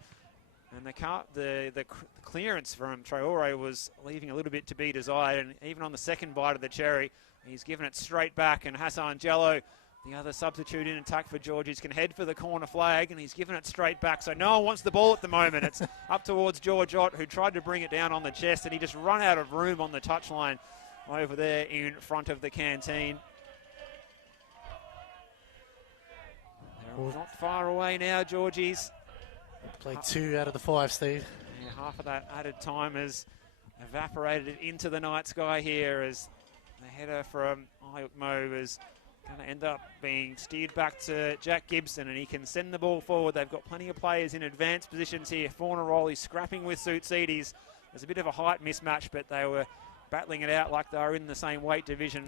And the clearance from Traore was leaving a little bit to be desired. And even on the second bite of the cherry, he's given it straight back. And Hassan Jello, the other substitute in attack for Georgies, can head for the corner flag. And he's given it straight back. So no one wants the ball at the moment. It's up towards George Ott, who tried to bring it down on the chest. And he just run out of room on the touchline over there in front of the canteen. They're not far away now, Georgies. Played 2 out of the 5, Steve. Yeah, half of that added time has evaporated into the night sky here as the header from Ayuk Mo is going to end up being steered back to Jack Gibson, and he can send the ball forward. They've got plenty of players in advanced positions here. Fornaroli scrapping with Suitsides. There's a bit of a height mismatch, but they were battling it out like they were in the same weight division,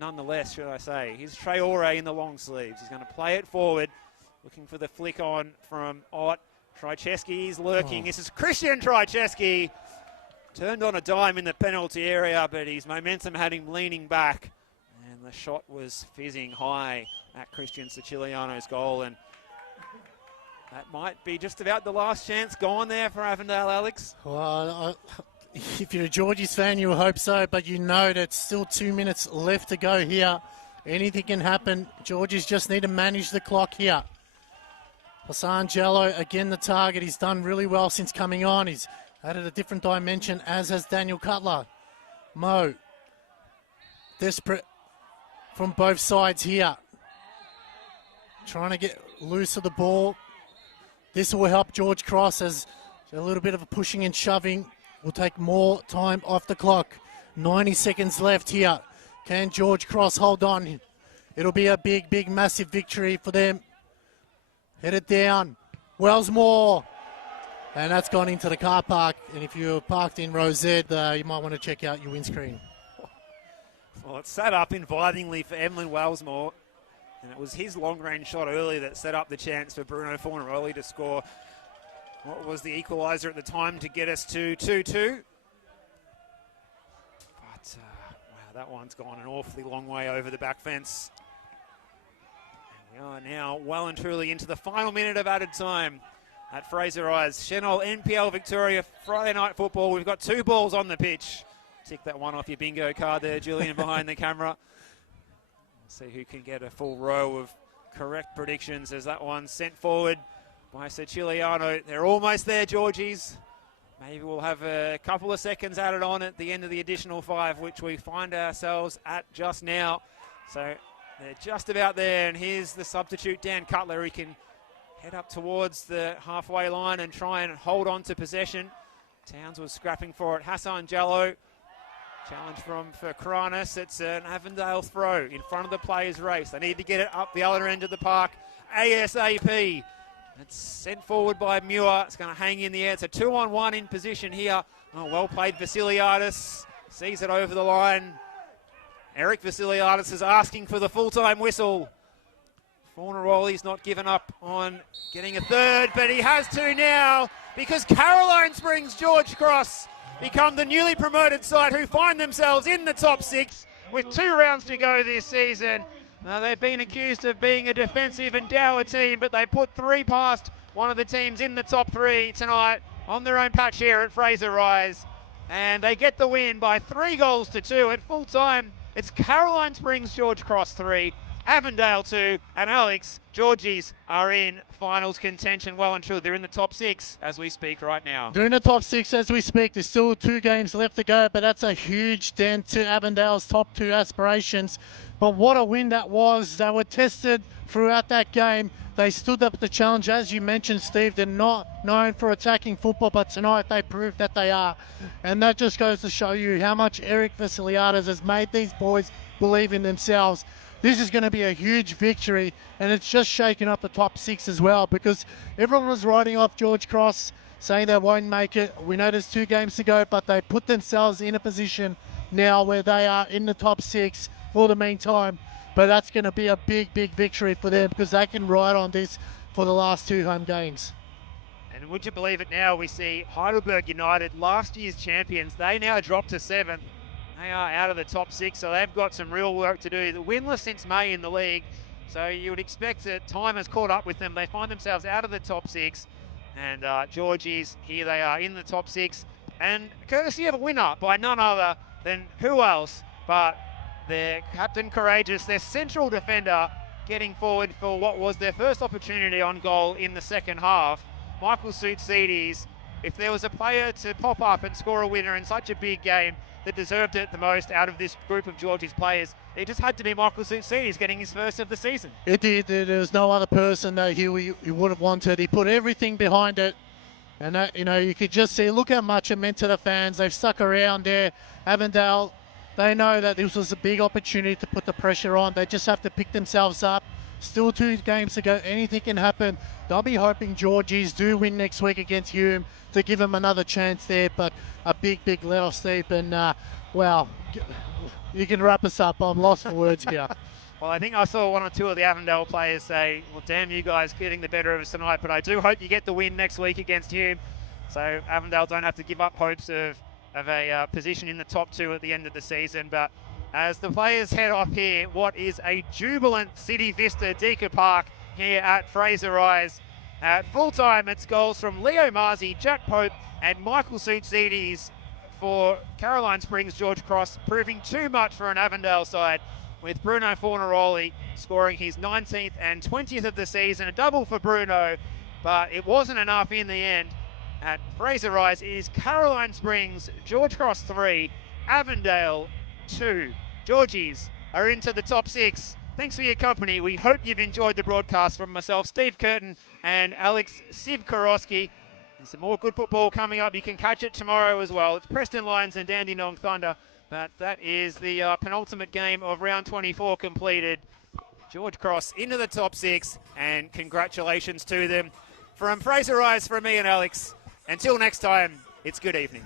nonetheless, should I say. Here's Traore in the long sleeves. He's going to play it forward, looking for the flick on from Ott. Trycheski's lurking. This is Christian Trycheski. Turned on a dime in the penalty area, but his momentum had him leaning back. And the shot was fizzing high at Christian Siciliano's goal. And that might be just about the last chance gone there for Avondale, Alex. Well, if you're a Georgies fan, you will hope so, but you know that still 2 minutes left to go here. Anything can happen. Georgies just need to manage the clock here. Hassan Jello, again the target. He's done really well since coming on. He's added a different dimension, as has Daniel Cutler. Mo, desperate from both sides here. Trying to get loose of the ball. This will help George Cross as a little bit of a pushing and shoving will take more time off the clock. 90 seconds left here. Can George Cross hold on? It'll be a big, massive victory for them. Headed down. Wellsmore. And that's gone into the car park. And if you're parked in row Z, you might want to check out your windscreen. Well, it's set up invitingly for Emlyn Wellsmore. And it was his long-range shot earlier that set up the chance for Bruno Fornaroli to score what was the equaliser at the time to get us to 2-2. But, wow, that one's gone an awfully long way over the back fence. And we are now well and truly into the final minute of added time at Fraser Eyes. Chenol, NPL Victoria, Friday night football. We've got 2 balls on the pitch. Tick that one off your bingo card there, Julian, behind the camera. See who can get a full row of correct predictions as that one's sent forward by Siciliano. They're almost there, Georgies. Maybe we'll have a couple of seconds added on at the end of the additional 5, which we find ourselves at just now. So they're just about there, and here's the substitute, Dan Cutler. He can head up towards the halfway line and try and hold on to possession. Towns was scrapping for it. Hassan Jello. Challenge for Kranis. It's an Avondale throw in front of the players' race. They need to get it up the other end of the park ASAP. It's sent forward by Muir. It's going to hang in the air. It's a 2-on-1 in position here. Oh, well played, Vasiliadis. Sees it over the line. Eric Vasiliadis is asking for the full-time whistle. Fornaroli's not given up on getting a third, but he has to now because Caroline Springs George Cross become the newly promoted side who find themselves in the top 6. With 2 rounds to go this season, they've been accused of being a defensive and dour team, but they put 3 past one of the teams in the top 3 tonight on their own patch here at Fraser Rise. And they get the win by 3 goals to 2 at full time. It's Caroline Springs George Cross 3, Avondale 2, and Alex, Georgies are in finals contention well and truly. They're in the top 6 as we speak right now. They're in the top 6 as we speak. There's still 2 games left to go, but that's a huge dent to Avondale's top 2 aspirations. But what a win that was. They were tested throughout that game. They stood up to the challenge. As you mentioned, Steve, they're not known for attacking football, but tonight they proved that they are. And that just goes to show you how much Eric Vasiliades has made these boys believe in themselves. This is going to be a huge victory, and it's just shaking up the top 6 as well, because everyone was writing off George Cross, saying they won't make it. We know there's 2 games to go, but they put themselves in a position now where they are in the top 6 for the meantime. But that's going to be a big, big victory for them, because they can ride on this for the last 2 home games. And would you believe it, now we see Heidelberg United, last year's champions, they now drop to 7th. They are out of the top 6, so they've got some real work to do. They're winless since May in the league, so you would expect that time has caught up with them. They find themselves out of the top 6, and Georgies, here they are in the top 6, and courtesy of a winner by none other than who else but their captain courageous, their central defender, getting forward for what was their first opportunity on goal in the second half. Michael Soutsides, if there was a player to pop up and score a winner in such a big game that deserved it the most out of this group of Georgie's players, it just had to be Michael Soutsides getting his first of the season. It did. There was no other person that he would have wanted. He put everything behind it. And that, you could just see, look how much it meant to the fans. They've stuck around there. Avondale, they know that this was a big opportunity to put the pressure on. They just have to pick themselves up. Still 2 games to go. Anything can happen. They'll be hoping Georgies do win next week against Hume to give them another chance there. But a big, big let off Steve. And, wow, you can wrap us up. I'm lost for words here. Well, I think I saw 1 or 2 of the Avondale players say, well, damn you guys getting the better of us tonight, but I do hope you get the win next week against Hume, so Avondale don't have to give up hopes of a position in the top 2 at the end of the season. But as the players head off here, what is a jubilant City Vista Deaker Park here at Fraser Rise. At full time, it's goals from Leo Marzi, Jack Pope, and Michael Soutsides for Caroline Springs George Cross, proving too much for an Avondale side, with Bruno Fornaroli scoring his 19th and 20th of the season. A double for Bruno, but it wasn't enough in the end. At Fraser Rise, it is Caroline Springs, George Cross 3, Avondale 2. Georgies are into the top 6. Thanks for your company. We hope you've enjoyed the broadcast from myself, Steve Curtin, and Alex Sivkorowski. There's some more good football coming up. You can catch it tomorrow as well. It's Preston Lions and Dandenong Thunder. But that is the penultimate game of round 24 completed. George Cross into the top 6, and congratulations to them. From Fraser Rise, from me and Alex, until next time, it's good evening.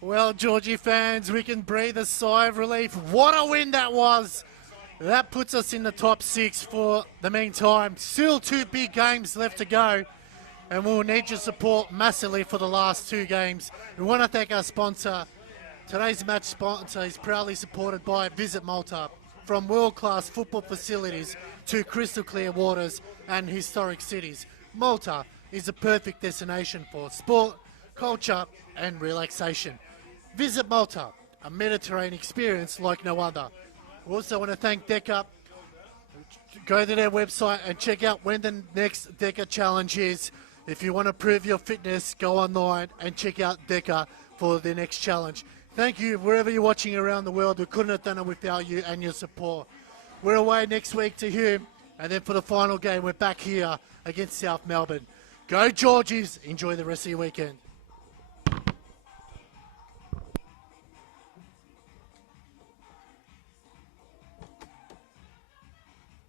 Well, Georgie fans, we can breathe a sigh of relief. What a win that was. That puts us in the top 6 for the meantime. Still 2 big games left to go, and we'll need your support massively for the last 2 games. We want to thank our sponsor. Today's match sponsor is proudly supported by Visit Malta. From world-class football facilities to crystal clear waters and historic cities, Malta is the perfect destination for sport, culture and relaxation. Visit Malta, a Mediterranean experience like no other. We also want to thank DECA. Go to their website and check out when the next DECA challenge is. If you want to prove your fitness, go online and check out DECA for the next challenge. Thank you wherever you're watching around the world. We couldn't have done it without you and your support. We're away next week to Hume, and then for the final game, we're back here against South Melbourne. Go Georgies. Enjoy the rest of your weekend.